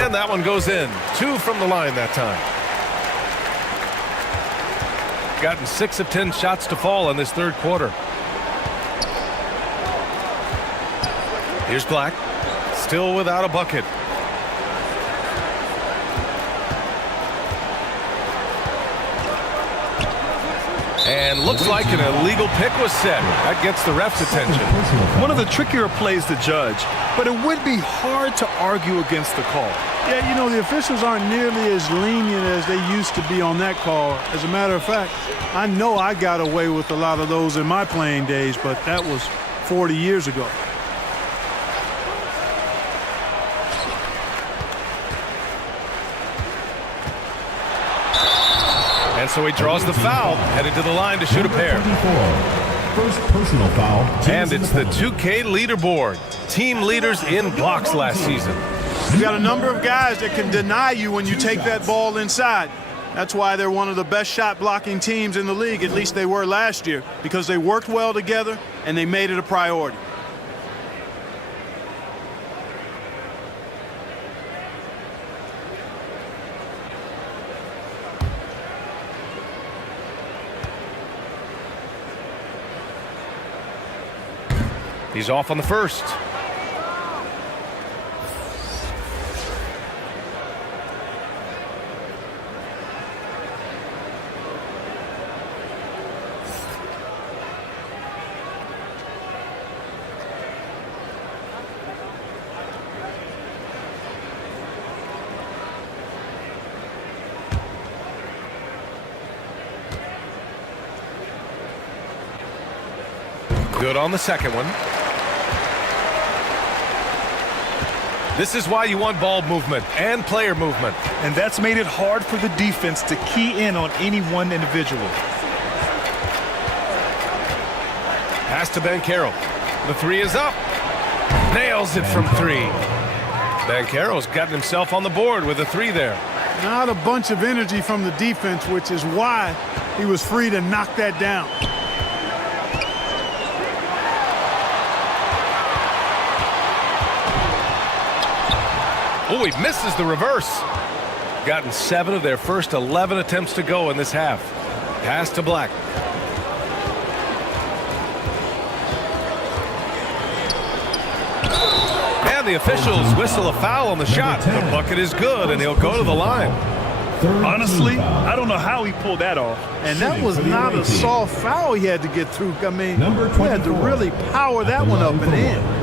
And that one goes in. 2 from the line that time. Gotten 6 of 10 shots to fall in this third quarter. Here's Black. Still without a bucket. And looks like an illegal pick was set. That gets the ref's attention. One of the trickier plays to judge, but it would be hard to argue against the call. Yeah, you know, the officials aren't nearly as lenient as they used to be on that call. As a matter of fact, I know I got away with a lot of those in my playing days, but that was 40 years ago. And so he draws the foul, headed to the line to shoot a pair. First personal foul. And it's the 2K leaderboard. Team leaders in blocks last season. You got a number of guys that can deny you when you take that ball inside. That's why they're one of the best shot blocking teams in the league, at least they were last year, because they worked well together and they made it a priority. He's off on the first. Good on the second one. This is why you want ball movement and player movement. And that's made it hard for the defense to key in on any one individual. Pass to Banchero. The 3 is up. Nails it from 3. Banchero's gotten himself on the board with a 3 there. Not a bunch of energy from the defense, which is why he was free to knock that down. Oh, he misses the reverse. Gotten 7 of their first 11 attempts to go in this half. Pass to Black. And the officials whistle a foul on the shot. The bucket is good, and he'll go to the line. Honestly, I don't know how he pulled that off. And that was not a soft foul he had to get through. I mean, he had to really power that one up and in.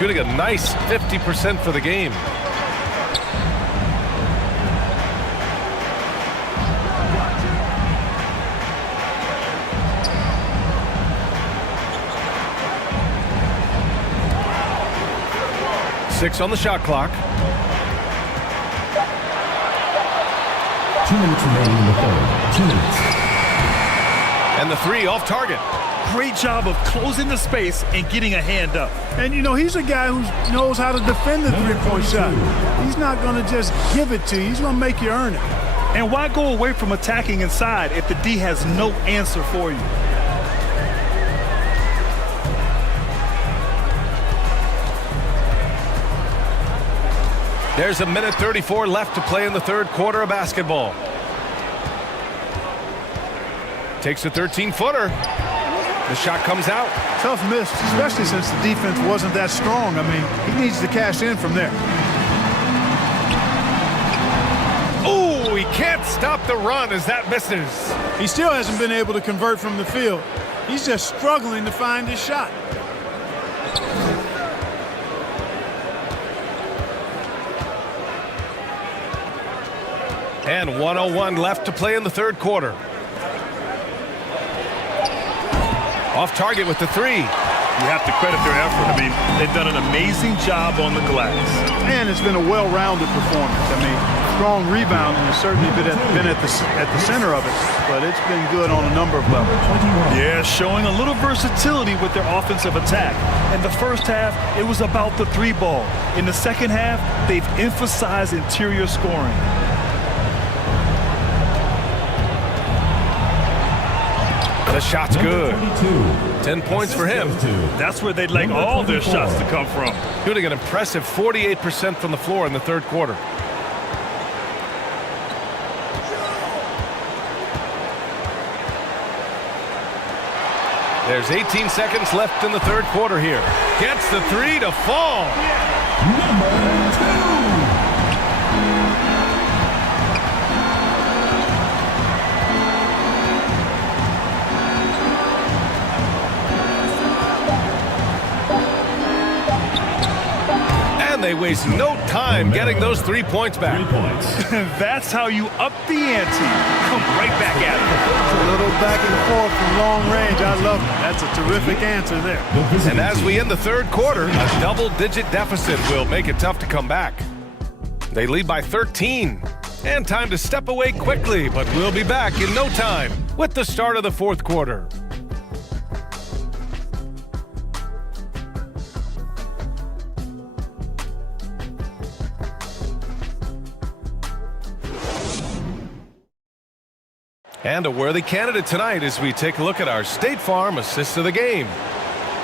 Shooting a nice 50% for the game. 6 on the shot clock. 2 minutes remaining in the third. 2 minutes. And the 3 off target. Great job of closing the space and getting a hand up. And, you know, he's a guy who knows how to defend the three-point shot. He's not going to just give it to you. He's going to make you earn it. And why go away from attacking inside if the D has no answer for you? There's a minute 34 left to play in the third quarter of basketball. Takes a 13-footer. The shot comes out. Tough miss, especially since the defense wasn't that strong. I mean, he needs to cash in from there. Oh, he can't stop the run as that misses. He still hasn't been able to convert from the field. He's just struggling to find his shot. And 1:01 left to play in the third quarter. Off target with the 3. You have to credit their effort. I mean, they've done an amazing job on the glass. And it's been a well-rounded performance. I mean, strong rebounding has certainly been at the center of it, but it's been good on a number of levels. Yeah, showing a little versatility with their offensive attack. In the first half, it was about the 3 ball. In the second half, they've emphasized interior scoring. The shot's good. 10 points for him. That's where they'd like all their shots to come from. Shooting an impressive 48% from the floor in the third quarter. There's 18 seconds left in the third quarter here. Gets the 3 to fall. Number 2. They waste no time getting those 3 points back. 3 points. That's how you up the ante. Come right back at it. A little back and forth from long range. I love it. That's a terrific answer there. And as we end the third quarter, a double-digit deficit will make it tough to come back. They lead by 13. And time to step away quickly, but we'll be back in no time with the start of the fourth quarter. And a worthy candidate tonight as we take a look at our State Farm assist of the game.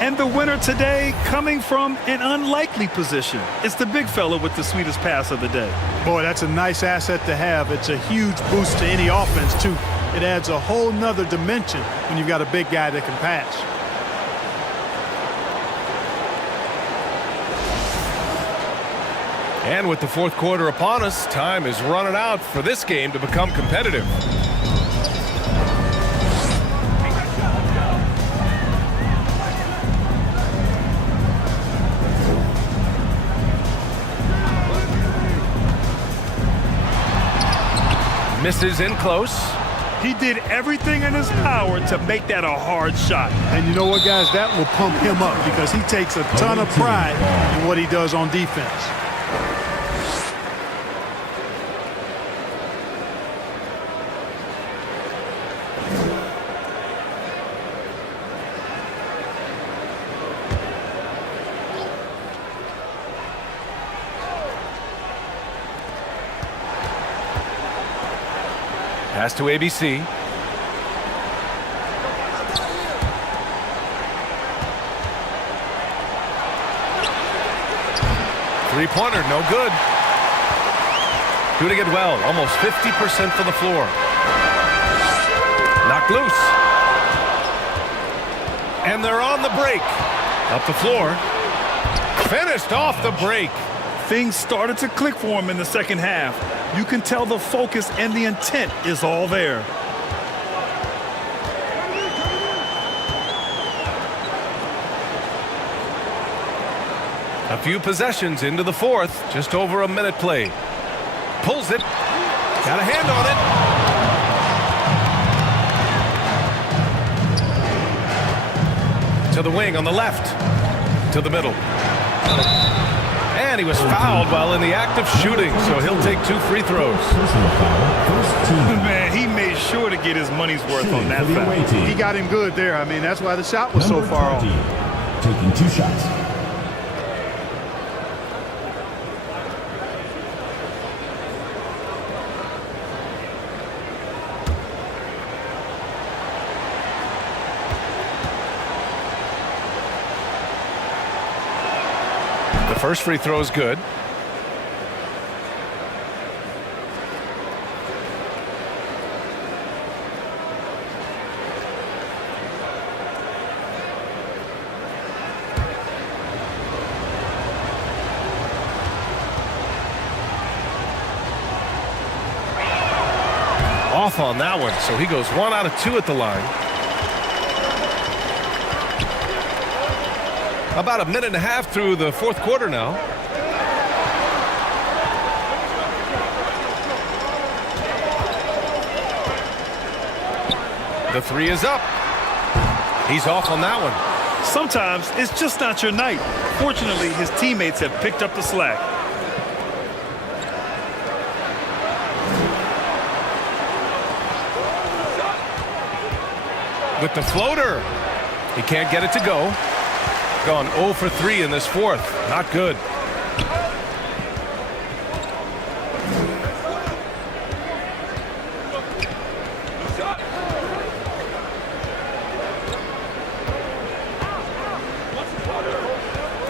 And the winner today coming from an unlikely position. It's the big fella with the sweetest pass of the day. Boy, that's a nice asset to have. It's a huge boost to any offense, too. It adds a whole nother dimension when you've got a big guy that can pass. And with the fourth quarter upon us, time is running out for this game to become competitive. Misses in close. He did everything in his power to make that a hard shot. And you know what, guys? That will pump him up because he takes a ton of pride in what he does on defense. Pass to ABC. Three-pointer, no good. Shooting it well, almost 50% from the floor. Knocked loose. And they're on the break. Up the floor. Finished off the break. Things started to click for him in the second half. You can tell the focus and the intent is all there. A few possessions into the fourth, just over a minute played. Pulls it. Got a hand on it. To the wing on the left. To the middle. And he was fouled while in the act of shooting, so he'll take 2 free throws. Man, he made sure to get his money's worth on that foul. He got him good there. I mean, that's why the shot was so far off. Taking 2 shots. The first free throw is good. Off on that one, so he goes 1 out of 2 at the line. About a minute and a half through the 4th quarter now. The 3 is up. He's off on that one. Sometimes it's just not your night. Fortunately, his teammates have picked up the slack. With the floater. He can't get it to go. Gone 0 for 3 in this 4th. Not good.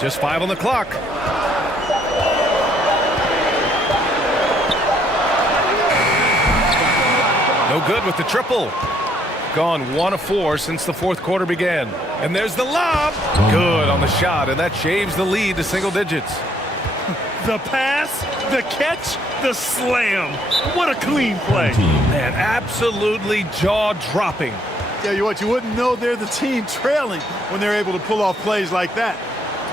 Just 5 on the clock. No good with the triple. Gone 1 of 4 since the 4th quarter began. And there's the lob. Good on the shot, and that shaves the lead to single digits. The pass, the catch, the slam. What a clean play. Man, absolutely jaw-dropping. Yeah, you wouldn't know they're the team trailing when they're able to pull off plays like that.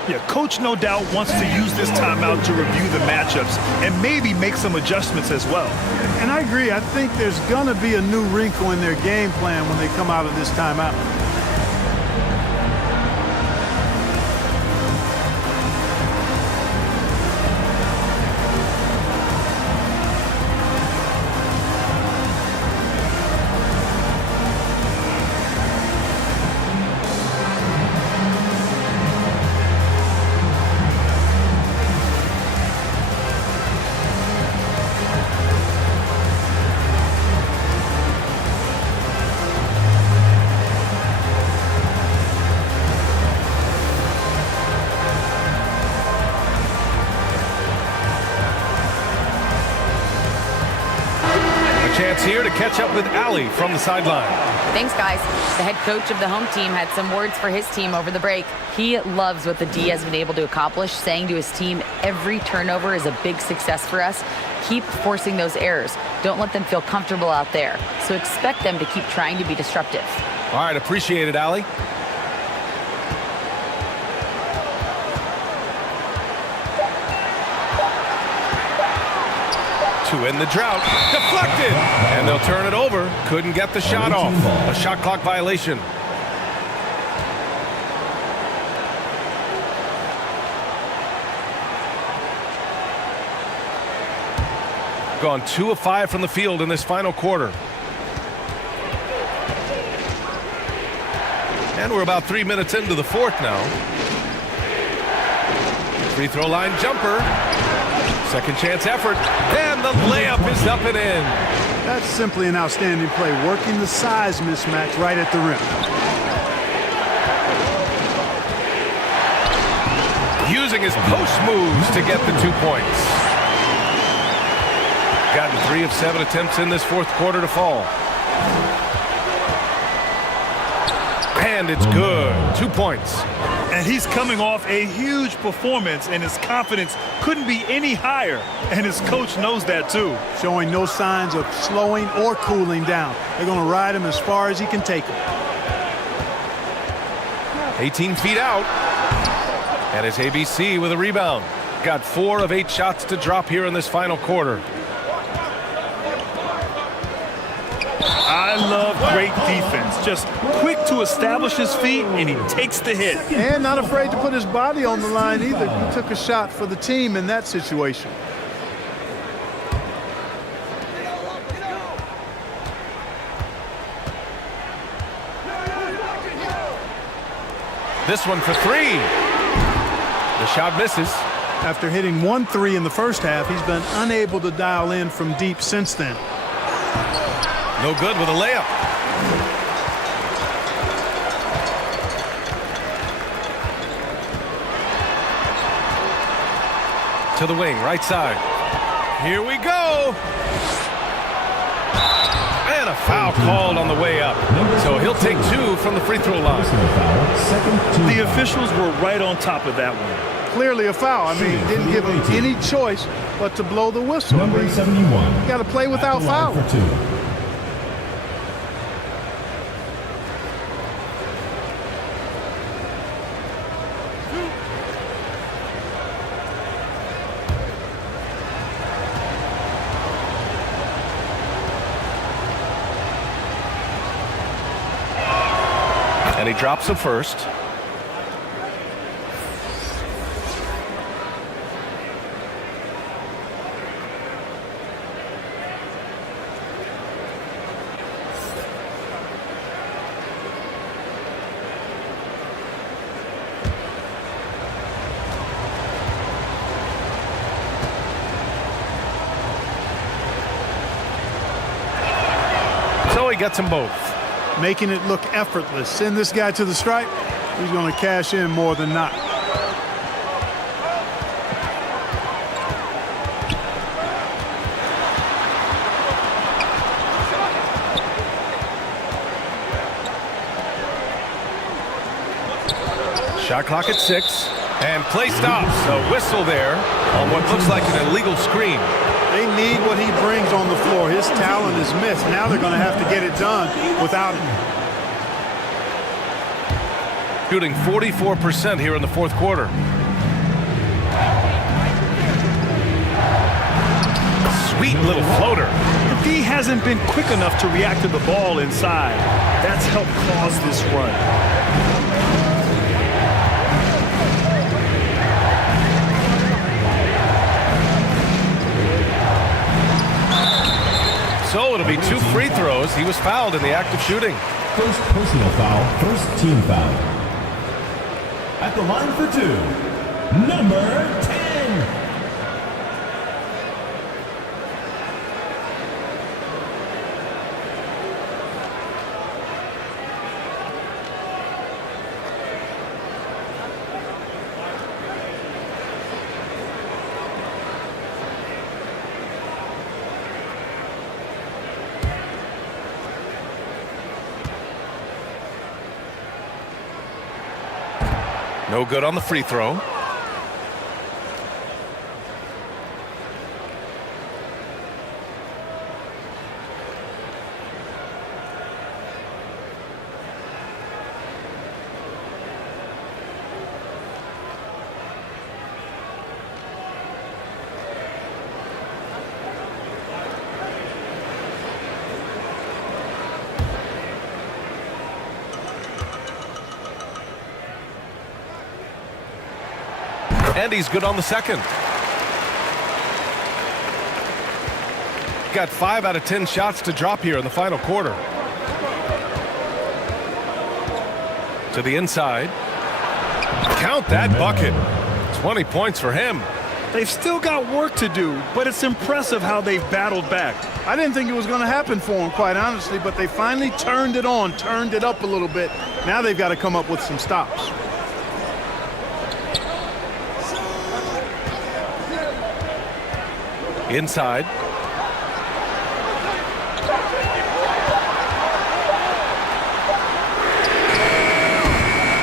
Yeah, coach no doubt wants to use this timeout to review the matchups and maybe make some adjustments as well. And I agree. I think there's going to be a new wrinkle in their game plan when they come out of this timeout. Chance here to catch up with Allie from the sideline. Thanks, guys. The head coach of the home team had some words for his team over the break. He loves what the D has been able to accomplish, saying to his team, every turnover is a big success for us. Keep forcing those errors. Don't let them feel comfortable out there. So expect them to keep trying to be disruptive. All right, appreciate it, Allie. To end the drought. Deflected! And they'll turn it over. Couldn't get the shot off. A shot clock violation. Gone 2 of 5 from the field in this final quarter. And we're about 3 minutes into the 4th now. Free throw line jumper. Second chance effort, and the layup is up and in. That's simply an outstanding play, working the size mismatch right at the rim. Using his post moves to get the 2 points. Gotten 3 of 7 attempts in this 4th quarter to fall. And it's good. 2 points. And he's coming off a huge performance, and his confidence couldn't be any higher. And his coach knows that, too. Showing no signs of slowing or cooling down. They're going to ride him as far as he can take him. 18 feet out. And it's ABC with a rebound. Got 4 of 8 shots to drop here in this final quarter. I love great defense. Just quick to establish his feet, and he takes the hit. And not afraid to put his body on the line either. He took a shot for the team in that situation. This one for three. The shot misses. After hitting 1 3 in the first half, he's been unable to dial in from deep since then. No good with a layup. To the wing, right side. Here we go. And a foul called on the way up. So he'll take 2 from the free throw line. The officials were right on top of that one. Clearly a foul. I mean, didn't give him any choice but to blow the whistle. Number 71. You got to play without foul. For 2. And he drops the first. So he gets them both. Making it look effortless. Send this guy to the stripe. He's going to cash in more than not. Shot clock at 6. And play stops. A whistle there on what looks like an illegal screen. They need what he brings on the floor. His talent is missed. Now they're going to have to get it done without him. Shooting 44% here in the fourth quarter. Sweet little floater. The D hasn't been quick enough to react to the ball inside. That's helped cause this run. So it'll be 2 free throws. He was fouled in the act of shooting. First personal foul, first team foul. At the line for 2, number 10. No good on the free throw. And he's good on the second. Got 5 out of 10 shots to drop here in the final quarter. To the inside. Count that bucket. 20 points for him. They've still got work to do, but it's impressive how they've battled back. I didn't think it was going to happen for them, quite honestly, but they finally turned it on, turned it up a little bit. Now they've got to come up with some stops. Inside.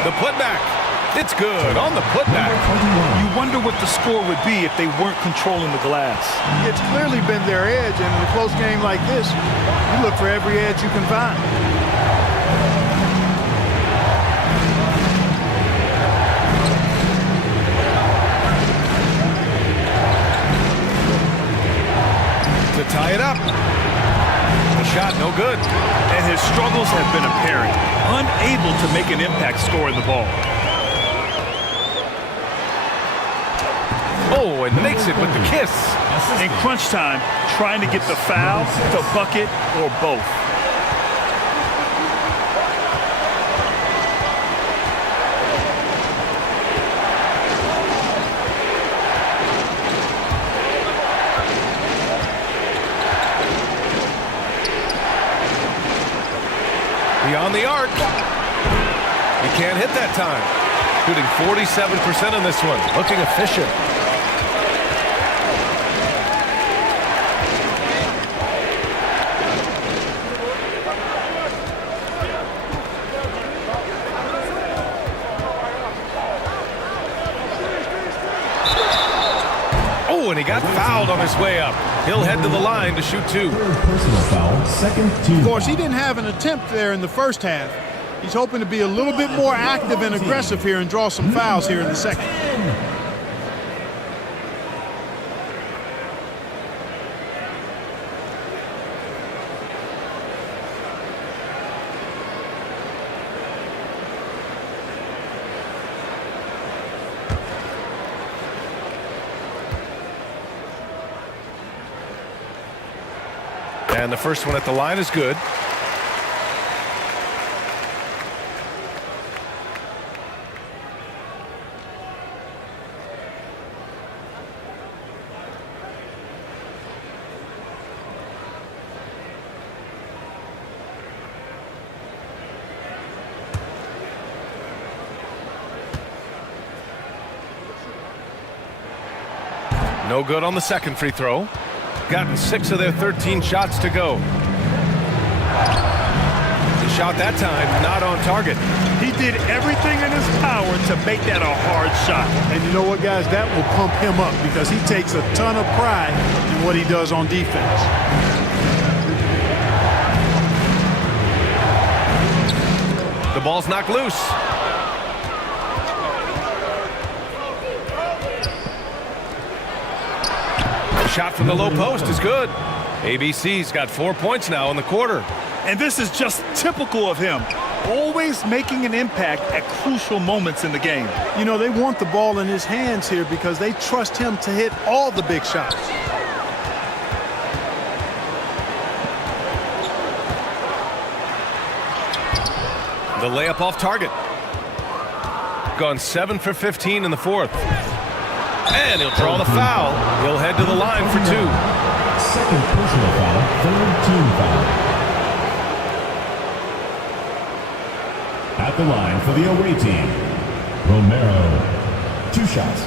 The putback. It's good on the putback. You wonder what the score would be if they weren't controlling the glass. It's clearly been their edge, and in a close game like this, you look for every edge you can find. To tie it up. The shot no good. to make an impact scoring the ball. Oh, and makes it with the kiss. In crunch time, trying to get the foul, the bucket, or both. Beyond the arc. He can't hit that time. Shooting 47% on this one. Looking efficient. Oh, and he got fouled on his way up. He'll head to the line to shoot 2. Personal foul, second team. Of course, he didn't have an attempt there in the first half. He's hoping to be a little bit more active and aggressive here and draw some fouls here in the second. And the first one at the line is good. No good on the second free throw. Gotten 6 of their 13 shots to go. The shot that time not on target. He did everything in his power to make that a hard shot. And you know what, guys? That will pump him up because he takes a ton of pride in what he does on defense. The ball's knocked loose. Shot from the low post is good. ABC's got 4 points now in the quarter. And this is just typical of him. Always making an impact at crucial moments in the game. You know, they want the ball in his hands here because they trust him to hit all the big shots. The layup off target. Gone 7 for 15 in the fourth. And he'll draw the foul. He'll head to the line for 2. Second personal foul, third team foul. At the line for the away team, Romero. 2 shots.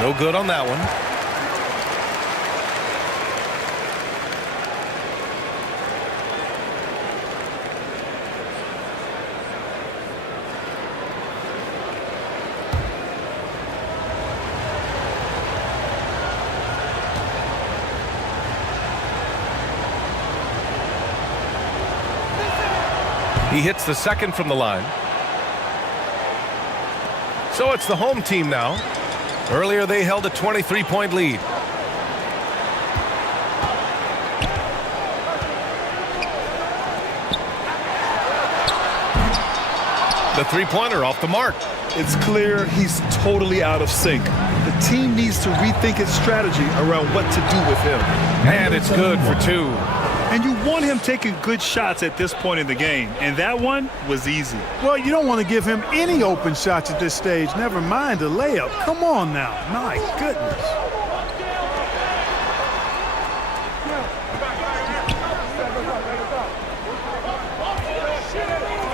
No good on that one. He hits the second from the line. So it's the home team now. Earlier, they held a 23-point lead. The three-pointer off the mark. It's clear he's totally out of sync. The team needs to rethink its strategy around what to do with him. And it's good for 2. And you want him taking good shots at this point in the game, and that one was easy. Well, you don't want to give him any open shots at this stage, never mind a layup. Come on now, my goodness.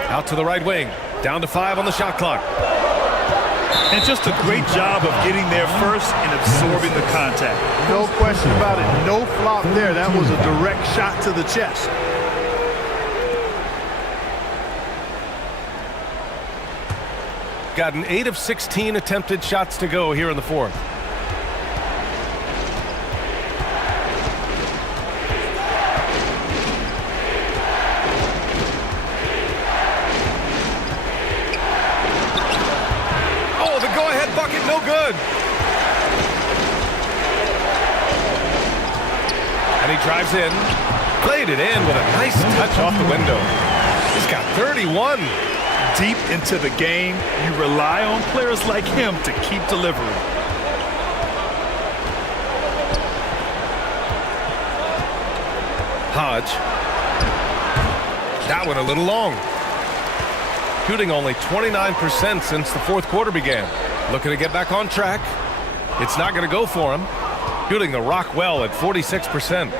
Out to the right wing, down to 5 on the shot clock. And just a great job of getting there first and absorbing the contact. No question about it. No flop there. That was a direct shot to the chest. gotten 8 of 16 attempted shots to go here in the fourth. Oh, the go-ahead bucket, no good. And he drives in, played it in with a nice touch off the window. He's got 31. Deep into the game, you rely on players like him to keep delivering. Hodge. That one a little long. Shooting only 29% since the fourth quarter began. Looking to get back on track. It's not going to go for him. Shooting the rock well at 46%.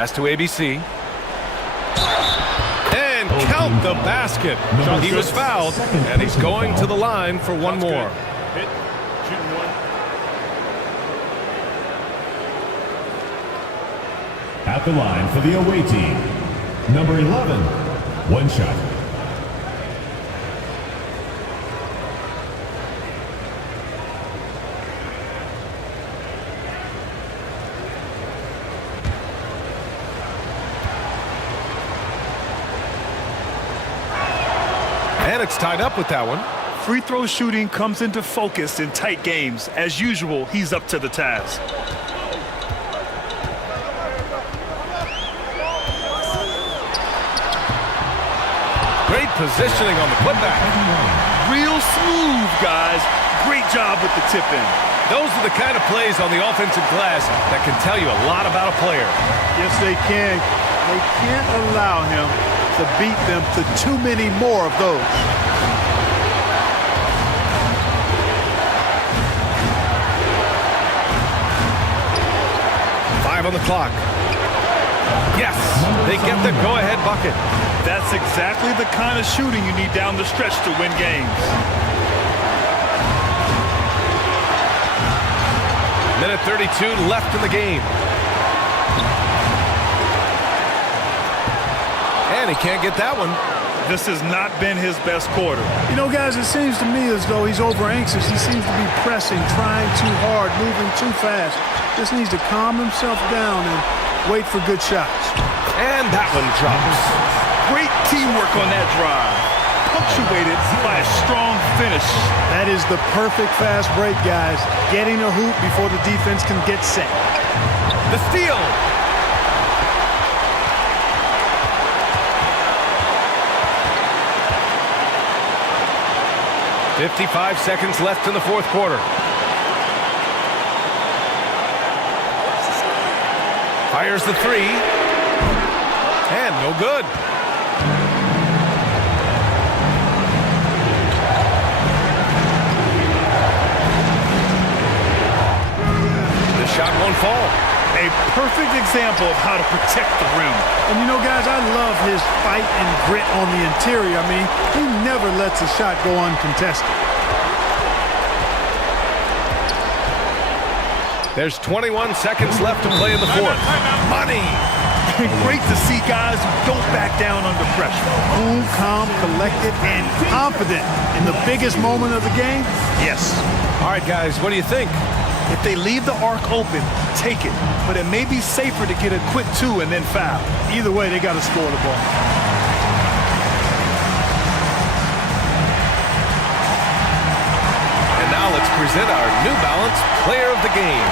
Pass to ABC. And count the basket. He was fouled, and he's going to the line for one more. Hit, shooting one. At the line for the away team, number 11, one shot. And it's tied up with that one. Free throw shooting comes into focus in tight games. As usual, he's up to the task. Great positioning on the putback. Real smooth, guys. Great job with the tip-in. Those are the kind of plays on the offensive glass that can tell you a lot about a player. Yes, they can. They can't allow him to beat them to too many more of those. Five on the clock. Yes, they get the go-ahead bucket. That's exactly the kind of shooting you need down the stretch to win games. Minute 32 left in the game. And he can't get that one. This has not been his best quarter. You know, guys, it seems to me as though he's over-anxious. He seems to be pressing, trying too hard, moving too fast. Just needs to calm himself down and wait for good shots. And that one drops. Great teamwork on that drive. Punctuated by a strong finish. That is the perfect fast break, guys. Getting a hoop before the defense can get set. The steal. .55 seconds left in the fourth quarter. Fires the three. And no good. The shot won't fall. A perfect example of how to protect the rim. And you know, guys, I love his fight and grit on the interior. I mean, he never lets a shot go uncontested. There's 21 seconds left to play in the fourth. Money! Great to see guys who don't back down under pressure. Cool, calm, collected, and confident in the biggest moment of the game. Yes. All right, guys, what do you think? If they leave the arc open, take it. But it may be safer to get a quick two and then foul. Either way, they got to score the ball. And now let's present our New Balance Player of the Game.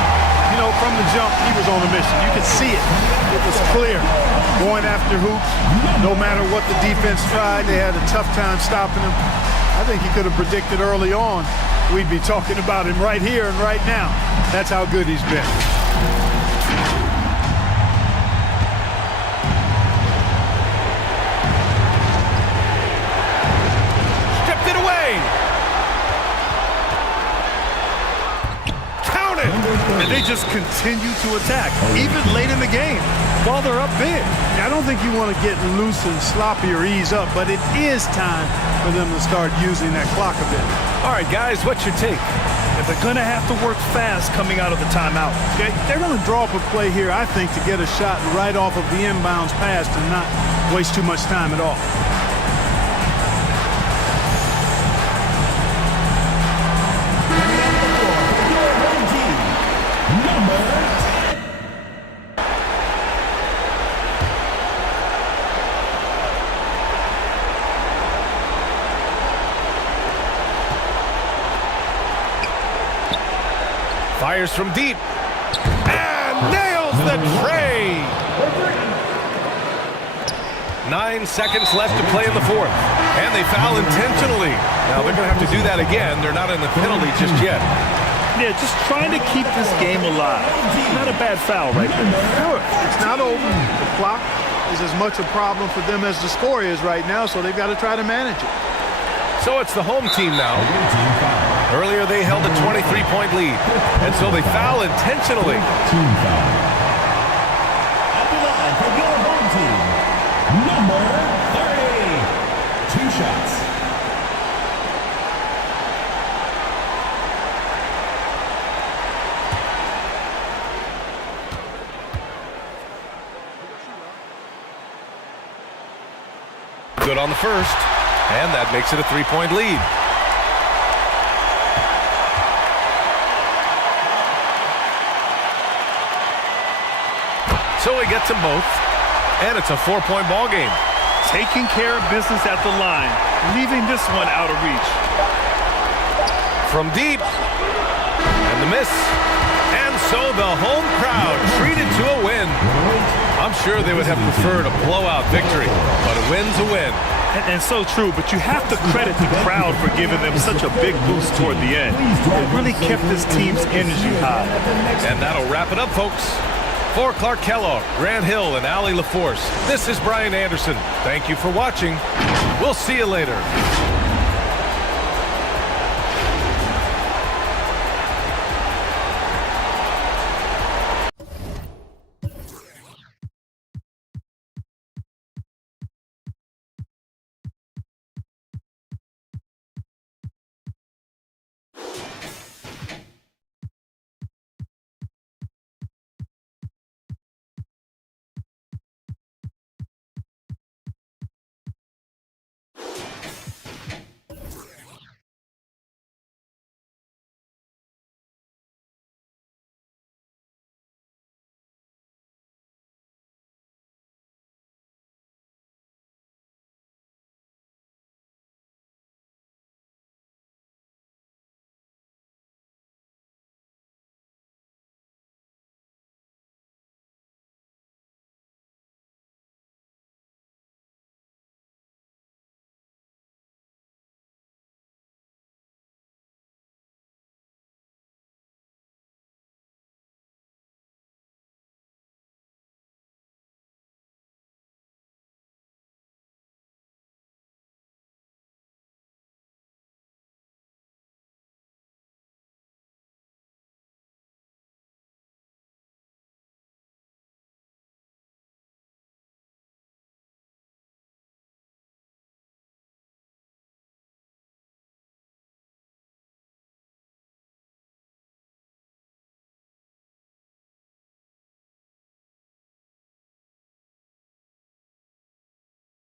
You know, from the jump, he was on a mission. You could see it. It was clear. Going after hoops, no matter what the defense tried, they had a tough time stopping him. I think he could have predicted early on we'd be talking about him right here and right now. That's how good he's been. Stripped it away. Count it. And they just continue to attack, even late in the game, while they're up big. I don't think you want to get loose and sloppy or ease up, but it is time for them to start using that clock a bit. All right, guys, what's your take? and they're going to have to work fast coming out of the timeout. Okay, they're going to draw up a play here, I think, to get a shot right off of the inbounds pass and not waste too much time at all. Fires from deep and nails the tray. 9 seconds left to play in the fourth, and they foul intentionally. Now they're going to have to do that again. They're not in the penalty just yet. Yeah, just trying to keep this game alive. Not a bad foul right there. Good. It's not over. The clock is as much a problem for them as the score is right now, so they've got to try to manage it. So it's the home team now. Earlier they held a 23-point lead, and so they foul intentionally. Team foul. At the line for your home team, number 30. 2 shots. Good on the first, and that makes it a 3-point lead. So he gets them both, and it's a 4-point ball game. Taking care of business at the line, leaving this one out of reach. From deep, and the miss. And so the home crowd treated to a win. I'm sure they would have preferred a blowout victory, but a win's a win. And so true, but you have to credit the crowd for giving them such a big boost toward the end. It really kept this team's energy high. And that'll wrap it up, folks. For Clark Kellogg, Grant Hill, and Allie LaForce, this is Brian Anderson. Thank you for watching. We'll see you later.